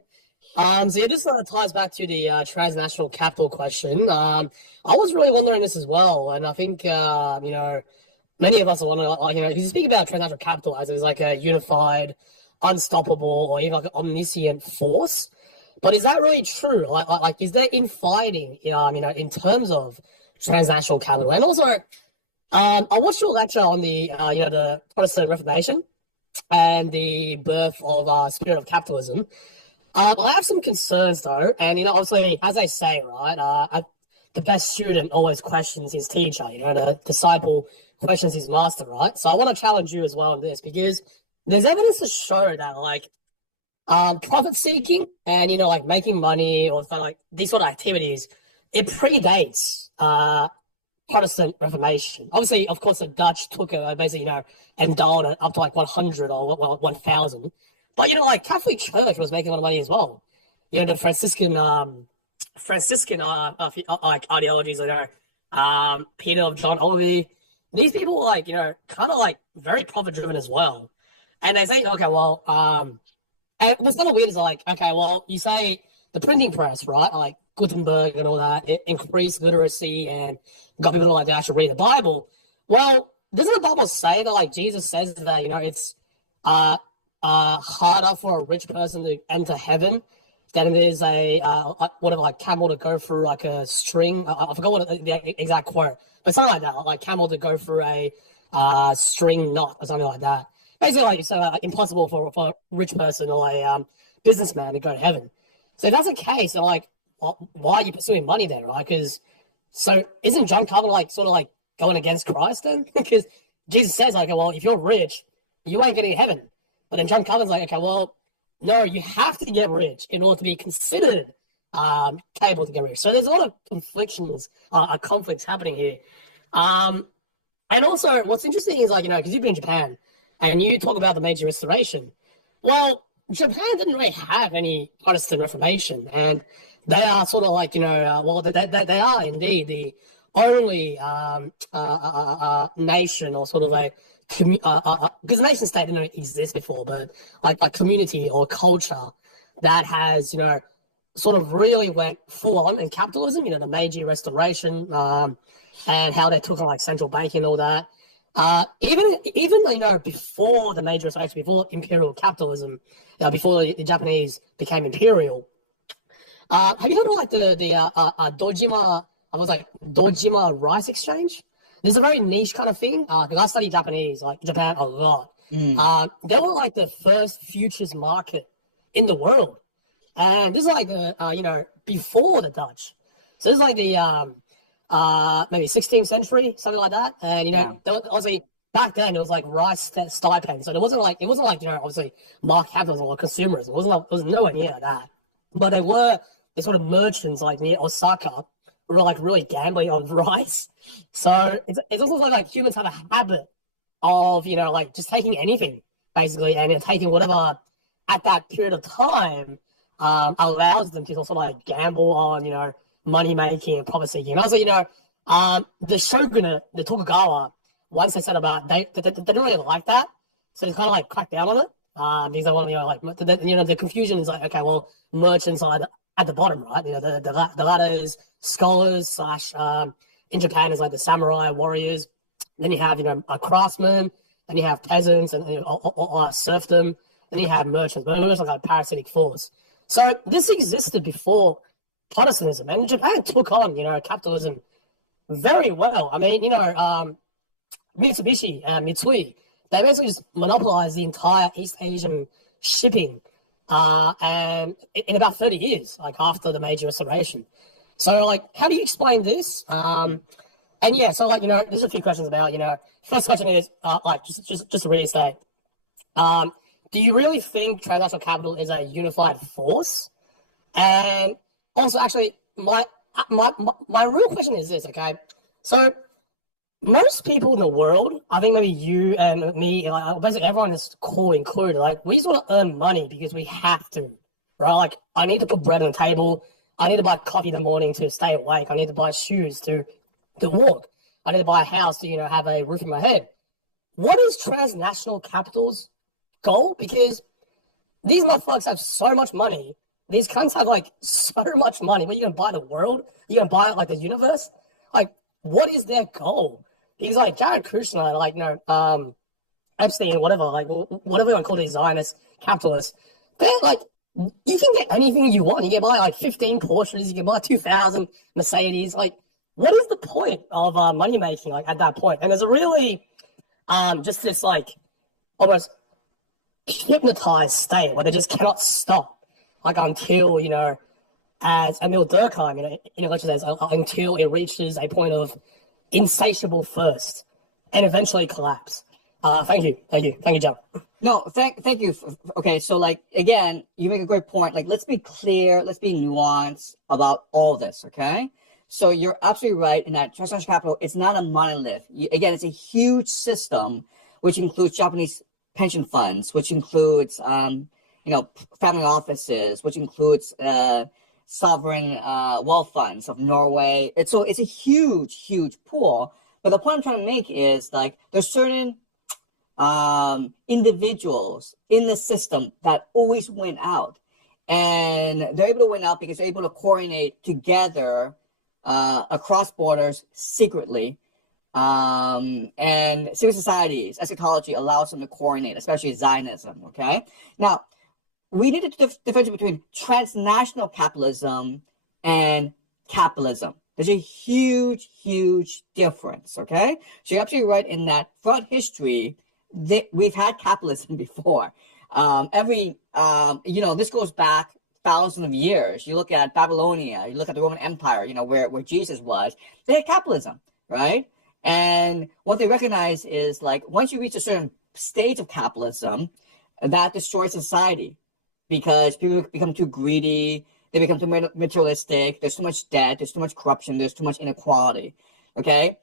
So yeah, this ties back to the transnational capital question. I was really wondering this as well, and I think many of us are wondering, because you speak about transnational capital as like a unified, unstoppable, or even like an omniscient force. But is that really true? Like is there infighting? In terms of transnational capital, and also, I watched your lecture on the Protestant Reformation and the birth of spirit of capitalism. I have some concerns though, and obviously, as they say, right, the best student always questions his teacher. The disciple questions his master, right? So I want to challenge you as well on this because there's evidence to show that like profit seeking and like making money or like these sort of activities, it predates Protestant Reformation. Obviously, of course, the Dutch took it basically and dialed it up to like 100 or 1,000. But like Catholic Church was making a lot of money as well. The Franciscan like ideologies, Peter of John Oliver. These people were like kind of like very profit driven as well. And they say, okay, well, and what's kind of weird is like, okay, well, you say the printing press, right? Like Gutenberg and all that, it increased literacy and got people to actually read the Bible. Well, doesn't the Bible say that like Jesus says that it's harder for a rich person to enter heaven than it is a camel to go through like a string. I forgot what the exact quote, but something like that, like camel to go through a string knot or something like that. Basically, like you say, like impossible for a rich person or a businessman to go to heaven. So if that's the case, then like, why are you pursuing money then, right? Because so isn't John Calvin like sort of like going against Christ then? Because Jesus says like, well, if you're rich, you ain't getting heaven. But then John Calvin's like, okay, well, no, you have to get rich in order to be considered capable to get rich. So there's a lot of conflicts happening here. And also, what's interesting is like, because you've been in Japan and you talk about the Meiji Restoration. Well, Japan didn't really have any Protestant Reformation, and they are sort of like, they are indeed the only nation or sort of a because the nation state didn't exist before, but like a community or culture that has, sort of really went full on in capitalism, the Meiji Restoration, and how they took on like central banking and all that. Even before the Meiji Restoration, before imperial capitalism, before the Japanese became imperial. Have you heard of like the Dojima rice exchange? This is a very niche kind of thing because I study Japanese, like Japan, a lot. They were like the first futures market in the world. and this is like before the Dutch. So this is like the maybe 16th century, something like that. And there was, obviously back then it was like rice stipend, so it wasn't like obviously market capitalism or consumerism. It was nowhere near that. But they sort of merchants like near Osaka who were like really gambling on rice. So it's also like humans have a habit of like just taking anything basically, and taking whatever at that period of time allows them to also like gamble on money making and profit seeking. And also the shogunate, the Tokugawa, once they said about they didn't really like that, so they kind of like cracked down on it because they want the confusion is like, okay, well, merchants are at the bottom, right? The latter is scholars / in Japan is like the samurai warriors. Then you have a craftsman. Then you have peasants and serfdom. Then you have merchants. But merchants are like a parasitic force. So this existed before Protestantism, and Japan took on capitalism very well. I mean Mitsubishi and Mitsui, they basically just monopolized the entire East Asian shipping and in about 30 years, like after the Meiji Restoration. So like, how do you explain this? And yeah, so like, there's a few questions about, first question is like, just to restate, do you really think transnational capital is a unified force? And also actually, my real question is this, okay? So most people in the world, I think maybe you and me, like basically everyone is cool included, like we just want to earn money because we have to, right? Like I need to put bread on the table. I need to buy coffee in the morning to stay awake. I need to buy shoes to walk. I need to buy a house to, have a roof in my head. What is transnational capital's goal? Because these motherfuckers have so much money. These cunts have like so much money. What, you gonna buy the world? You gonna buy like the universe? Like, what is their goal? Because like Jared Kushner, like Epstein, whatever, like whatever you want to call these Zionist capitalists, they're like, you can get anything you want. You can buy like 15 Porsches, you can buy 2,000 Mercedes. Like, what is the point of money making like at that point? And there's a really just this like almost hypnotized state where they just cannot stop, like until as Emil Durkheim in a lecture says, until it reaches a point of insatiable thirst and eventually collapse. Thank you, John. No, thank you. Okay, so like again, you make a great point. Like, let's be clear, let's be nuanced about all this. Okay, so you're absolutely right in that transnational capital, it's not a monolith. Again, it's a huge system which includes Japanese pension funds, which includes family offices, which includes sovereign wealth funds of Norway. It's a huge pool. But the point I'm trying to make is like there's certain individuals in the system that always win out, and they're able to win out because they're able to coordinate together across borders secretly. And civil societies, eschatology allows them to coordinate, especially Zionism. Okay, now we need to differentiate between transnational capitalism and capitalism. There's a huge difference, okay? So you're absolutely right in that throughout history, we've had capitalism before. This goes back thousands of years. You look at Babylonia, you look at the Roman Empire, where Jesus was, they had capitalism, right? And what they recognize is like, once you reach a certain stage of capitalism, that destroys society. Because people become too greedy, they become too materialistic, there's too much debt, there's too much corruption, there's too much inequality, okay?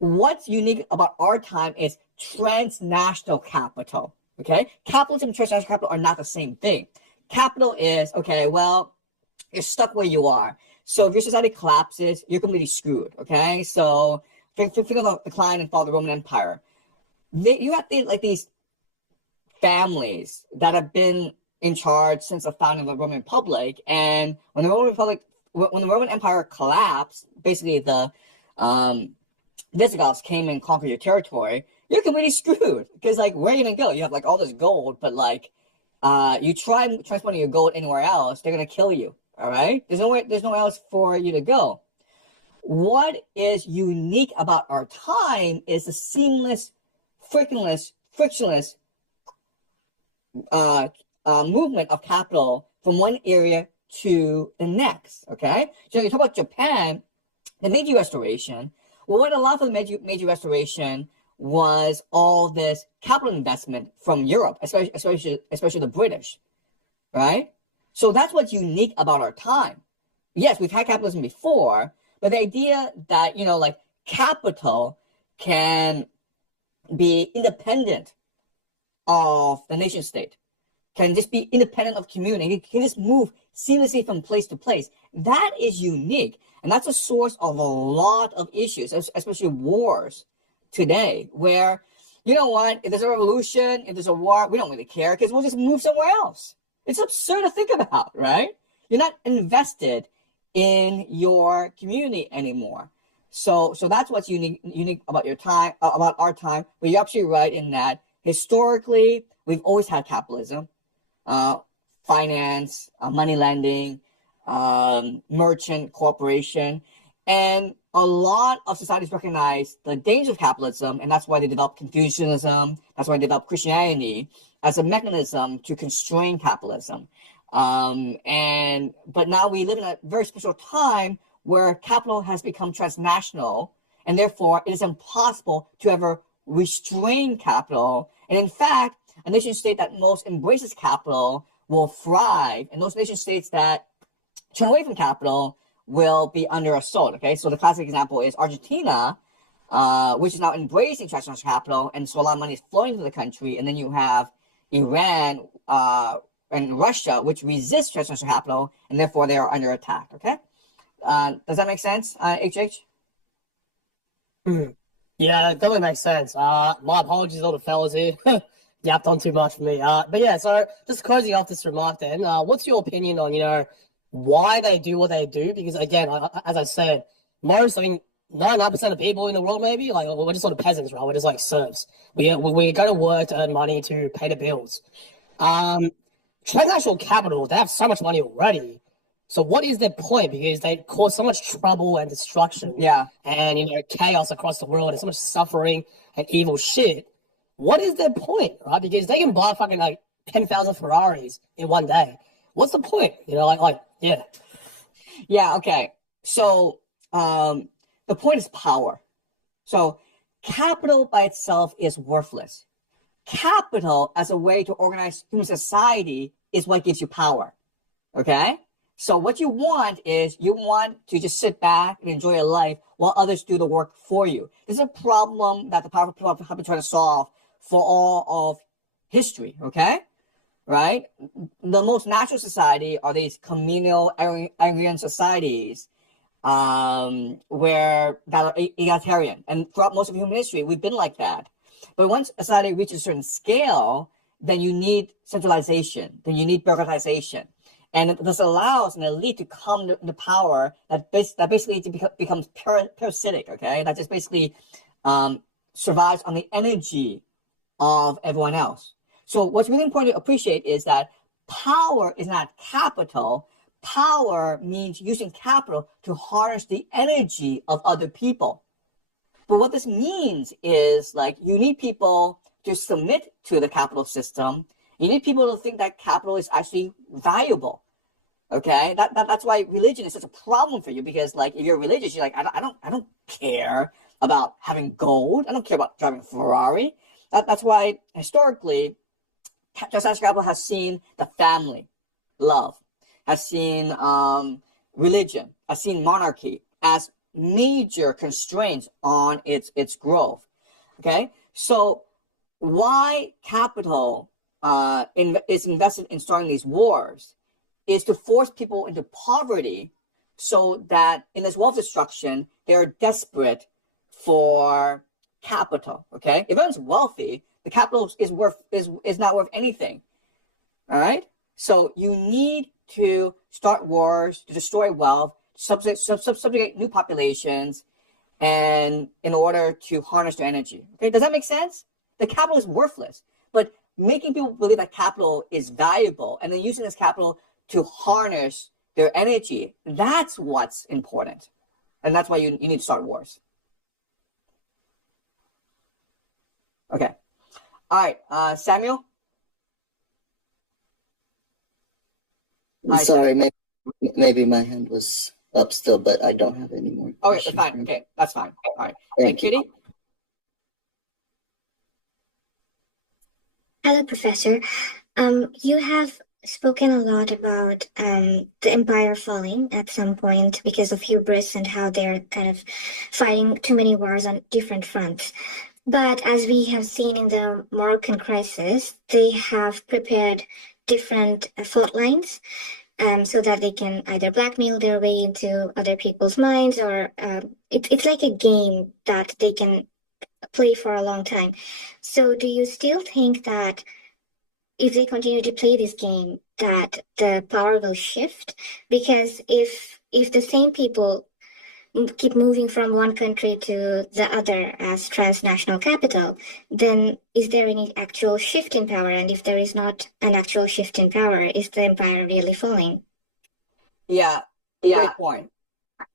What's unique about our time is transnational capital, okay? Capitalism and transnational capital are not the same thing. Capital is, okay, well, you're stuck where you are. So if your society collapses, you're completely screwed, okay? So think of the decline and fall of the Roman Empire. You have these families that have been in charge since the founding of the Roman Republic, and when the Roman Empire collapsed, basically the Visigoths came and conquered your territory. You're completely screwed because like, where are you gonna go? You have like all this gold, but like you try transporting your gold anywhere else, they're gonna kill you. All right, there's nowhere else for you to go. What is unique about our time is the seamless, frictionless movement of capital from one area to the next, okay? So you talk about Japan, the Meiji Restoration. Well, what allowed for the Meiji Restoration was all this capital investment from Europe, especially the British, right? So that's what's unique about our time. Yes, we've had capitalism before, but the idea that, like capital can be independent of the nation state, can just be independent of community, it can just move seamlessly from place to place. That is unique. And that's a source of a lot of issues, especially wars today, where, you know what, if there's a revolution, if there's a war, we don't really care because we'll just move somewhere else. It's absurd to think about, right? You're not invested in your community anymore. So that's what's unique about your time, about our time. But you're absolutely right in that historically, we've always had capitalism, finance, money lending, merchant cooperation, and a lot of societies recognize the danger of capitalism, and that's why they developed Confucianism. That's why they developed Christianity as a mechanism to constrain capitalism. But now we live in a very special time where capital has become transnational, and therefore it is impossible to ever restrain capital. And in fact, a nation state that most embraces capital will thrive, and those nation states that turn away from capital will be under assault. Okay, so the classic example is Argentina, which is now embracing transnational capital, and so a lot of money is flowing into the country. And then you have Iran and Russia, which resist transnational capital, and therefore they are under attack. Okay, does that make sense, HH? Yeah, that definitely makes sense. My apologies to all the fellas here. Yapped on too much for me. But yeah, so just closing off this remark then, what's your opinion on, why they do what they do? Because again, as I said, 99% of people in the world, maybe, like, we're just sort of peasants, right? We're just like serfs. We go to work to earn money to pay the bills. Transnational capital, they have so much money already. So what is their point? Because they cause so much trouble and destruction, and chaos across the world, and so much suffering and evil shit. What is their point, right? Because they can buy fucking like 10,000 Ferraris in one day. What's the point? Yeah. Okay. So the point is power. So capital by itself is worthless. Capital as a way to organize human society is what gives you power. Okay. So what you want is you want to just sit back and enjoy your life while others do the work for you. This is a problem that the powerful people have been trying to solve for all of history, okay? Right? The most natural society are these communal agrarian societies where that are egalitarian. And throughout most of human history, we've been like that. But once a society reaches a certain scale, then you need centralization, then you need bureaucratization. And this allows an elite to come to power that basically becomes parasitic, okay? That just basically survives on the energy of everyone else. So what's really important to appreciate is that power is not capital. Power means using capital to harness the energy of other people. But what this means is, like, you need people to submit to the capital system. You need people to think that capital is actually valuable. Okay, that's why religion is such a problem for you, because, like, if you're religious, you're like, I don't care about having gold. I don't care about driving a Ferrari. That's why historically, transnational capital has seen the family, love, has seen religion, has seen monarchy as major constraints on its growth. Okay, so why capital is invested in starting these wars is to force people into poverty, so that in this wealth destruction, they're desperate for capital. Okay, if everyone's wealthy, the capital is not worth anything. All right, so you need to start wars to destroy wealth, subjugate new populations, and in order to harness their energy. Okay, does that make sense? The capital is worthless, but making people believe that capital is valuable and then using this capital to harness their energy, that's what's important. And that's why you need to start wars. Okay. All right, Samuel? Hi, Sorry, maybe my hand was up still, but I don't have any more. Oh, it's fine. Okay, that's fine. All right. Thank you. Kitty? Hello, Professor. You have spoken a lot about the empire falling at some point because of hubris and how they're kind of fighting too many wars on different fronts. But as we have seen in the Moroccan crisis, they have prepared different fault lines so that they can either blackmail their way into other people's minds, or it's like a game that they can play for a long time. So do you still think that if they continue to play this game, that the power will shift? Because if the same people keep moving from one country to the other as transnational capital, then is there any actual shift in power? And if there is not an actual shift in power, is the empire really falling? Yeah, great point.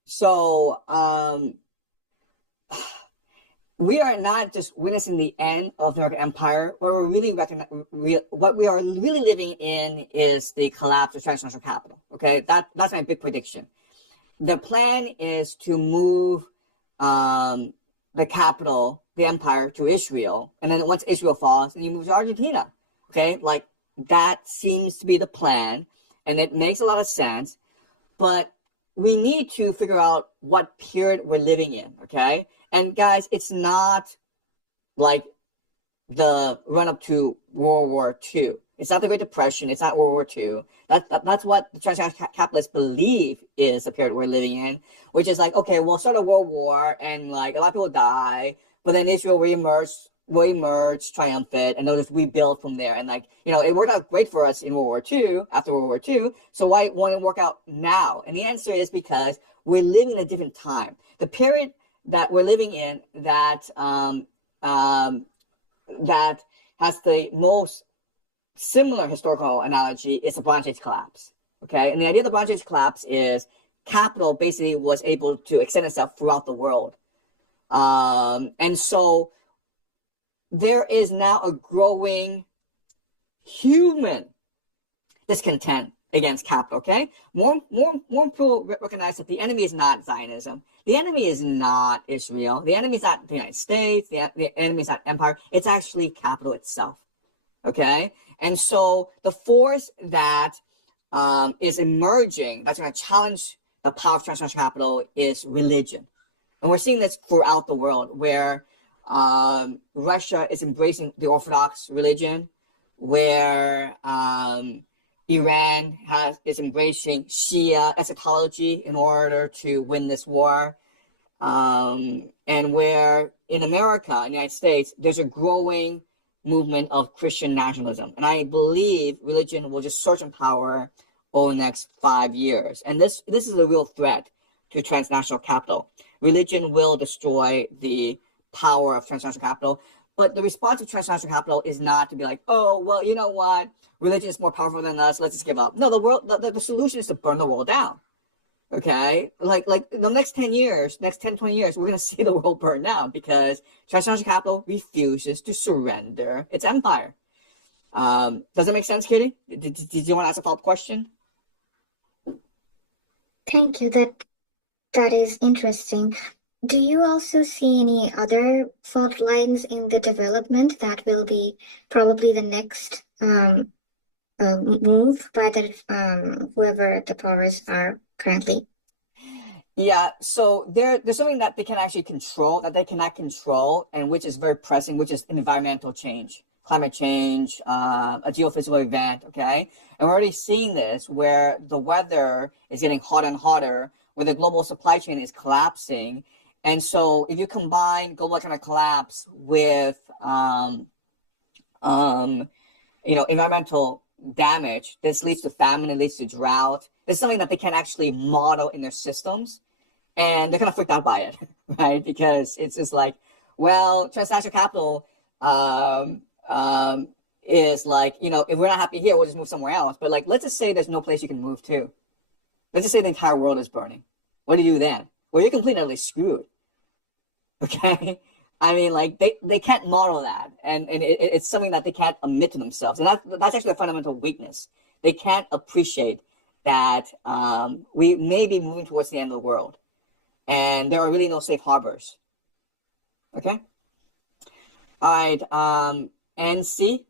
So we are not just witnessing the end of the American empire. What we are really living in is the collapse of transnational capital. Okay, that's my big prediction. The plan is to move the capital, the empire, to Israel, and then once Israel falls, then you move to Argentina. Okay, like that seems to be the plan, and it makes a lot of sense. But we need to figure out what period we're living in. Okay, and guys, it's not like the run up to World War II. It's not the Great Depression. It's not World War II. That's what the transnational capitalists believe is the period we're living in, which is like, okay, we'll start a world war and like a lot of people die, but then Israel will emerge triumphant, and they'll just rebuild from there. And like, you know, it worked out great for us in World War II, after World War II. So why won't it work out now? And the answer is because we're living in a different time. The period that we're living in that that has the most similar historical analogy is the Bronze Age collapse. Okay, and the idea of the Bronze Age collapse is capital basically was able to extend itself throughout the world, and so there is now a growing human discontent against capital. Okay, more people recognize that the enemy is not Zionism. The enemy is not Israel. The enemy is not the United States. The enemy is not empire. It's actually capital itself. Okay, and so the force that is emerging, that's going to challenge the power of transnational capital, is religion. And we're seeing this throughout the world, where Russia is embracing the Orthodox religion, where Iran is embracing Shia eschatology in order to win this war, and where in America, in the United States, there's a growing movement of Christian nationalism. And I believe religion will just surge in power over the next 5 years. And this is a real threat to transnational capital. Religion will destroy the power of transnational capital. But the response of transnational capital is not to be like, oh, well, you know what? Religion is more powerful than us. Let's just give up. No, the solution is to burn the world down. Okay, like the next 10 years, next 10, 20 years, we're going to see the world burn down because transnational capital refuses to surrender its empire. Does that make sense, Kitty? Did you want to ask a follow-up question? Thank you. That is interesting. Do you also see any other fault lines in the development that will be probably the next move by the whoever the powers are currently? Yeah, so there's something that they can actually control that they cannot control, and which is very pressing, which is environmental change, climate change, a geophysical event. Okay, and we're already seeing this where the weather is getting hotter and hotter, where the global supply chain is collapsing. And so if you combine global economic collapse with environmental damage, this leads to famine, it leads to drought. It's something that they can actually model in their systems, and they're kind of freaked out by it, right? Because it's just like, well, transnational capital is like, if we're not happy here, we'll just move somewhere else. But like, let's just say there's no place you can move to. Let's just say the entire world is burning. What do you do then? Well, you're completely screwed. Okay, I mean, like they can't model that, and it's something that they can't admit to themselves, and that's actually a fundamental weakness. They can't appreciate that we may be moving towards the end of the world, and there are really no safe harbors. Okay. All right. NC.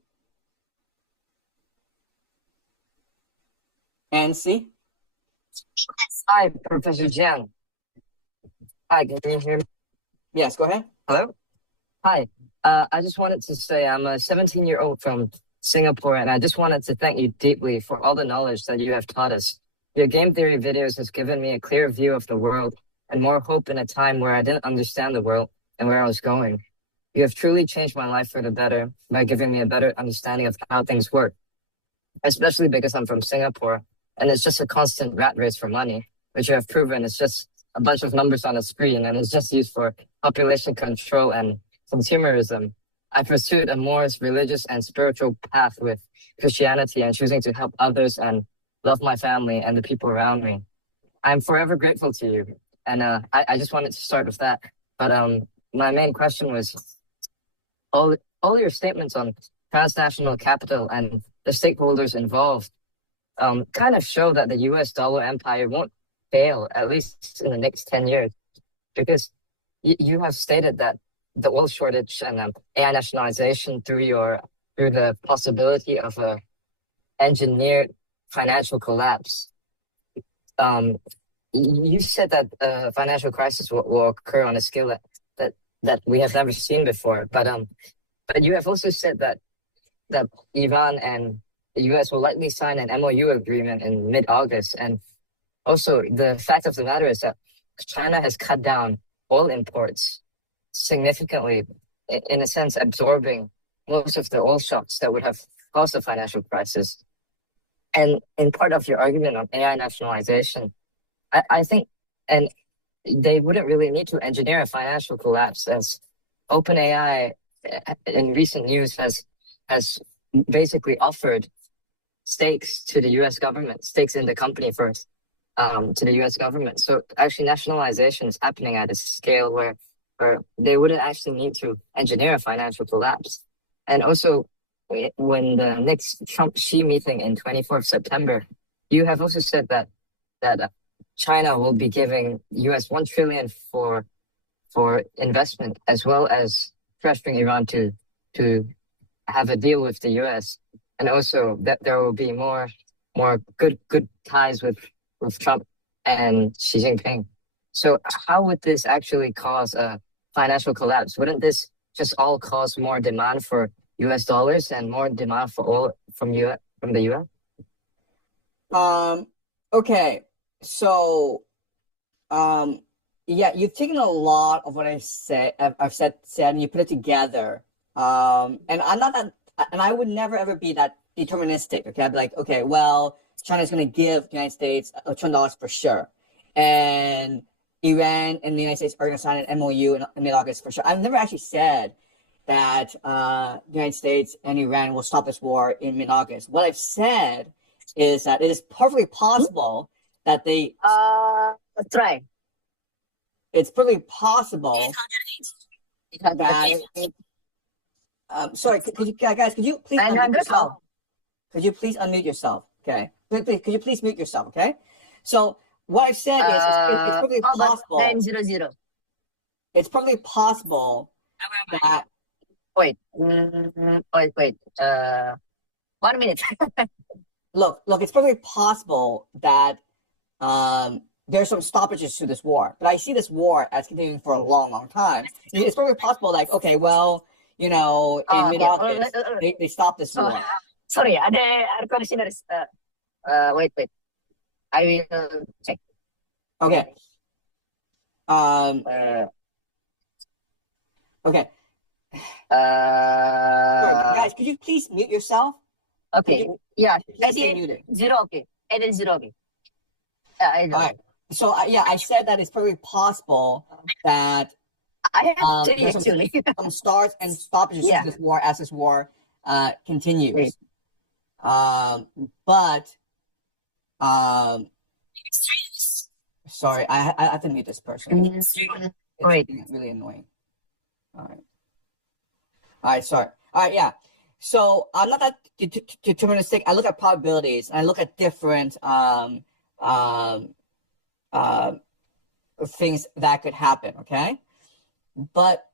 NC. Hi, Professor Jiang. Hi, can you hear me? Yes, go ahead. Hello? Hi. I just wanted to say I'm a 17-year-old from Singapore, and I just wanted to thank you deeply for all the knowledge that you have taught us. Your game theory videos has given me a clear view of the world and more hope in a time where I didn't understand the world and where I was going. You have truly changed my life for the better by giving me a better understanding of how things work, especially because I'm from Singapore, and it's just a constant rat race for money, which you have proven is just a bunch of numbers on a screen, and it's just used for population control and consumerism. I pursued a more religious and spiritual path with Christianity and choosing to help others and love my family and the people around me. I'm forever grateful to you. And I just wanted to start with that. But my main question was all your statements on transnational capital and the stakeholders involved kind of show that the US dollar empire won't fail, at least in the next 10 years. Because you have stated that the oil shortage and AI nationalization through the possibility of a engineered financial collapse. You said that financial crisis will occur on a scale that we have never seen before. But you have also said that Iran and the US will likely sign an MOU agreement in mid-August. And also the fact of the matter is that China has cut down oil imports significantly, in a sense, absorbing most of the oil shocks that would have caused the financial crisis. And in part of your argument on AI nationalization, I think, and they wouldn't really need to engineer a financial collapse, as OpenAI in recent news has basically offered stakes to the US government, stakes in the company first, to the US government. So actually nationalization is happening at a scale where they wouldn't actually need to engineer a financial collapse. And also, when the next Trump-Xi meeting in 24th September, you have also said that China will be giving US $1 trillion for investment, as well as pressuring Iran to have a deal with the US, and also that there will be more good ties with Trump and Xi Jinping. So how would this actually cause a financial collapse? Wouldn't this just all cause more demand for US dollars and more demand for oil from the US? Okay. So yeah, you've taken a lot of what I've said, and you put it together. And I'm not that, and I would never ever be that deterministic. Okay, I'd be like, okay, well, China's going to give the United States $1 trillion for sure, and Iran and the United States are going to sign an MOU in mid-August for sure. I've never actually said that the United States and Iran will stop this war in mid-August. What I've said is that it is perfectly possible that they try. It's perfectly possible that. Sorry, could you guys? Could you please unmute yourself? Could you please unmute yourself? Okay. Could you please mute yourself? Okay. So what I've said is it's perfectly possible. 900. It's perfectly possible that. Wait. 1 minute. Look. It's perfectly possible that there's some stoppages to this war, but I see this war as continuing for a long time. It's perfectly possible, like, okay, well, in mid-August, they stop this war. Sorry, ada questioners. Wait. I will check. Okay. Okay. Sorry, guys, could you please mute yourself? Okay. Yeah. Please stay muted. Zero. Okay. And then zero. Okay. All right. So I said that it's perfectly possible that there's some starts and stoppages to this war as this war continues. But sorry, I have to mute this person. It's really annoying. All right. Sorry. All right, yeah. So I'm not that deterministic. I look at probabilities, and I look at different things that could happen, okay? But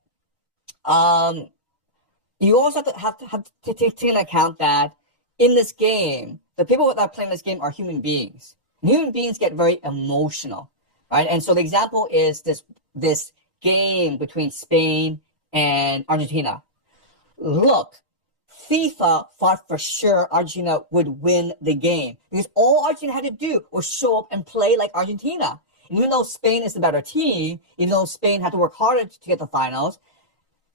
you also have to take into account that in this game, the people that are playing this game are human beings. And human beings get very emotional, right? And so the example is this game between Spain and Argentina. Look, FIFA thought for sure Argentina would win the game because all Argentina had to do was show up and play like Argentina. And even though Spain is the better team, even though Spain had to work harder to get the finals,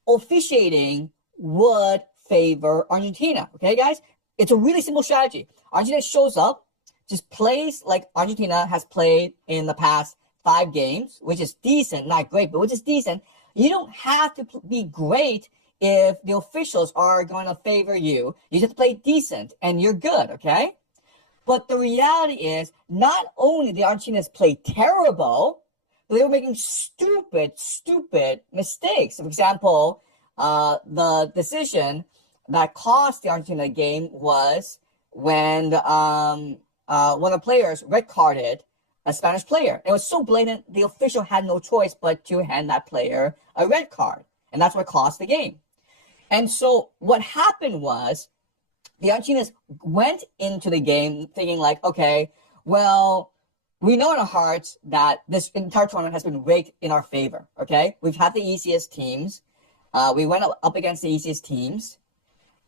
officiating would favor Argentina. Okay, guys? It's a really simple strategy. Argentina shows up, just plays like Argentina has played in the past 5 games, which is decent, not great, but which is decent. You don't have to be great if the officials are going to favor you. You just have to play decent, and you're good, okay? But the reality is, not only did Argentinians play terrible, but they were making stupid mistakes. For example, the decision that cost the Argentina game was when one of the players red carded a Spanish player. It was so blatant, the official had no choice but to hand that player a red card. And that's what cost the game. And so what happened was the Argentinians went into the game thinking like, okay, well, we know in our hearts that this entire tournament has been rigged in our favor, okay? We've had the easiest teams. We went up against the easiest teams.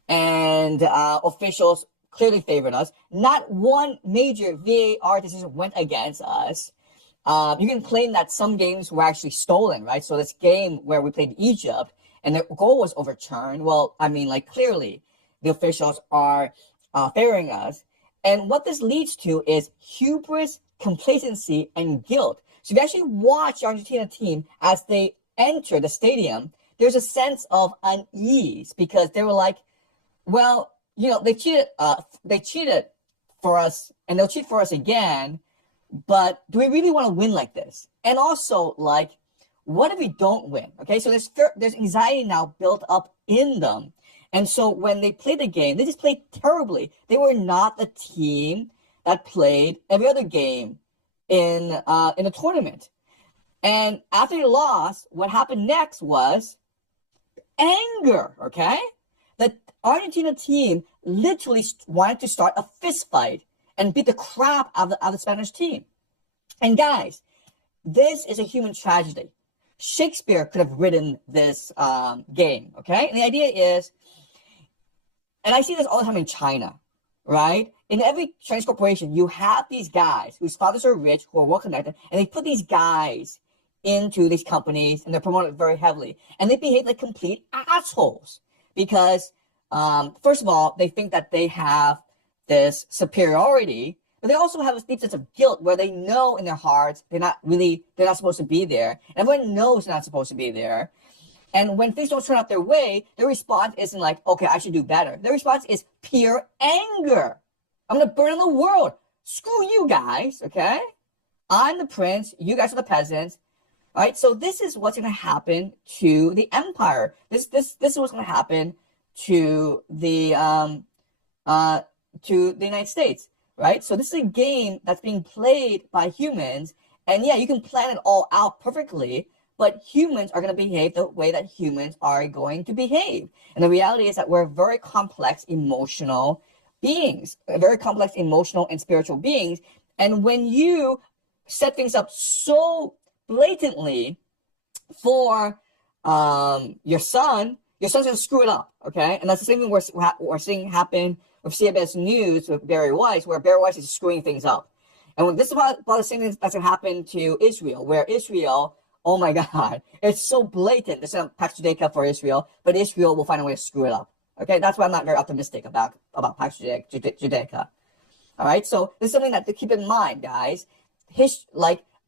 And officials clearly favored us. Not one major VAR decision went against us. You can claim that some games were actually stolen, right? So this game where we played Egypt and the goal was overturned. Well, I mean, like clearly the officials are favoring us. And what this leads to is hubris, complacency, and guilt. So if you actually watch the Argentina team as they enter the stadium, there's a sense of unease because they were like, well, you know, they cheated for us and they'll cheat for us again, but do we really want to win like this? And also, like, what if we don't win? Okay, so there's anxiety now built up in them. And so when they played the game, they just played terribly. They were not the team that played every other game in the tournament. And after they lost, what happened next was anger, okay? The Argentina team literally wanted to start a fist fight and beat the crap out of the Spanish team. And guys, this is a human tragedy. Shakespeare could have written this game, okay? And the idea is, and I see this all the time in China, right? In every Chinese corporation, you have these guys whose fathers are rich, who are well-connected, and they put these guys into these companies, and they're promoted very heavily. And they behave like complete assholes because, first of all, they think that they have this superiority, but they also have a deep sense of guilt where they know in their hearts they're not supposed to be there. And everyone knows they're not supposed to be there. And when things don't turn out their way, their response isn't like, okay, I should do better. Their response is pure anger. I'm going to burn the world. Screw you guys, okay? I'm the prince. You guys are the peasants. All right, so this is what's going to happen to the empire. This is what's going to happen to the United States, right? So this is a game that's being played by humans, and yeah, you can plan it all out perfectly, but humans are going to behave the way that humans are going to behave. And the reality is that we're very complex emotional beings, very complex emotional and spiritual beings. And when you set things up so blatantly for your son's going to screw it up, okay? And that's the same thing we're seeing happen with CBS News with Barry Weiss, where Barry Weiss is screwing things up. And this is about the same thing that's going to happen to Israel, where Israel, oh my God, it's so blatant. There's no Pax Judaica for Israel, but Israel will find a way to screw it up. Okay, that's why I'm not very optimistic about Pax Judaica. All right, so this is something that to keep in mind, guys.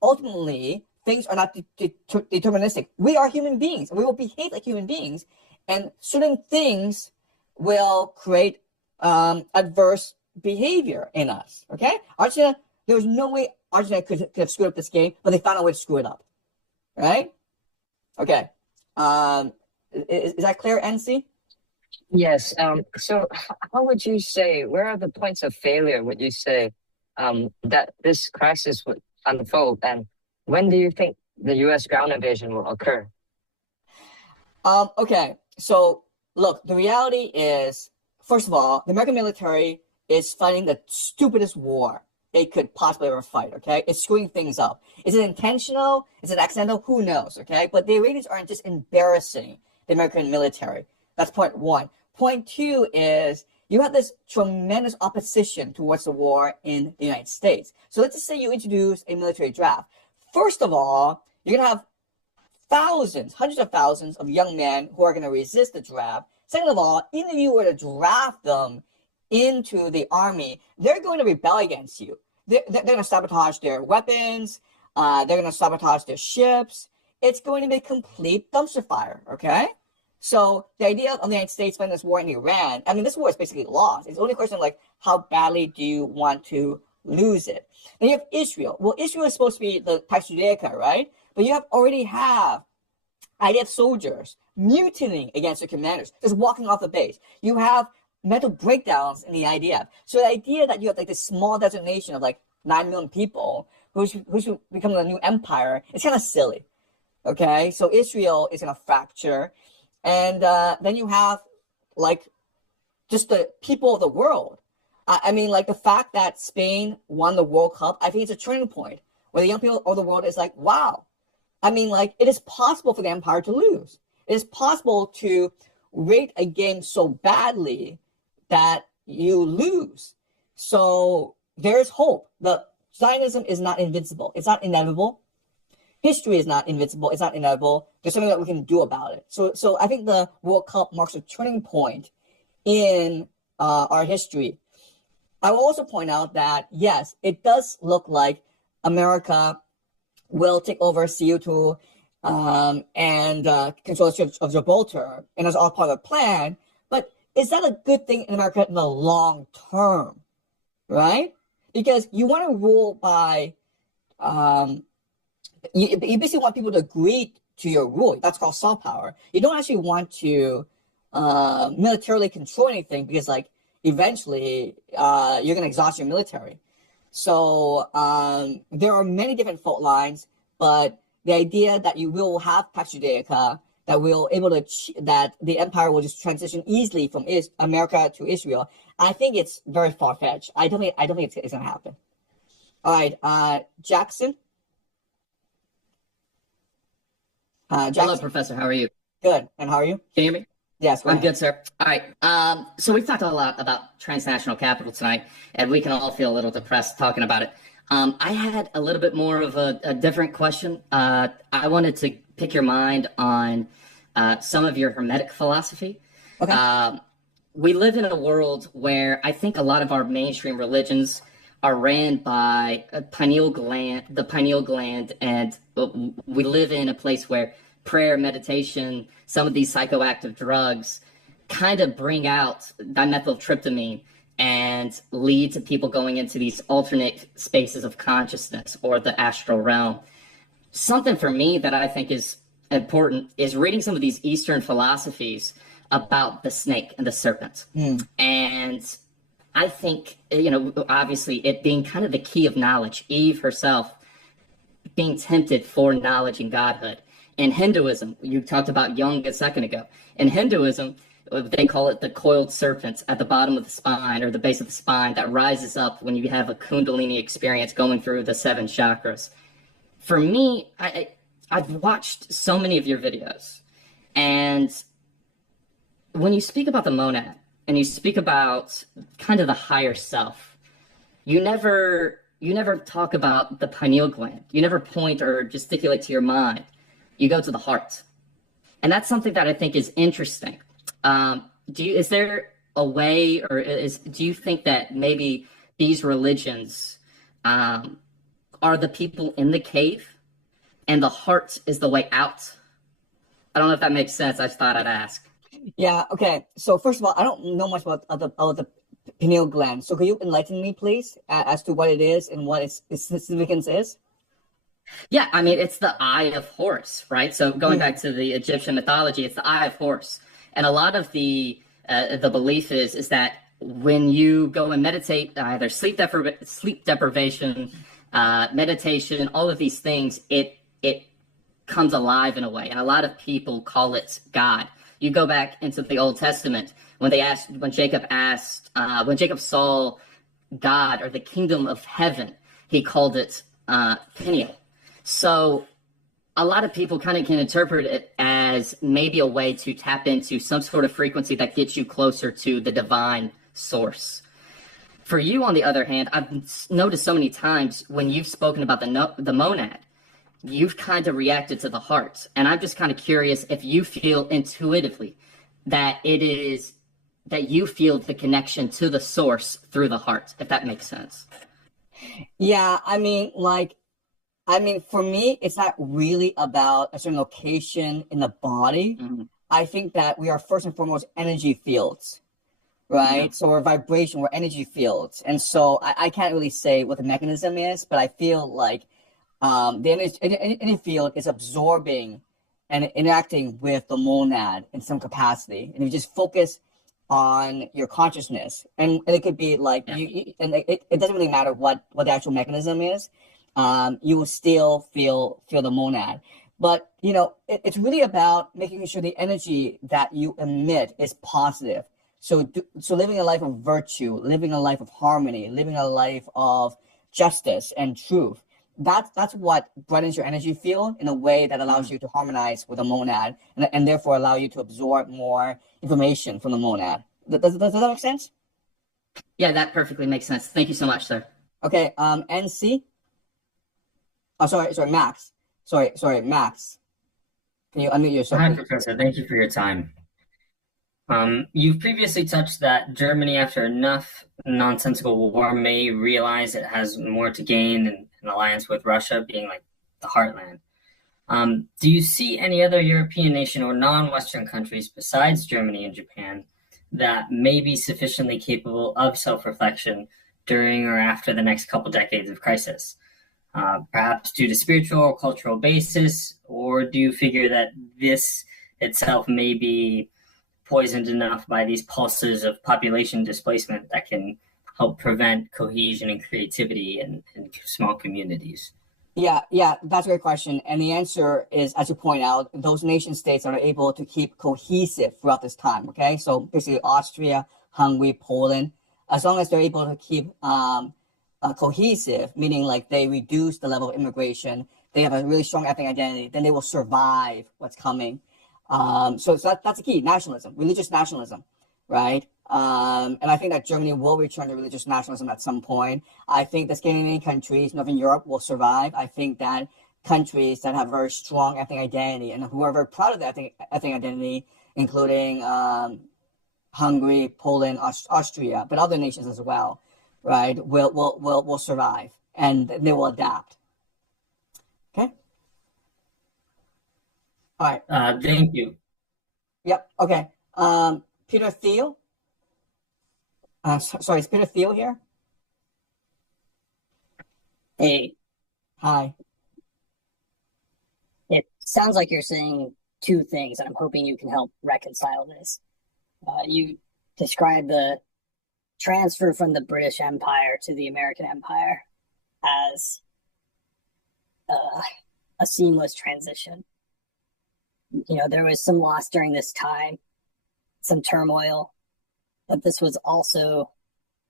Ultimately, things are not deterministic. We are human beings, and we will behave like human beings, and certain things will create adverse behavior in us. Okay, Argentina, there was no way Argentina could have screwed up this game, but they found a way to screw it up. Right? Okay. Is that clear, NC? Yes. So how would you say, where are the points of failure, would you say, that this crisis would unfold? And when do you think the U.S. ground invasion will occur? Okay, so look, the reality is, first of all, the American military is fighting the stupidest war it could possibly ever fight, okay? It's screwing things up. Is it intentional? Is it accidental? Who knows, okay? But the Iranians aren't just embarrassing the American military. That's point one. Point two is you have this tremendous opposition towards the war in the United States. So let's just say you introduce a military draft. First of all, you're going to have thousands, hundreds of thousands of young men who are going to resist the draft. Second of all, even if you were to draft them into the army, they're going to rebel against you. They're going to sabotage their weapons. They're going to sabotage their ships. It's going to be a complete dumpster fire, okay? So the idea of the United States fighting this war in Iran, I mean, this war is basically lost. It's only a question of, like, how badly do you want to lose it? Then you have Israel. Well, Israel is supposed to be the Pax Judaica, right? But you already have IDF soldiers mutinying against their commanders, just walking off the base. You have mental breakdowns in the IDF. So the idea that you have like this small desert nation of like 9 million people who should become a new empire, it's kind of silly. Okay, so Israel is going to fracture. And then you have like just the people of the world. I mean, like the fact that Spain won the World Cup, I think it's a turning point where the young people of the world is like, wow. I mean, like, it is possible for the empire to lose. It is possible to rate a game so badly that you lose. So there's hope. The Zionism is not invincible. It's not inevitable. History is not invincible. It's not inevitable. There's something that we can do about it. So I think the World Cup marks a turning point in our history. I will also point out that, yes, it does look like America will take over CO2 and control the Strait of Gibraltar, and that's all part of the plan. But is that a good thing in America in the long term, right? Because you want to rule by, you basically want people to agree to your rule. That's called soft power. You don't actually want to militarily control anything because, like, eventually you're going to exhaust your military. So there are many different fault lines, but the idea that you will have Pax Judaica, that we'll able to that the empire will just transition easily from America to Israel, I think it's very far fetched. I don't think it's going to happen. All right, Jackson. Jackson. Hello, Professor. How are you? Good. And how are you? Can you hear me? Yes, I'm good, sir. All right. So we've talked a lot about transnational capital tonight, and we can all feel a little depressed talking about it. I had a little bit more of a different question. I wanted to pick your mind on some of your Hermetic philosophy. Okay. We live in a world where I think a lot of our mainstream religions are ran by the pineal gland, and we live in a place where prayer, meditation, some of these psychoactive drugs kind of bring out dimethyltryptamine and lead to people going into these alternate spaces of consciousness or the astral realm. Something for me that I think is important is reading some of these Eastern philosophies about the snake and the serpent. And I think, obviously it being kind of the key of knowledge, Eve herself being tempted for knowledge and godhood. In Hinduism, you talked about Jung a second ago. In Hinduism, they call it the coiled serpent at the bottom of the spine or the base of the spine that rises up when you have a Kundalini experience going through the 7 chakras. For me, I've watched so many of your videos, and when you speak about the monad and you speak about kind of the higher self, you never talk about the pineal gland. You never point or gesticulate to your mind. You go to the heart. And that's something that I think is interesting. Is there a way, or do you think that maybe these religions are the people in the cave and the heart is the way out? I don't know if that makes sense. I just thought I'd ask. Yeah, okay. So first of all, I don't know much about the pineal gland. So could you enlighten me, please, as to what it is and what its significance is? Yeah, I mean, it's the eye of Horus, right? So going back to the Egyptian mythology, it's the eye of Horus. And a lot of the the belief is that when you go and meditate, either sleep deprivation, meditation, all of these things, it comes alive in a way, and a lot of people call it God. You go back into the Old Testament when Jacob saw God or the kingdom of heaven, he called it Peniel. So a lot of people kind of can interpret it as maybe a way to tap into some sort of frequency that gets you closer to the divine source. For you, on the other hand, I've noticed so many times when you've spoken about the monad, you've kind of reacted to the heart. And I'm just kind of curious if you feel intuitively that you feel the connection to the source through the heart, if that makes sense. Yeah, I mean, for me, it's not really about a certain location in the body. Mm-hmm. I think that we are first and foremost energy fields, right? Yeah. So we're vibration, we're energy fields. And so I can't really say what the mechanism is, but I feel like the energy field is absorbing and interacting with the monad in some capacity. And if you just focus on your consciousness, and it could be like, it doesn't really matter what the actual mechanism is, you will still feel the monad. But, it's really about making sure the energy that you emit is positive. So living a life of virtue, living a life of harmony, living a life of justice and truth, that's what brightens your energy field in a way that allows you to harmonize with the monad and therefore allow you to absorb more information from the monad. Does that make sense? Yeah, that perfectly makes sense. Thank you so much, sir. Okay, NC? Oh, sorry, Max. Sorry, Max. Can you unmute yourself? Hi, Professor. Thank you for your time. You've previously touched that Germany, after enough nonsensical war, may realize it has more to gain in an alliance with Russia, being like the heartland. Do you see any other European nation or non-Western countries besides Germany and Japan that may be sufficiently capable of self-reflection during or after the next couple decades of crisis? Perhaps due to spiritual or cultural basis, or do you figure that this itself may be poisoned enough by these pulses of population displacement that can help prevent cohesion and creativity in small communities? Yeah, that's a great question. And the answer is, as you point out, those nation states are able to keep cohesive throughout this time, okay? So basically Austria, Hungary, Poland, as long as they're able to keep cohesive, meaning like they reduce the level of immigration, they have a really strong ethnic identity, then they will survive what's coming. So that's the key, nationalism, religious nationalism, right? And I think that Germany will return to religious nationalism at some point. I think the Scandinavian countries, Northern Europe, will survive. I think that countries that have very strong ethnic identity and who are very proud of their ethnic identity, including Hungary, Poland, Austria, but other nations as well, right, will survive and they will adapt. Okay. All right. Thank you. Yep. Okay. Peter Thiel. Sorry, is Peter Thiel here? Hey. Hi. It sounds like you're saying two things, and I'm hoping you can help reconcile this. You described the transfer from the British Empire to the American Empire as a seamless transition. There was some loss during this time, some turmoil, but this was also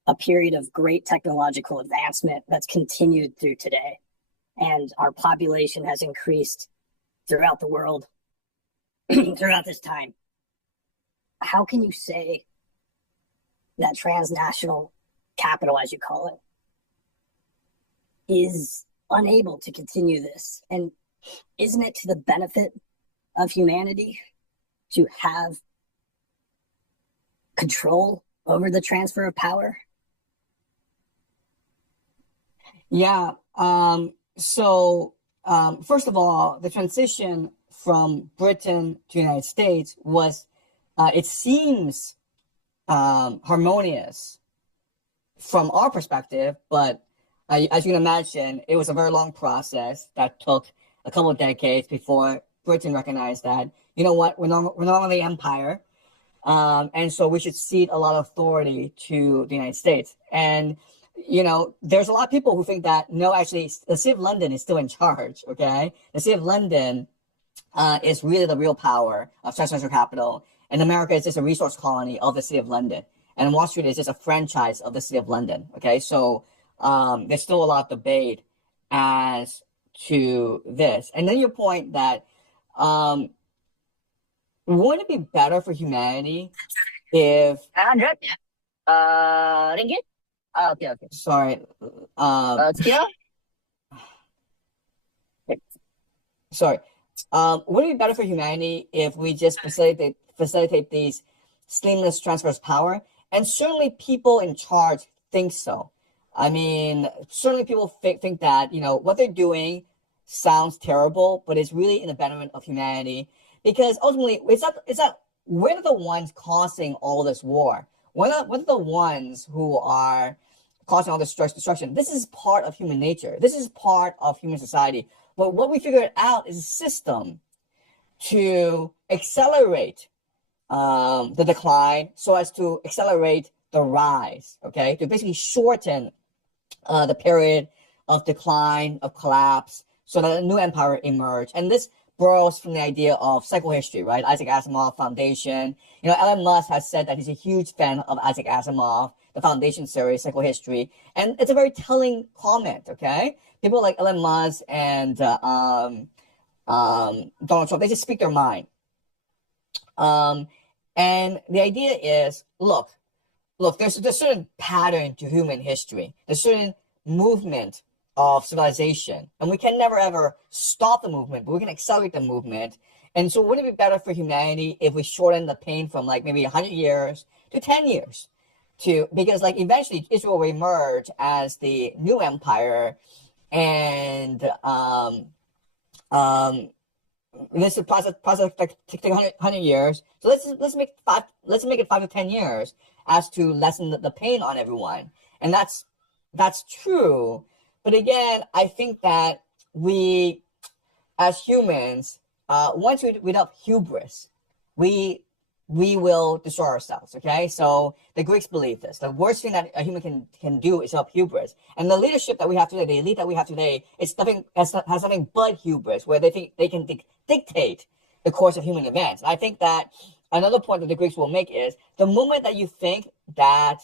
a period of great technological advancement that's continued through today. And our population has increased throughout the world throughout this time. How can you say that transnational capital, as you call it, is unable to continue this? And isn't it to the benefit of humanity to have control over the transfer of power? Yeah. So first of all, the transition from Britain to the United States was, it seems harmonious from our perspective, but as you can imagine, it was a very long process that took a couple of decades before Britain recognized that, you know what, we're no longer the empire. And so we should cede a lot of authority to the United States. And, you know, there's a lot of people who think that, no, actually, the city of London is still in charge, okay? The city of London is really the real power of transnational capital. And America is just a resource colony of the city of London. And Wall Street is just a franchise of the city of London, okay? So there's still a lot of debate as to this. And then your point that wouldn't it be better for humanity if 100 ringgit? Okay. Sorry. Kia? Sorry. Wouldn't it be better for humanity if we just facilitate these seamless transfers of power? And certainly people in charge think so. I mean, certainly people think that, you know, what they're doing sounds terrible, but it's really in the betterment of humanity. Because ultimately, it's not we're not the ones causing all this war. We're not the ones who are causing all this destruction. This is part of human nature. This is part of human society. But what we figured out is a system to accelerate the decline so as to accelerate the rise, okay? To basically shorten the period of decline, of collapse, so that a new empire emerge. And this borrows from the idea of psychohistory, right? Isaac Asimov Foundation. You know, Elon Musk has said that he's a huge fan of Isaac Asimov, the Foundation series, psychohistory. And it's a very telling comment, okay? People like Elon Musk and Donald Trump, they just speak their mind. And the idea is, look, there's a certain pattern to human history. There's a certain movement of civilization, and we can never ever stop the movement, but we can accelerate the movement. And so wouldn't it be better for humanity if we shorten the pain from like maybe 100 years to 10 years because like eventually Israel will emerge as the new empire, and this process like take 100 years. So let's make it 5 to 10 years as to lessen the pain on everyone. And that's true. But again, I think that we, as humans, once we develop hubris, we will destroy ourselves, okay? So the Greeks believe this. The worst thing that a human can do is develop hubris. And the leadership that we have today, the elite that we have today, has nothing but hubris, where they think they can dictate the course of human events. And I think that another point that the Greeks will make is the moment that you think that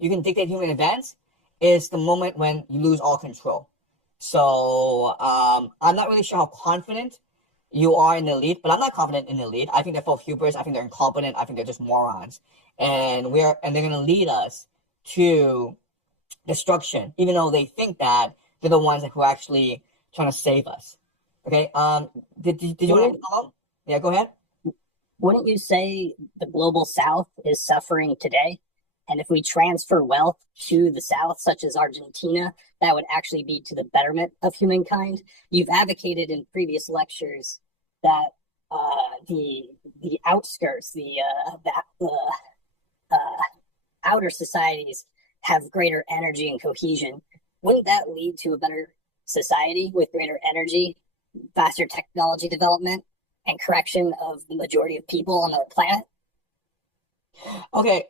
you can dictate human events is the moment when you lose all control. So I'm not really sure how confident you are in the elite, but I'm not confident in the elite. I think they're full of hubris. I think they're incompetent. I think they're just morons, and they're going to lead us to destruction, even though they think that they're the ones who are actually trying to save us. Okay. Did you want to follow? Yeah, go ahead. Wouldn't you say the global South is suffering today? And if we transfer wealth to the South, such as Argentina, that would actually be to the betterment of humankind. You've advocated in previous lectures that the outskirts, the outer societies have greater energy and cohesion. Wouldn't that lead to a better society with greater energy, faster technology development, and correction of the majority of people on the planet? Okay.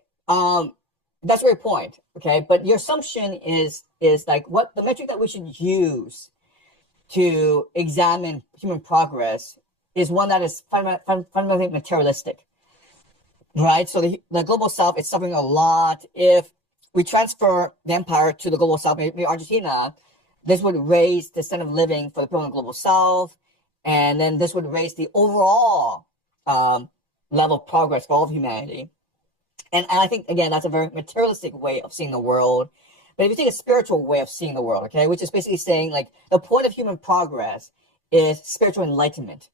That's a great point, okay? But your assumption is like what the metric that we should use to examine human progress is one that is fundamentally materialistic, right? So the global South is suffering a lot. If we transfer the empire to the global South, maybe Argentina, this would raise the standard of living for the people in the global South, and then this would raise the overall level of progress for all of humanity. And I think, again, that's a very materialistic way of seeing the world. But if you take a spiritual way of seeing the world, okay, which is basically saying, like, the point of human progress is spiritual enlightenment,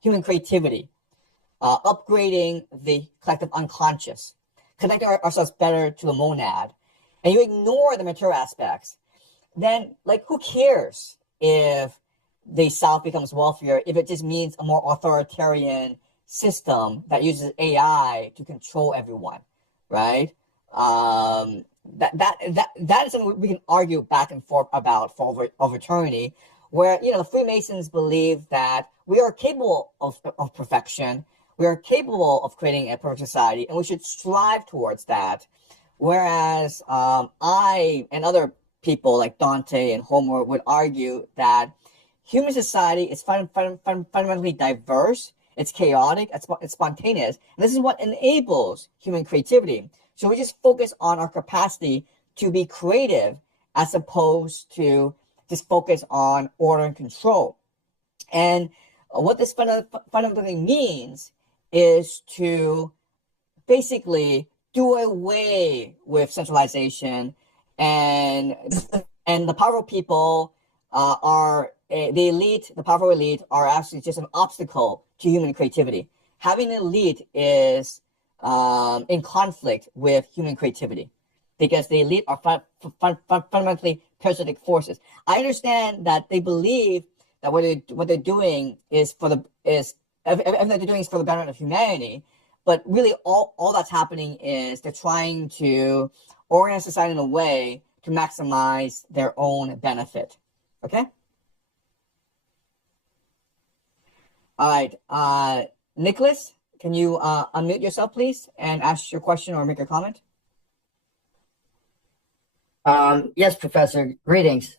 human creativity, upgrading the collective unconscious, connecting ourselves better to the monad, and you ignore the material aspects, then, like, who cares if the South becomes wealthier, if it just means a more authoritarian system that uses AI to control everyone, right? That is something we can argue back and forth about for eternity, where, you know, the Freemasons believe that we are capable of perfection. We are capable of creating a perfect society, and we should strive towards that. Whereas I and other people like Dante and Homer would argue that human society is fundamentally diverse, it's chaotic, it's spontaneous, and this is what enables human creativity. So we just focus on our capacity to be creative as opposed to just focus on order and control. And what this fundamentally means is to basically do away with centralization, and the powerful people the powerful elite are actually just an obstacle to human creativity. Having an elite is in conflict with human creativity because the elite are fundamentally parasitic forces. I understand that they believe that what they're doing is everything they're doing is for the betterment of humanity, but really all that's happening is they're trying to organize society in a way to maximize their own benefit. Okay? All right. Nicholas, can you unmute yourself, please, and ask your question or make a comment? Yes, Professor. Greetings.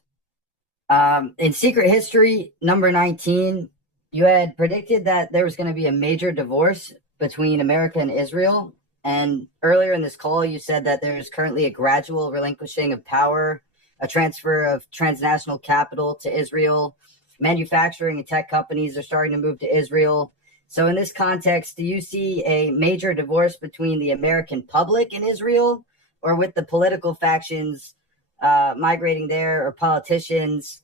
In Secret History number 19, you had predicted that there was going to be a major divorce between America and Israel. And earlier in this call, you said that there's currently a gradual relinquishing of power, a transfer of transnational capital to Israel. Manufacturing and tech companies are starting to move to Israel. So in this context, do you see a major divorce between the American public and Israel, or with the political factions migrating there, or politicians,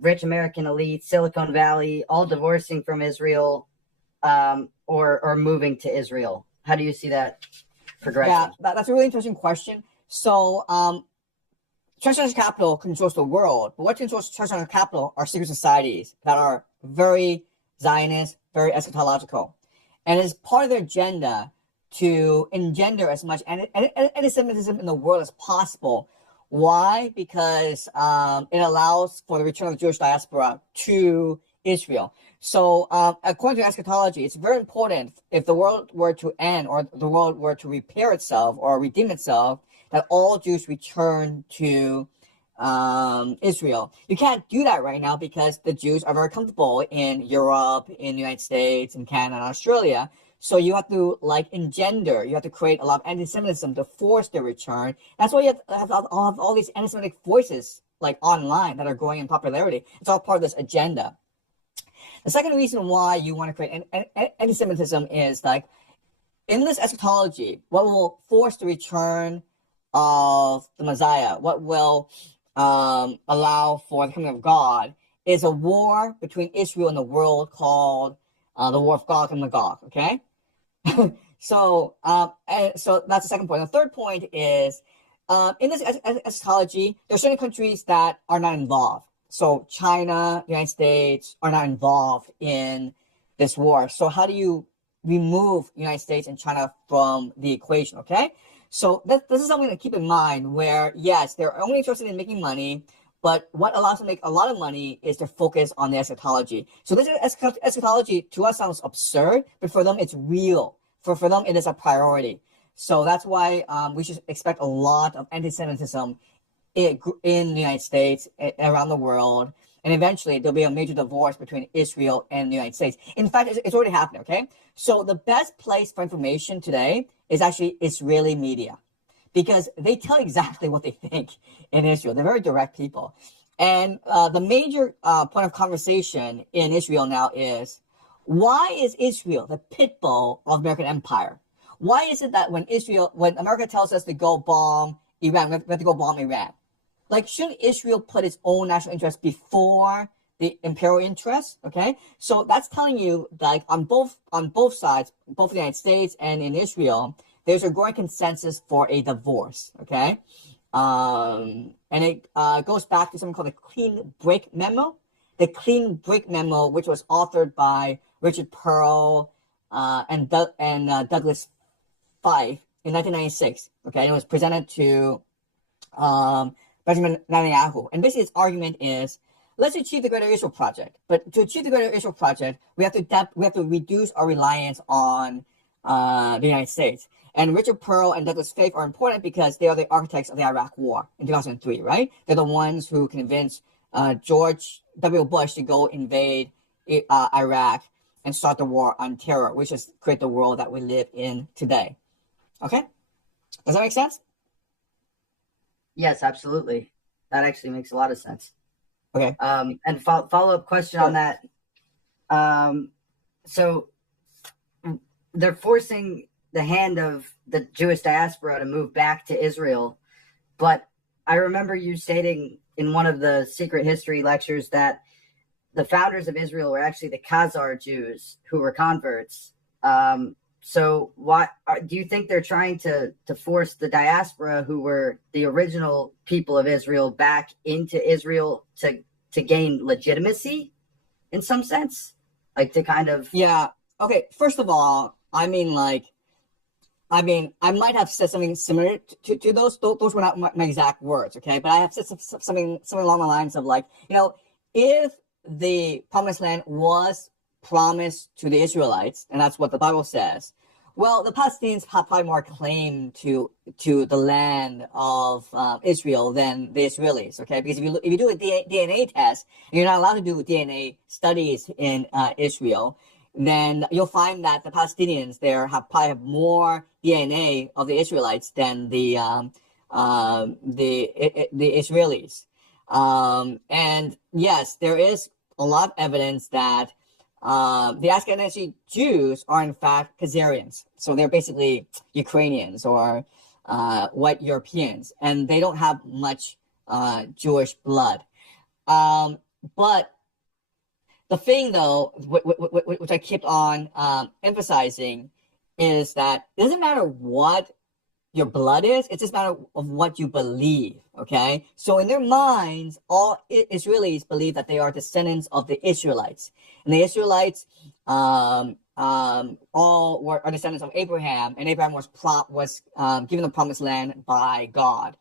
rich American elite, Silicon Valley, all divorcing from Israel, or moving to Israel? How do you see that progressing? Yeah, that's a really interesting question. So transnational capital controls the world, but what controls transnational capital are secret societies that are very Zionist, very eschatological. And it's part of their agenda to engender as much anti-Semitism in the world as possible. Why? Because it allows for the return of the Jewish diaspora to Israel. So according to eschatology, it's very important if the world were to end or the world were to repair itself or redeem itself, that all Jews return to Israel. You can't do that right now because the Jews are very comfortable in Europe, in the United States, in Canada, and Australia. So you have to you have to create a lot of anti-Semitism to force their return. That's why you have all these anti-Semitic voices online that are growing in popularity. It's all part of this agenda. The second reason why you want to create anti-Semitism is in this eschatology, what will force the return of the Messiah, what will allow for the coming of God, is a war between Israel and the world called the War of Gog and Magog. Okay, so that's the second point. The third point is in this eschatology, there are certain countries that are not involved. So China, United States are not involved in this war. So how do you remove United States and China from the equation? Okay. So this is something to keep in mind where, yes, they're only interested in making money, but what allows them to make a lot of money is their focus on the eschatology. So this eschatology to us sounds absurd, but for them, it's real. For them, it is a priority. So that's why we should expect a lot of anti-Semitism in the United States, around the world, and eventually there'll be a major divorce between Israel and the United States. In fact, it's already happening, okay? So the best place for information today is actually Israeli media, because they tell exactly what they think in Israel. They're very direct people. And the major point of conversation in Israel now is, why is Israel the pit bull of American empire? Why is it that when America tells us to go bomb Iran, we have to go bomb Iran? Shouldn't Israel put its own national interest before the imperial interest? Okay, so that's telling you on both sides, both the United States and in Israel, there's a growing consensus for a divorce. Okay, and it goes back to something called the Clean Break Memo. The Clean Break Memo, which was authored by Richard Pearl and Douglas Fife in 1996. Okay, it was presented to Benjamin Netanyahu, and basically its argument is, let's achieve the Greater Israel Project. But to achieve the Greater Israel Project, we have to reduce our reliance on the United States. And Richard Pearl and Douglas Faith are important because they are the architects of the Iraq War in 2003, right? They're the ones who convinced George W. Bush to go invade Iraq and start the war on terror, which is create the world that we live in today. Okay? Does that make sense? Yes, absolutely. That actually makes a lot of sense. Okay. And follow-up question on that. So they're forcing the hand of the Jewish diaspora to move back to Israel. But I remember you stating in one of the secret history lectures that the founders of Israel were actually the Khazar Jews who were converts. So do you think they're trying to force the diaspora, who were the original people of Israel, back into Israel to gain legitimacy in some sense? Like to kind of... Yeah. Okay. First of all, I might have said something similar to those. Those were not my exact words, okay? But I have said something along the lines of like, if the promised land was promised to the Israelites, and that's what the Bible says, well, the Palestinians have probably more claim to the land of Israel than the Israelis, okay? Because if you do a DNA test, and you're not allowed to do DNA studies in Israel, then you'll find that the Palestinians there probably have more DNA of the Israelites than the Israelis. And yes, there is a lot of evidence that the Ashkenazi Jews are in fact Khazarians. So they're basically Ukrainians or white Europeans, and they don't have much Jewish blood. But the thing, though, which I kept on emphasizing, is that it doesn't matter what your blood is, it's just a matter of what you believe, okay? So in their minds, all Israelis believe that they are descendants of the Israelites. And the Israelites all are descendants of Abraham, and Abraham was given the promised land by God.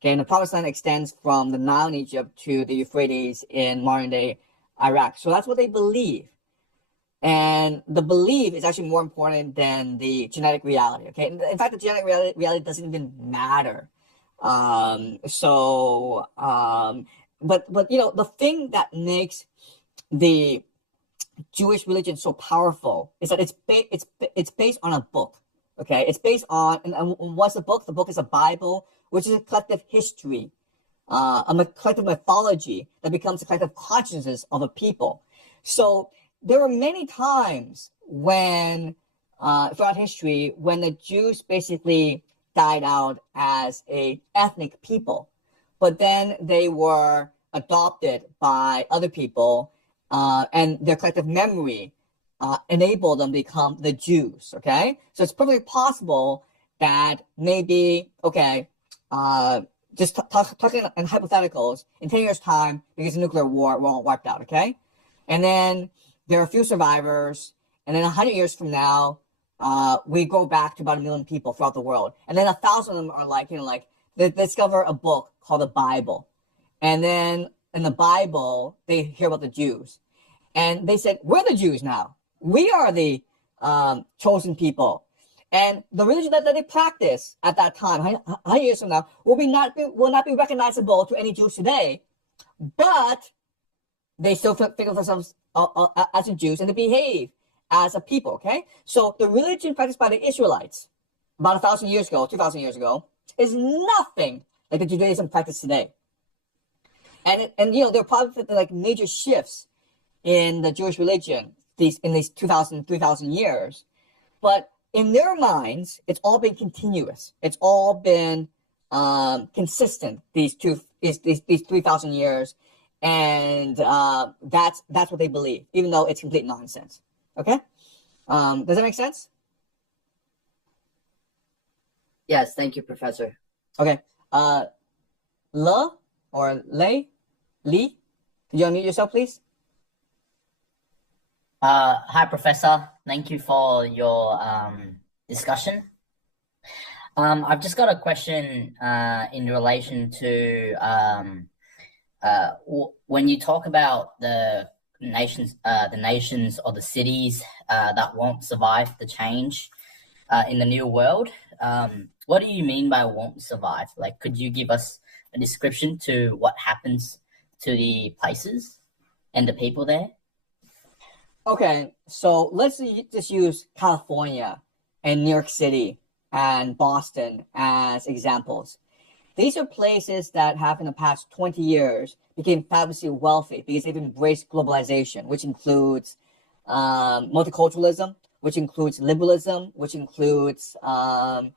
Okay, and the promised land extends from the Nile in Egypt to the Euphrates in modern-day Iraq. So that's what they believe. And the belief is actually more important than the genetic reality, okay? In fact, the genetic reality doesn't even matter. But the thing that makes the Jewish religion so powerful is that it's based on a book, okay? It's based on, and what's the book? The book is a Bible, which is a collective history, a collective mythology that becomes a collective consciousness of a people. So there were many times when, throughout history, when the Jews basically died out as an ethnic people, but then they were adopted by other people, and their collective memory enabled them to become the Jews, okay? So it's perfectly possible that maybe, okay, just talking in hypotheticals, in 10 years' time, because of nuclear war, we're all wiped out, okay? And then there are a few survivors, and then 100 years from now, we go back to about 1 million people throughout the world. And then 1,000 of them are they discover a book called the Bible. And then in the Bible, they hear about the Jews. And they said, we're the Jews now. We are the chosen people. And the religion that they practice at that time, 100 years from now, will not be recognizable to any Jews today, but they still think of themselves as the Jews and they behave as a people, okay? So the religion practiced by the Israelites about 1,000 years ago, 2,000 years ago, is nothing like the Judaism practiced today. And there are probably major shifts in the Jewish religion in these 2,000, 3,000 years, but in their minds, it's all been continuous. It's all been consistent these 3,000 years, and that's what they believe, even though it's complete nonsense. Okay, does that make sense? Yes, thank you, Professor. Okay, Le or Lee, could you unmute yourself, please? Hi, Professor. Thank you for your discussion. I've just got a question in relation to when you talk about the nations or the cities that won't survive the change in the new world, what do you mean by won't survive? Like, could you give us a description to what happens to the places and the people there? Okay, so let's just use California and New York City and Boston as examples. These are places that have in the past 20 years became fabulously wealthy because they've embraced globalization, which includes multiculturalism, which includes liberalism, which includes AI,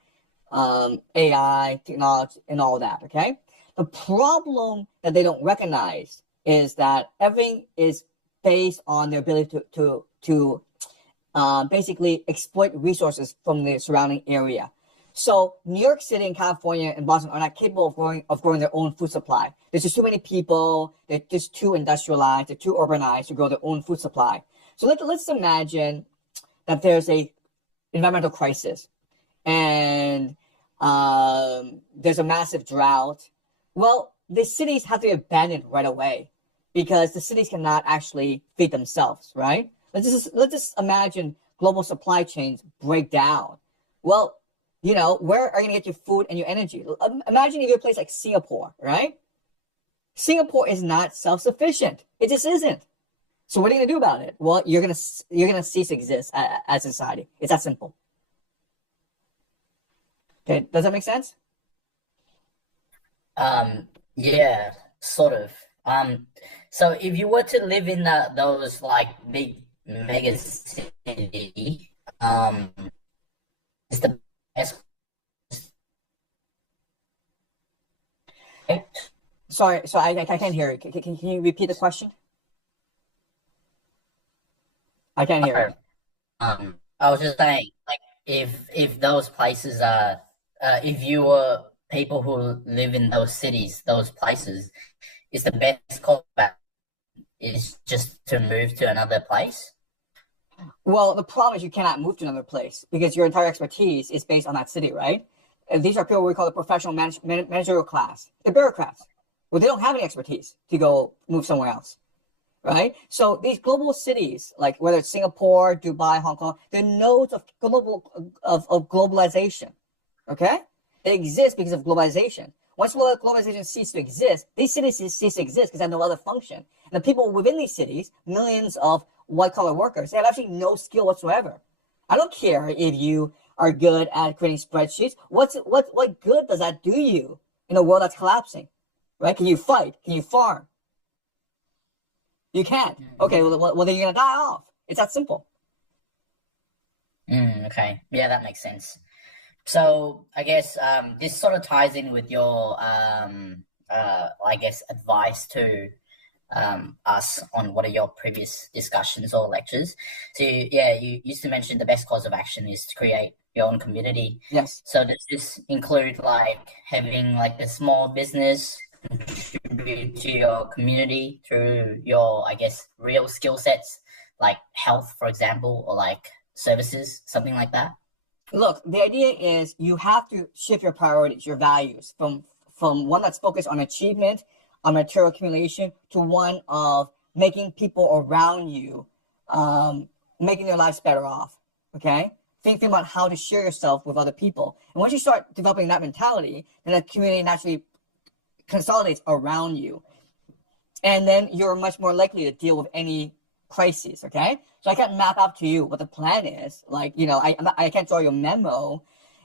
technology, and all that, okay? The problem that they don't recognize is that everything is based on their ability to basically exploit resources from the surrounding area. So New York City and California and Boston are not capable of growing their own food supply. There's just too many people. They're just too industrialized. They're too urbanized to grow their own food supply. So let's imagine that there's a environmental crisis and there's a massive drought. Well, the cities have to be abandoned right away because the cities cannot actually feed themselves, right? Let's just imagine global supply chains break down. Well, you know, where are you going to get your food and your energy? Imagine if you're a place like Singapore, right? Singapore is not self-sufficient. It just isn't. So what are you going to do about it? Well, you're going to cease to exist as a society. It's that simple. Okay, does that make sense? Yeah, sort of. So if you were to live in those like big mega city, is the best. Sorry, I can't hear you. Can you repeat the question? I can't hear you. I was just saying, like, if those places are, if you were people who live in those cities, those places, is the best call back is just to move to another place? Well, the problem is you cannot move to another place because your entire expertise is based on that city, right? And these are people we call the professional managerial class. They're bureaucrats. Well, they don't have any expertise to go move somewhere else, right? So these global cities, like whether it's Singapore, Dubai, Hong Kong, they're nodes of globalization, okay? They exist because of globalization. Once globalization ceases to exist, these cities cease to exist because they have no other function. And the people within these cities, millions of white-collar workers, they have actually no skill whatsoever. I don't care if you are good at creating spreadsheets. What good does that do you in a world that's collapsing, right? Can you fight? Can you farm? You can't. Okay, well then you're going to die off. It's that simple. Okay. Yeah, that makes sense. So I guess this sort of ties in with your, I guess, advice to us on what are your previous discussions or lectures. So you used to mention the best course of action is to create your own community. Yes. So does this include like having like a small business contribute to your community through your, I guess, real skill sets, like health, for example, or like services, something like that? Look, the idea is you have to shift your priorities, your values from one that's focused on achievement, on material accumulation, to one of making people around you, making their lives better off, okay? Think about how to share yourself with other people. And once you start developing that mentality, then the community naturally consolidates around you. And then you're much more likely to deal with any crises, okay? So I can't map out to you what the plan is. Like, you know, I can't draw you a memo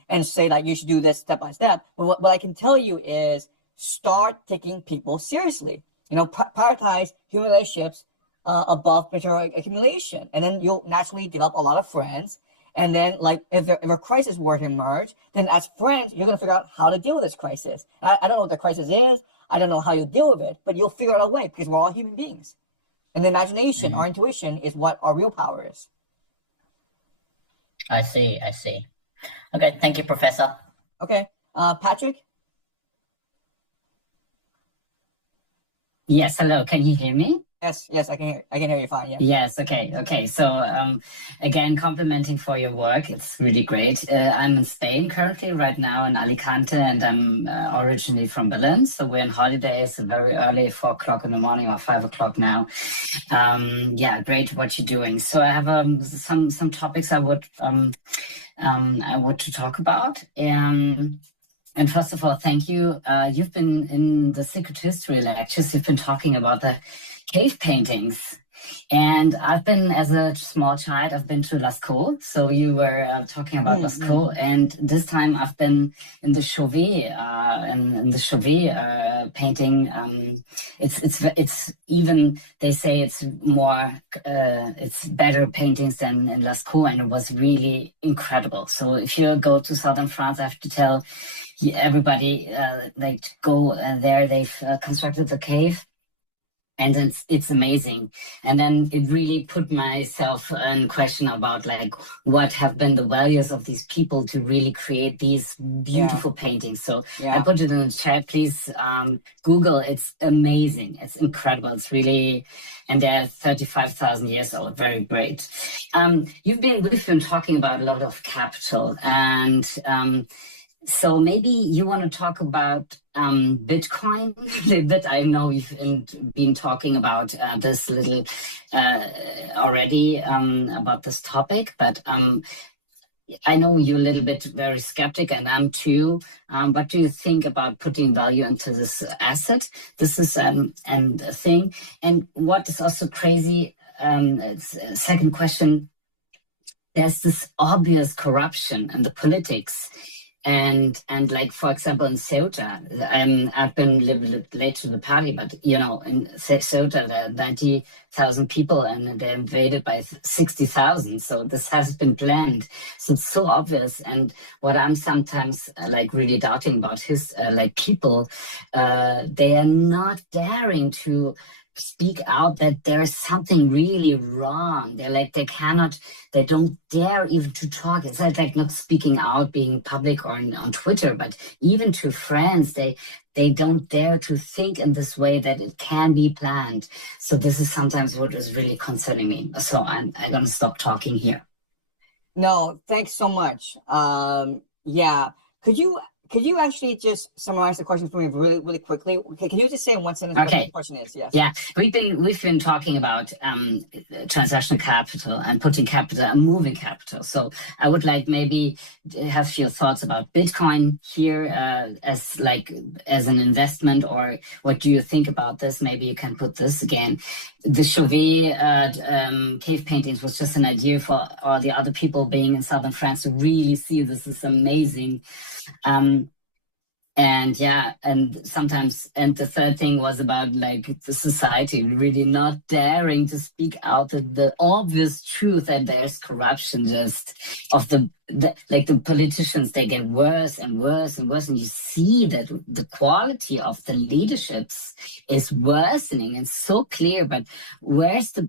and say that you should do this step by step. But what I can tell you is start taking people seriously. You know, prioritize human relationships above material accumulation. And then you'll naturally develop a lot of friends. And then, like, if a crisis were to emerge, then as friends, you're going to figure out how to deal with this crisis. I don't know what the crisis is. I don't know how you deal with it, but you'll figure out a way because we're all human beings. And the imagination, our intuition, is what our real power is. I see. Okay, thank you, Professor. Okay, Patrick? Yes, hello, can you hear me? Yes, I can hear you fine. Yeah. Yes. Okay. So, again, complimenting for your work. It's really great. I'm in Spain currently, right now in Alicante, and I'm originally from Berlin. So we're on holidays, very early, 4 o'clock in the morning or 5 o'clock now. Yeah, great what you're doing. So I have some topics I would to talk about. And first of all, thank you. You've been in the Secret History lectures. You've been talking about the cave paintings. And I've been, as a small child, I've been to Lascaux. So you were talking about Lascaux. And this time I've been in the Chauvet, in the Chauvet painting. It's even, they say it's more, it's better paintings than in Lascaux. And it was really incredible. So if you go to southern France, I have to tell everybody, like, go there. They've constructed the cave. And it's amazing. And then it really put myself in question about, like, what have been the values of these people to really create these beautiful paintings. So I put it in the chat. Please Google. It's amazing. It's incredible. It's really, and they're 35,000 years old. Very great. We've been talking about a lot of capital, and so maybe you want to talk about Bitcoin a little bit. I know you've been talking about this little already about this topic, but I know you're a little bit very skeptic, and I'm too. What do you think about putting value into this asset? This is and a thing. And what is also crazy, second question, there's this obvious corruption in the politics. And like, for example, in Ceuta, I've been a little bit late to the party, but, you know, in Ceuta, there are 90,000 people and they're invaded by 60,000. So this has been planned. So it's so obvious. And what I'm sometimes like really doubting about his like people, they are not daring to speak out that there's something really wrong. They're like, they don't dare even to talk. It's like not speaking out, being public or on Twitter, but even to friends, they don't dare to think in this way that it can be planned. So this is sometimes what is really concerning me. So I'm going to stop talking here. No, thanks so much. Yeah. Could you actually just summarize the question for me really, really quickly? Okay, can you just say in one sentence what the question is? Yes. Yeah, we've been talking about transactional capital and putting capital and moving capital. So I would like maybe have your thoughts about Bitcoin here as an investment, or what do you think about this? Maybe you can put this again. The Chauvet cave paintings was just an idea for all the other people being in southern France to really see this is amazing. And sometimes, and the third thing was about like the society really not daring to speak out the obvious truth that there's corruption just of the politicians. They get worse and worse and worse, and you see that the quality of the leaderships is worsening. It's so clear, but where's the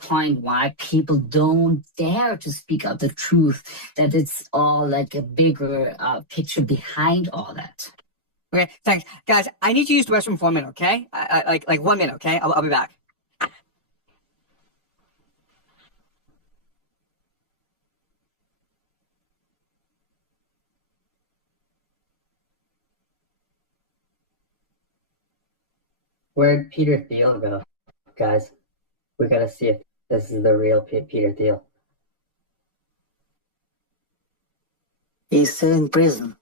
point why people don't dare to speak out the truth, that it's all like a bigger picture behind all that? Okay, thanks. Guys, I need to use the restroom for a minute, okay? Like 1 minute, okay? I'll be back. Where'd Peter Thiel go, guys? We gotta see if this is the real Peter Thiel. He's still in prison.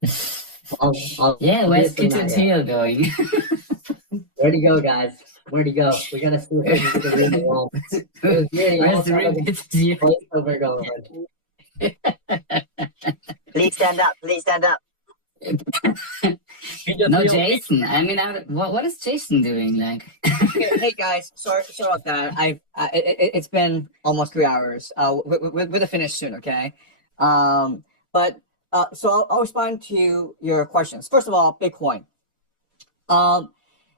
Where's Peter Thiel going? Where'd he go, guys? Where'd he go? We gotta see if this is the real world. Where's the real Peter Thiel? Over government. Please stand up. Please stand up. No, Jason. I mean, what is Jason doing? Like, hey guys, sorry about that. It's been almost 3 hours. We're gonna finish soon, okay? So I'll respond to your questions. First of all, Bitcoin.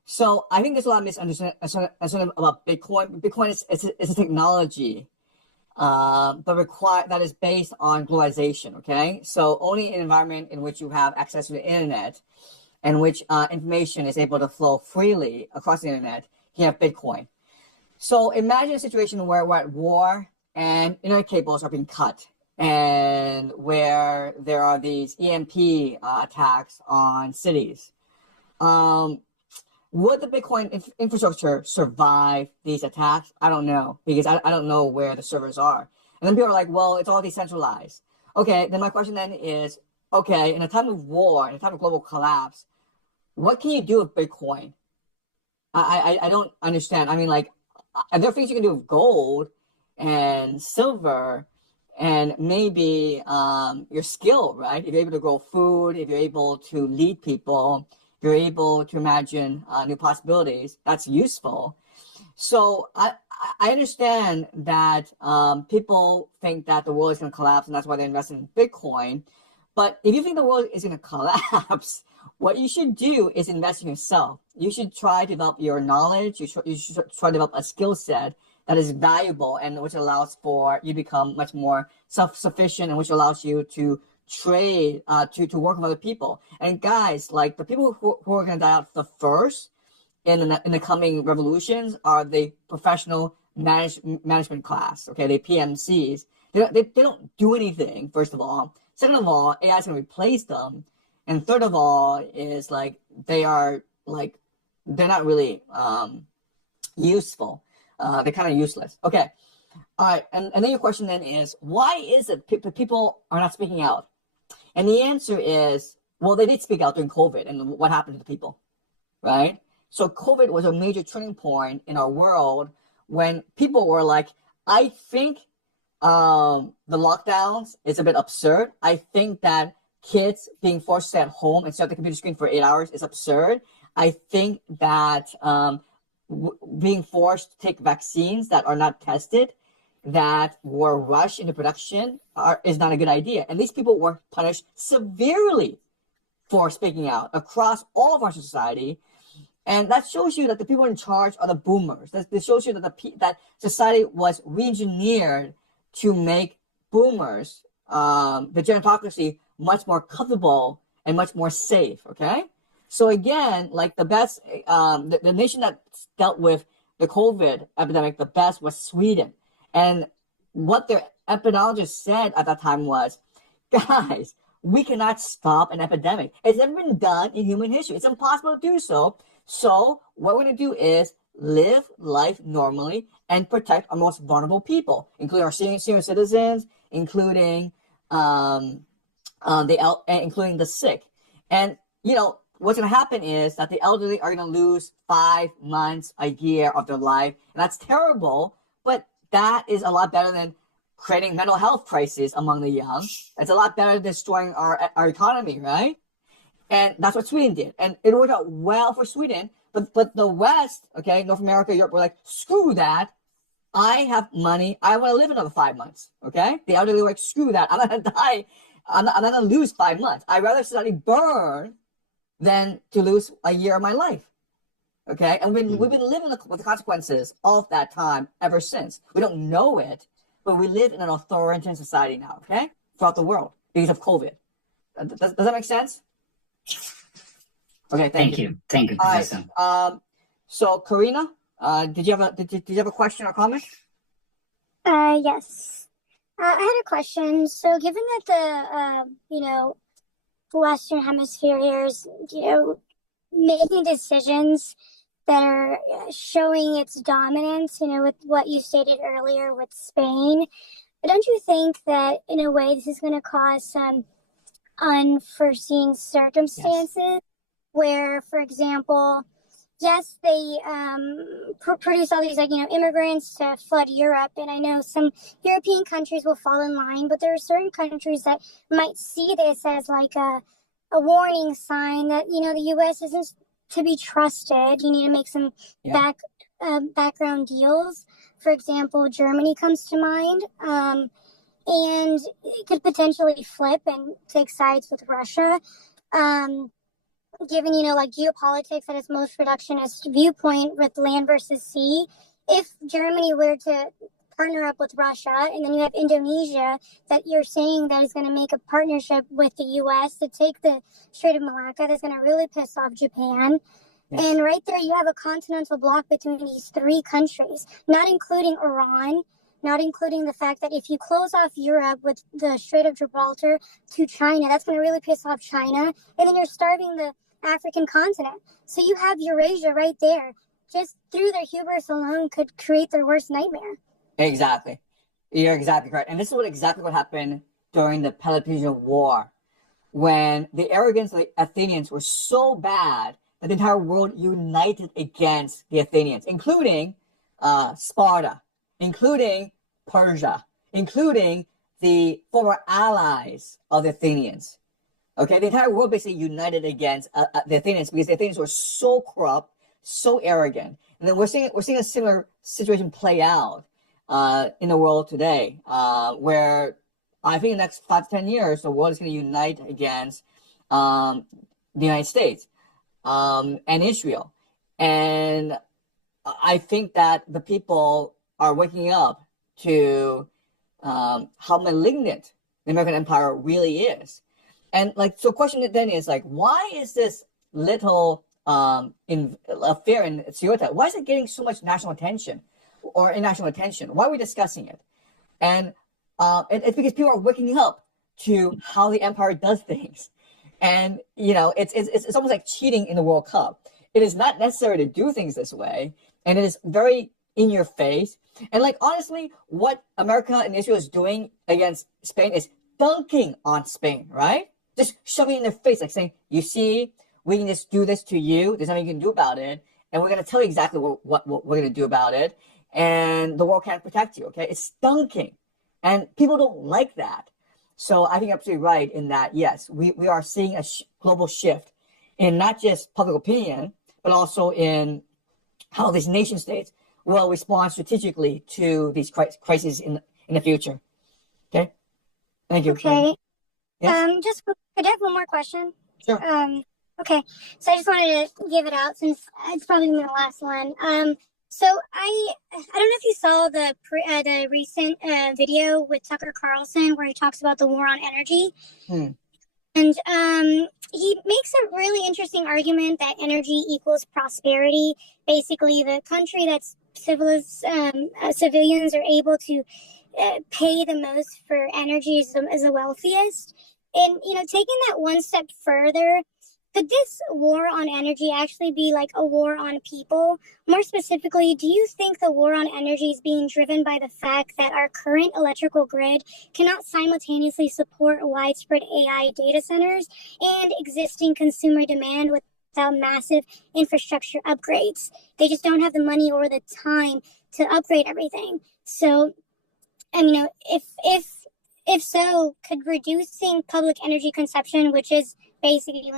So I think there's a lot of misunderstanding about Bitcoin. Bitcoin is a technology, but that is based on globalization. Okay, so only an environment in which you have access to the internet in which information is able to flow freely across the internet, you have Bitcoin. So imagine a situation where we're at war and internet cables are being cut, and where there are these EMP attacks on cities. Would the Bitcoin infrastructure survive these attacks? I don't know, because I don't know where the servers are. And then people are like, well, it's all decentralized. Okay, then my question then is, okay, in a time of war, in a time of global collapse, what can you do with Bitcoin? I don't understand. I mean, like, there are things you can do with gold and silver and maybe your skill, right? If you're able to grow food, if you're able to lead people, if you're able to imagine new possibilities, that's useful. So I understand that people think that the world is going to collapse, and that's why they're investing in Bitcoin. But if you think the world is going to collapse, what you should do is invest in yourself. You should try to develop your knowledge. You should try to develop a skill set that is valuable and which allows for you to become much more self-sufficient, and which allows you to trade, to work with other people. And guys, like the people who are going to die out the first in the coming revolutions are the professional management class, okay, the PMCs. They don't do anything, first of all. Second of all, AI is going to replace them. And third of all is like they're not really useful. They're kind of useless. Okay. All right. And then your question then is, why is it people are not speaking out? And the answer is, well, they did speak out during COVID, and what happened to the people, right? So COVID was a major turning point in our world when people were like, I think the lockdowns is a bit absurd. I think that kids being forced to stay at home and stare at the computer screen for 8 hours is absurd. I think that being forced to take vaccines that are not tested, that were rushed into production, is not a good idea. And these people were punished severely for speaking out across all of our society. And that shows you that the people in charge are the boomers. That shows you that that society was re-engineered to make boomers, the gerontocracy, much more comfortable and much more safe. Okay, so again, like the best, the nation that dealt with the COVID epidemic the best was Sweden, and what their epidemiologist said at that time was, guys, we cannot stop an epidemic. It's never been done in human history. It's impossible to do so. So what we're going to do is live life normally and protect our most vulnerable people, including our senior citizens, including including the sick. And you know what's going to happen is that the elderly are going to lose 5 months, a year of their life, and that's terrible. But that is a lot better than creating mental health crises among the young. It's a lot better than destroying our economy, right? And that's what Sweden did. And it worked out well for Sweden. But the West, okay, North America, Europe, were like, screw that. I have money. I want to live another 5 months, okay? The elderly were like, screw that. I'm not going to die. I'm not going to lose 5 months. I'd rather society burn than to lose a year of my life, okay? And we've been living with the consequences of that time ever since. We don't know it, but we live in an authoritarian society now, okay? Throughout the world because of COVID. Does that make sense? Okay, thank you. Thank you, Professor. So Karina, did you have a question or comment? Yes. I had a question. So given that the Western Hemisphere here is, making decisions that are showing its dominance, with what you stated earlier with Spain, don't you think that in a way this is going to cause some unforeseen circumstances where, for example, yes, they produce all these immigrants to flood Europe, and I know some European countries will fall in line, but there are certain countries that might see this as like a warning sign that the U.S. isn't to be trusted. You need to make some background deals. For example, Germany comes to mind, and it could potentially flip and take sides with Russia. Given, geopolitics at its most reductionist viewpoint with land versus sea, if Germany were to partner up with Russia, and then you have Indonesia that you're saying that is going to make a partnership with the U.S. to take the Strait of Malacca. That's going to really piss off Japan. Yes. And right there, you have a continental block between these three countries, not including Iran, not including the fact that if you close off Europe with the Strait of Gibraltar to China, that's going to really piss off China. And then you're starving the African continent. So you have Eurasia right there. Just through their hubris alone could create their worst nightmare. Exactly. You're exactly correct. And this is exactly what happened during the Peloponnesian War, when the arrogance of the Athenians were so bad that the entire world united against the Athenians, including Sparta, including Persia, including the former allies of the Athenians. Okay, the entire world basically united against the Athenians because the Athenians were so corrupt, so arrogant. And then we're seeing a similar situation play out in the world today, where I think in the next 5 to 10 years, the world is going to unite against the United States and Israel. And I think that the people are waking up to how malignant the American empire really is. And so the question then is why is this little affair in Ceuta, why is it getting so much national attention or international attention? Why are we discussing it? And it's because people are waking up to how the empire does things. And, it's almost like cheating in the World Cup. It is not necessary to do things this way. And it is very in your face. And honestly, what America and Israel is doing against Spain is dunking on Spain, right? Just shoving it in their face, saying, you see, we can just do this to you. There's nothing you can do about it. And we're going to tell you exactly what we're going to do about it. And the world can't protect you, okay? It's dunking. And people don't like that. So I think you're absolutely right in that, yes, we are seeing a global shift in not just public opinion, but also in how these nation states will respond strategically to these crises in the future. Okay? Thank you. Okay. Yes? Could I have one more question? Sure. Okay. So I just wanted to give it out since it's probably gonna be the last one. So I don't know if you saw the recent video with Tucker Carlson where he talks about the war on energy. And he makes a really interesting argument that energy equals prosperity. Basically, the country that's civilians are able to pay the most for energy is the wealthiest. And, taking that one step further, could this war on energy actually be like a war on people? More specifically, do you think the war on energy is being driven by the fact that our current electrical grid cannot simultaneously support widespread AI data centers and existing consumer demand without massive infrastructure upgrades? They just don't have the money or the time to upgrade everything. So, if so, could reducing public energy consumption, which is basically,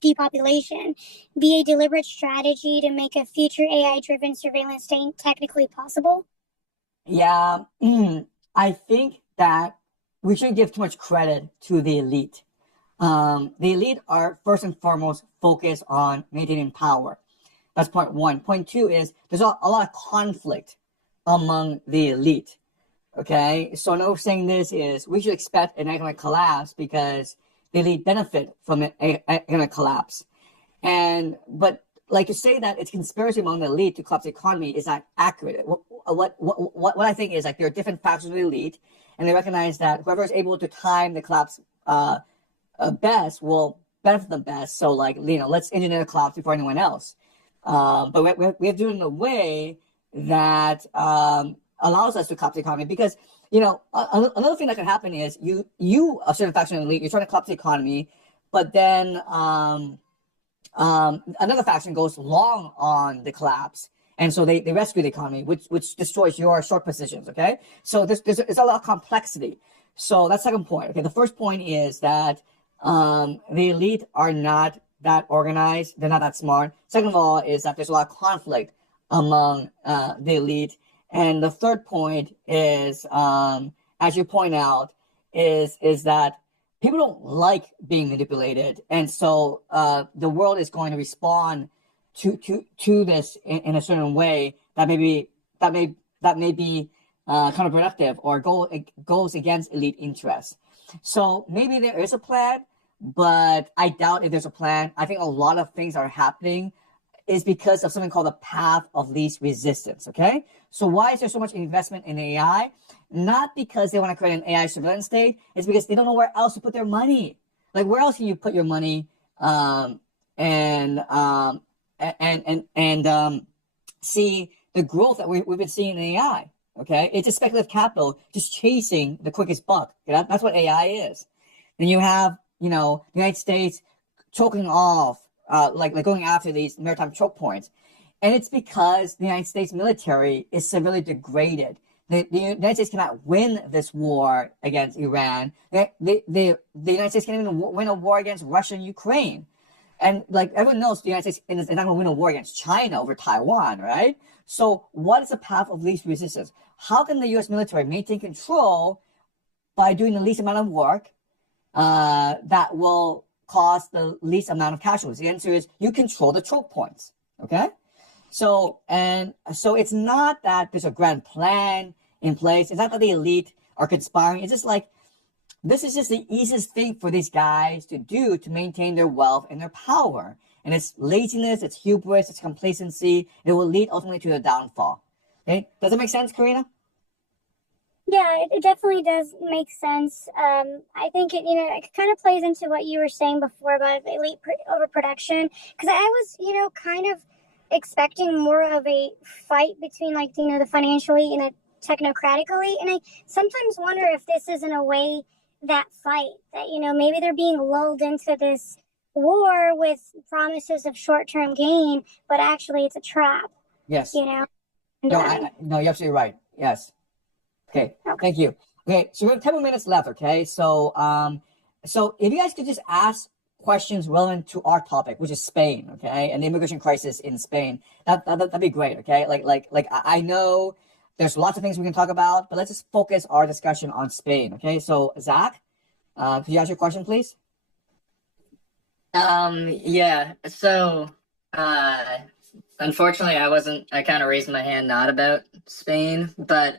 depopulation, be a deliberate strategy to make a future AI-driven surveillance state technically possible? Yeah, I think that we shouldn't give too much credit to the elite. The elite are first and foremost focused on maintaining power. That's point one. Point two is there's a lot of conflict among the elite. Okay, so another saying this is we should expect an economic collapse because the elite benefit from an economic collapse. But to say that it's conspiracy among the elite to collapse the economy is not accurate. What I think is there are different factions of the elite, and they recognize that whoever is able to time the collapse best will benefit them best. So let's engineer the collapse before anyone else. But we have to do it in a way that allows us to collapse the economy because another thing that can happen is you a certain faction of the elite, you're trying to collapse the economy, but then another faction goes long on the collapse, and so they rescue the economy, which destroys your short positions. Okay, so there's a lot of complexity. So that's the second point. Okay, the first point is that the elite are not that organized, they're not that smart. Second of all is that there's a lot of conflict among the elite. And the third point is, as you point out, is that people don't like being manipulated, and so the world is going to respond to this in a certain way that may be counterproductive or goes against elite interests. So maybe there is a plan, but I doubt if there's a plan. I think a lot of things are happening is because of something called the path of least resistance, okay? So why is there so much investment in AI? Not because they want to create an AI surveillance state, it's because they don't know where else to put their money. Like, where else can you put your money see the growth that we've been seeing in AI, okay? It's a speculative capital just chasing the quickest buck. That's what AI is. Then you have, the United States choking off, like going after these maritime choke points. And it's because the United States military is severely degraded. The United States cannot win this war against Iran. The United States can't even win a war against Russia and Ukraine. And like everyone knows, the United States is not going to win a war against China over Taiwan, right? So what is the path of least resistance? How can the U.S. military maintain control by doing the least amount of work that will cause the least amount of casualties? The answer is you control the choke points, okay? So it's not that there's a grand plan in place. It's not that the elite are conspiring. It's just like, this is just the easiest thing for these guys to do to maintain their wealth and their power. And it's laziness, it's hubris, it's complacency. It will lead ultimately to their downfall. Okay? Does that make sense, Karina? Yeah, it definitely does make sense. I think it kind of plays into what you were saying before about elite overproduction. Because I was, kind of expecting more of a fight between the financial elite and the technocratic elite. And I sometimes wonder if this is in a way that fight, that maybe they're being lulled into this war with promises of short-term gain, but actually it's a trap. Yes. No, you're absolutely right. Yes. Okay. Thank you. Okay, so we have 10 more minutes left. Okay, so if you guys could just ask questions relevant to our topic, which is Spain, okay, and the immigration crisis in Spain, that'd be great. Okay, like I know there's lots of things we can talk about, but let's just focus our discussion on Spain. Okay, so Zach, could you ask your question, please? Yeah. So, unfortunately, I kind of raised my hand not about Spain, but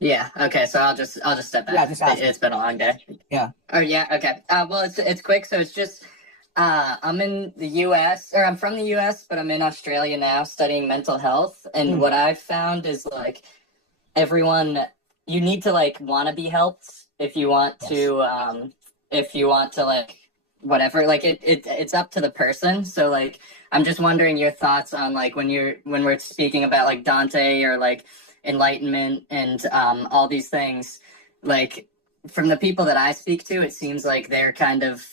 yeah. Okay. So I'll just step back. Yeah, just ask. It's been a long day. Yeah. Oh yeah. Okay. Well, it's quick. So it's just I'm in the U.S. or I'm from the U.S., but I'm in Australia now studying mental health. And what I've found is like everyone, you need to like want to be helped if you want to like whatever, like it's up to the person. So like I'm just wondering your thoughts on like when we're speaking about like Dante or like enlightenment and all these things, like from the people that I speak to, it seems like they're kind of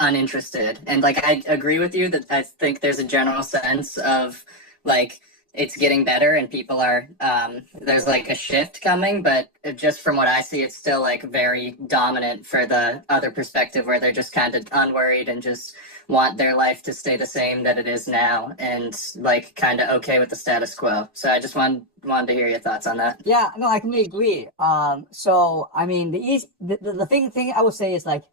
uninterested. And like I agree with you that I think there's a general sense of like it's getting better and people are there's like a shift coming, but just from what I see, it's still like very dominant for the other perspective where they're just kind of unworried and just want their life to stay the same that it is now and like kind of okay with the status quo. So I just wanted to hear your thoughts on that. Yeah, no, I completely agree. So I mean the thing I would say is like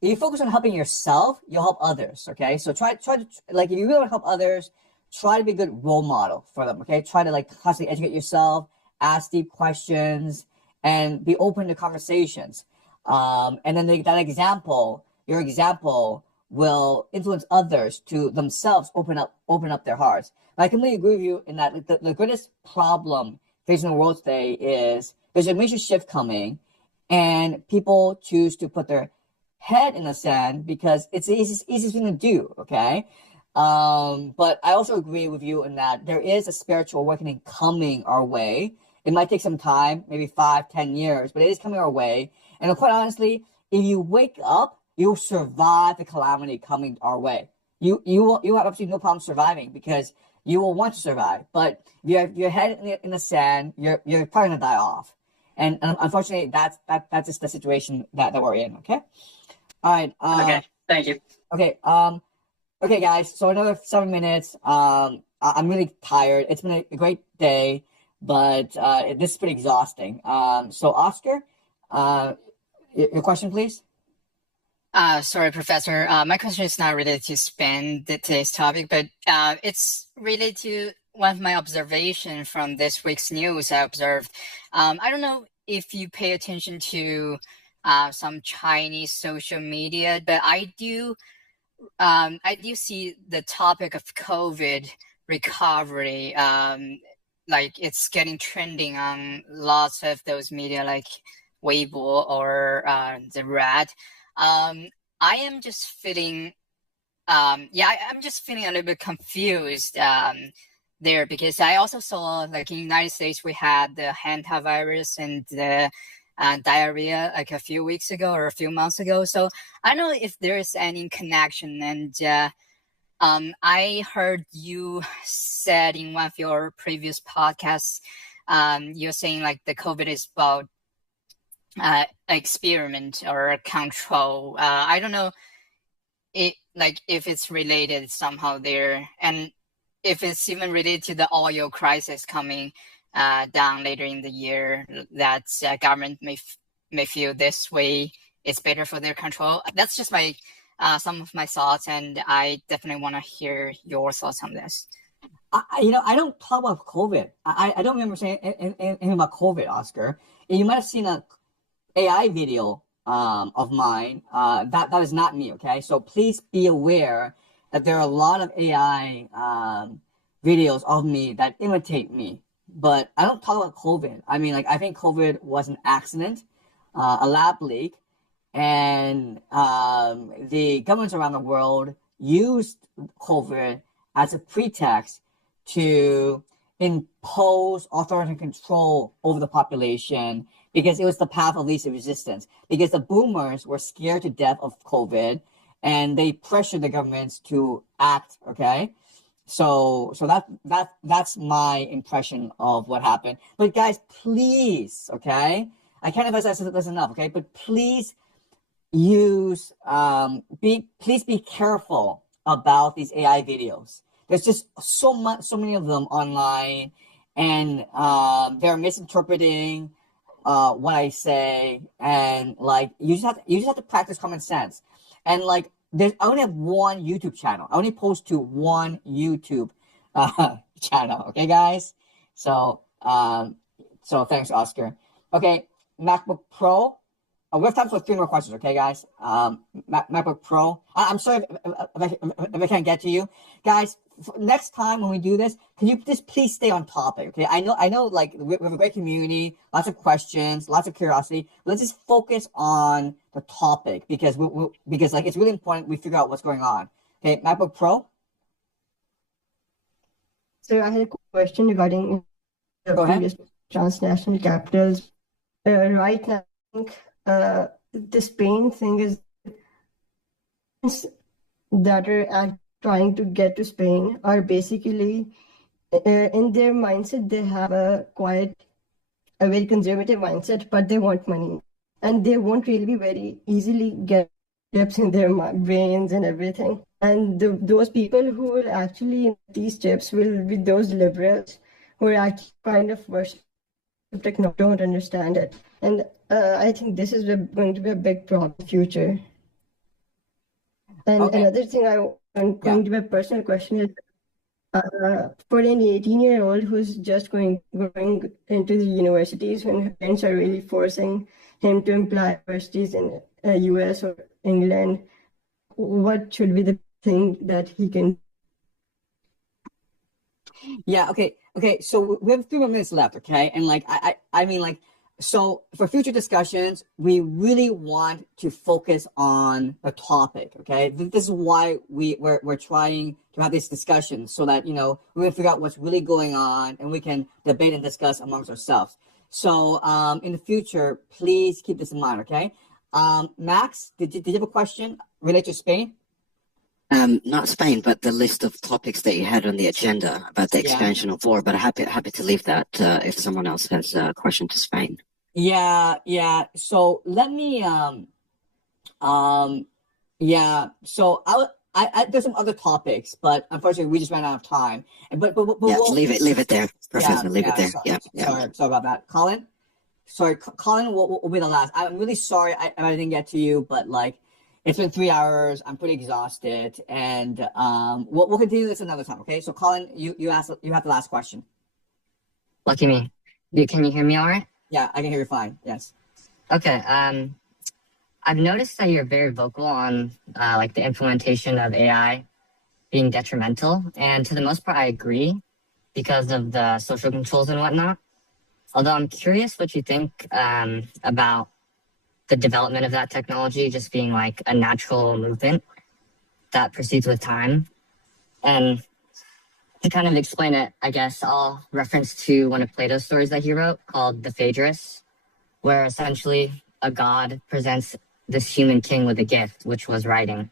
if you focus on helping yourself, you'll help others. Okay, so try to like if you really want to help others, try to be a good role model for them. Okay, try to like constantly educate yourself, ask deep questions, and be open to conversations. And then your example will influence others to themselves open up their hearts. And I completely agree with you in that the greatest problem facing the world today is there's a major shift coming, and people choose to put their head in the sand because it's the easiest thing to do. Okay. But I also agree with you in that there is a spiritual awakening coming our way. It might take some time, maybe 5-10 years, but it is coming our way. And quite honestly, if you wake up, you'll survive the calamity coming our way. You have absolutely no problem surviving because you will want to survive. But if you have your head in the sand, you're probably gonna die off. And unfortunately, that's just the situation that we're in. Okay. All right. Okay. Thank you. Okay. Okay, guys. So another 7 minutes. I'm really tired. It's been a great day, but this is pretty exhausting. So Oscar, your question, please. Sorry, Professor. My question is not related to Spain, today's topic, but it's related to one of my observations from this week's news, I observed, I don't know if you pay attention to some Chinese social media, but I do see the topic of COVID recovery, like it's getting trending on lots of those media like Weibo or the Red. I am just feeling, I'm just feeling a little bit confused there, because I also saw, like, in the United States we had the hantavirus and the diarrhea like a few weeks ago or a few months ago. So I don't know if there is any connection. And I heard you said in one of your previous podcasts, you're saying like the COVID is about experiment or control. I don't know if it's related somehow there, and if it's even related to the oil crisis coming down later in the year, that government may feel this way it's better for their control. That's just my some of my thoughts, and I definitely want to hear your thoughts on this. I don't talk about COVID. I don't remember saying anything about COVID, Oscar. You might have seen a AI video of mine. That is not me, okay? So please be aware that there are a lot of AI videos of me that imitate me. But I don't talk about COVID. I mean, like, I think COVID was an accident, a lab leak, and the governments around the world used COVID as a pretext to impose authoritarian control over the population, because it was the path of least resistance. Because the boomers were scared to death of COVID, and they pressured the governments to act. Okay, so that's my impression of what happened. But guys, please, okay, I can't emphasize this enough. Okay, but please use please be careful about these AI videos. There's just so many of them online, and they're misinterpreting what I say, and like you just have to practice common sense. And like, I only have one YouTube channel. I only post to one YouTube channel. Okay, guys. So thanks, Oscar. Okay, MacBook Pro. We have time for 3 more questions, okay, guys? MacBook Pro. I'm sorry if I can't get to you, guys. Next time when we do this, can you just please stay on topic, okay? I know, like, we have a great community, lots of questions, lots of curiosity. Let's just focus on the topic, because because like it's really important we figure out what's going on. Okay, MacBook Pro. So I had a question regarding the previous transnational capitals. Right now, I think the Spain thing is that are trying to get to Spain are basically in their mindset, they have a very conservative mindset, but they want money, and they won't really be very easily get chips in their brains and everything. And those people who will actually these chips will be those liberals who are actually kind of worship technology, don't understand it. And I think this is going to be a big problem in the future. And another thing going to my personal question is, for an 18-year-old who's just going into the universities, when parents are really forcing him to apply universities in US or England, what should be the thing that he can? Yeah. Okay. So we have 3 more minutes left. Okay, and like I mean, like, so for future discussions, we really want to focus on the topic. Okay, this is why we're trying to have these discussions, so that, you know, we can figure out what's really going on, and we can debate and discuss amongst ourselves. So in the future, please keep this in mind. Okay, Max, did you have a question related to Spain? Not Spain, but the list of topics that you had on the agenda about the expansion of war. But I'm happy to leave that if someone else has a question to Spain. Yeah. So let me So there's some other topics, but unfortunately we just ran out of time. But we'll leave it there, Professor. Leave it there. Sorry about that, Colin. Colin will be the last. I'm really sorry I didn't get to you, but like, It's been 3 hours. I'm pretty exhausted, and we'll continue this another time. Okay. So Colin, you have the last question. Lucky me. Can you hear me all right? Yeah, I can hear you fine. Yes. Okay. I've noticed that you're very vocal on like the implementation of AI being detrimental, and to the most part, I agree because of the social controls and whatnot. Although I'm curious what you think about the development of that technology just being like a natural movement that proceeds with time. And to kind of explain it, I guess I'll reference to one of Plato's stories that he wrote called The Phaedrus, where essentially a god presents this human king with a gift, which was writing.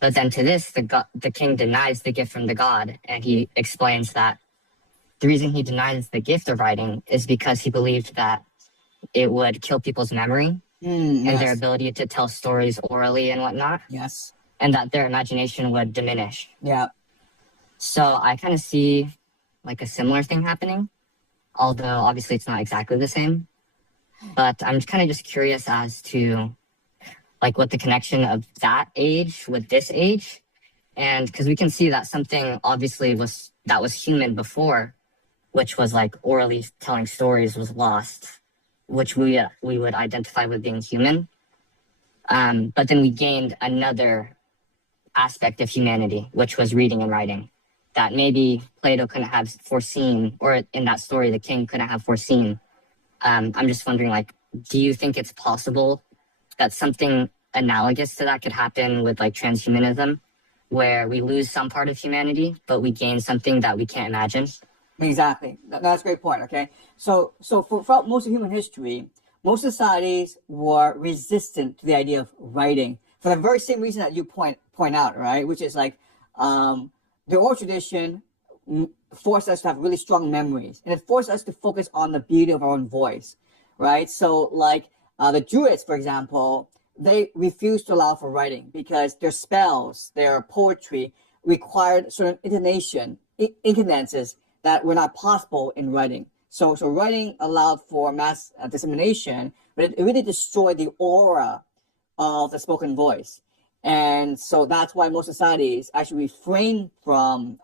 But then to this, the king denies the gift from the god, and he explains that the reason he denies the gift of writing is because he believed that it would kill people's memory and their ability to tell stories orally and whatnot. Yes. And that their imagination would diminish. Yeah. So I kind of see like a similar thing happening, although obviously it's not exactly the same. But I'm kind of just curious as to like what the connection of that age with this age, and because we can see that something obviously was human before, which was like orally telling stories, was lost, which we would identify with being human. But then we gained another aspect of humanity, which was reading and writing, that maybe Plato couldn't have foreseen, or in that story, the king couldn't have foreseen. I'm just wondering, like, do you think it's possible that something analogous to that could happen with like transhumanism, where we lose some part of humanity, but we gain something that we can't imagine? Exactly. That's a great point. Okay. So for most of human history, most societies were resistant to the idea of writing for the very same reason that you point out, right? Which is like the oral tradition forced us to have really strong memories, and it forced us to focus on the beauty of our own voice, right? So like the Druids, for example, they refused to allow for writing because their spells, their poetry required certain incantances that were not possible in writing. So writing allowed for mass dissemination, but it really destroyed the aura of the spoken voice. And so that's why most societies actually refrain from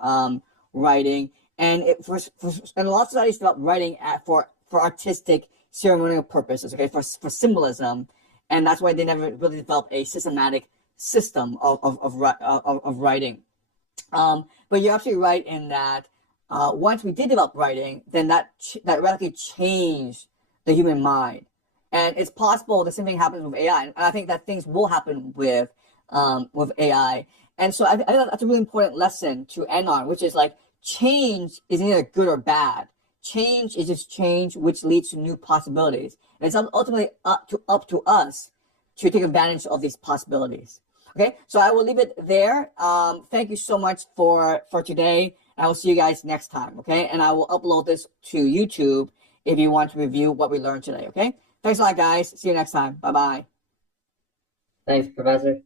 writing. And and a lot of societies develop writing for artistic ceremonial purposes, okay, for symbolism. And that's why they never really developed a systematic system of writing. But you're absolutely right in that once we did develop writing, then that radically changed the human mind. And it's possible the same thing happens with AI. And I think that things will happen with AI. And so I think that's a really important lesson to end on, which is like change is neither good or bad. Change is just change, which leads to new possibilities. And it's ultimately up to us to take advantage of these possibilities. Okay, so I will leave it there. Thank you so much for today. I will see you guys next time. Okay, and I will upload this to YouTube if you want to review what we learned today. Okay, thanks a lot, guys. See you next time. Bye bye. Thanks, Professor.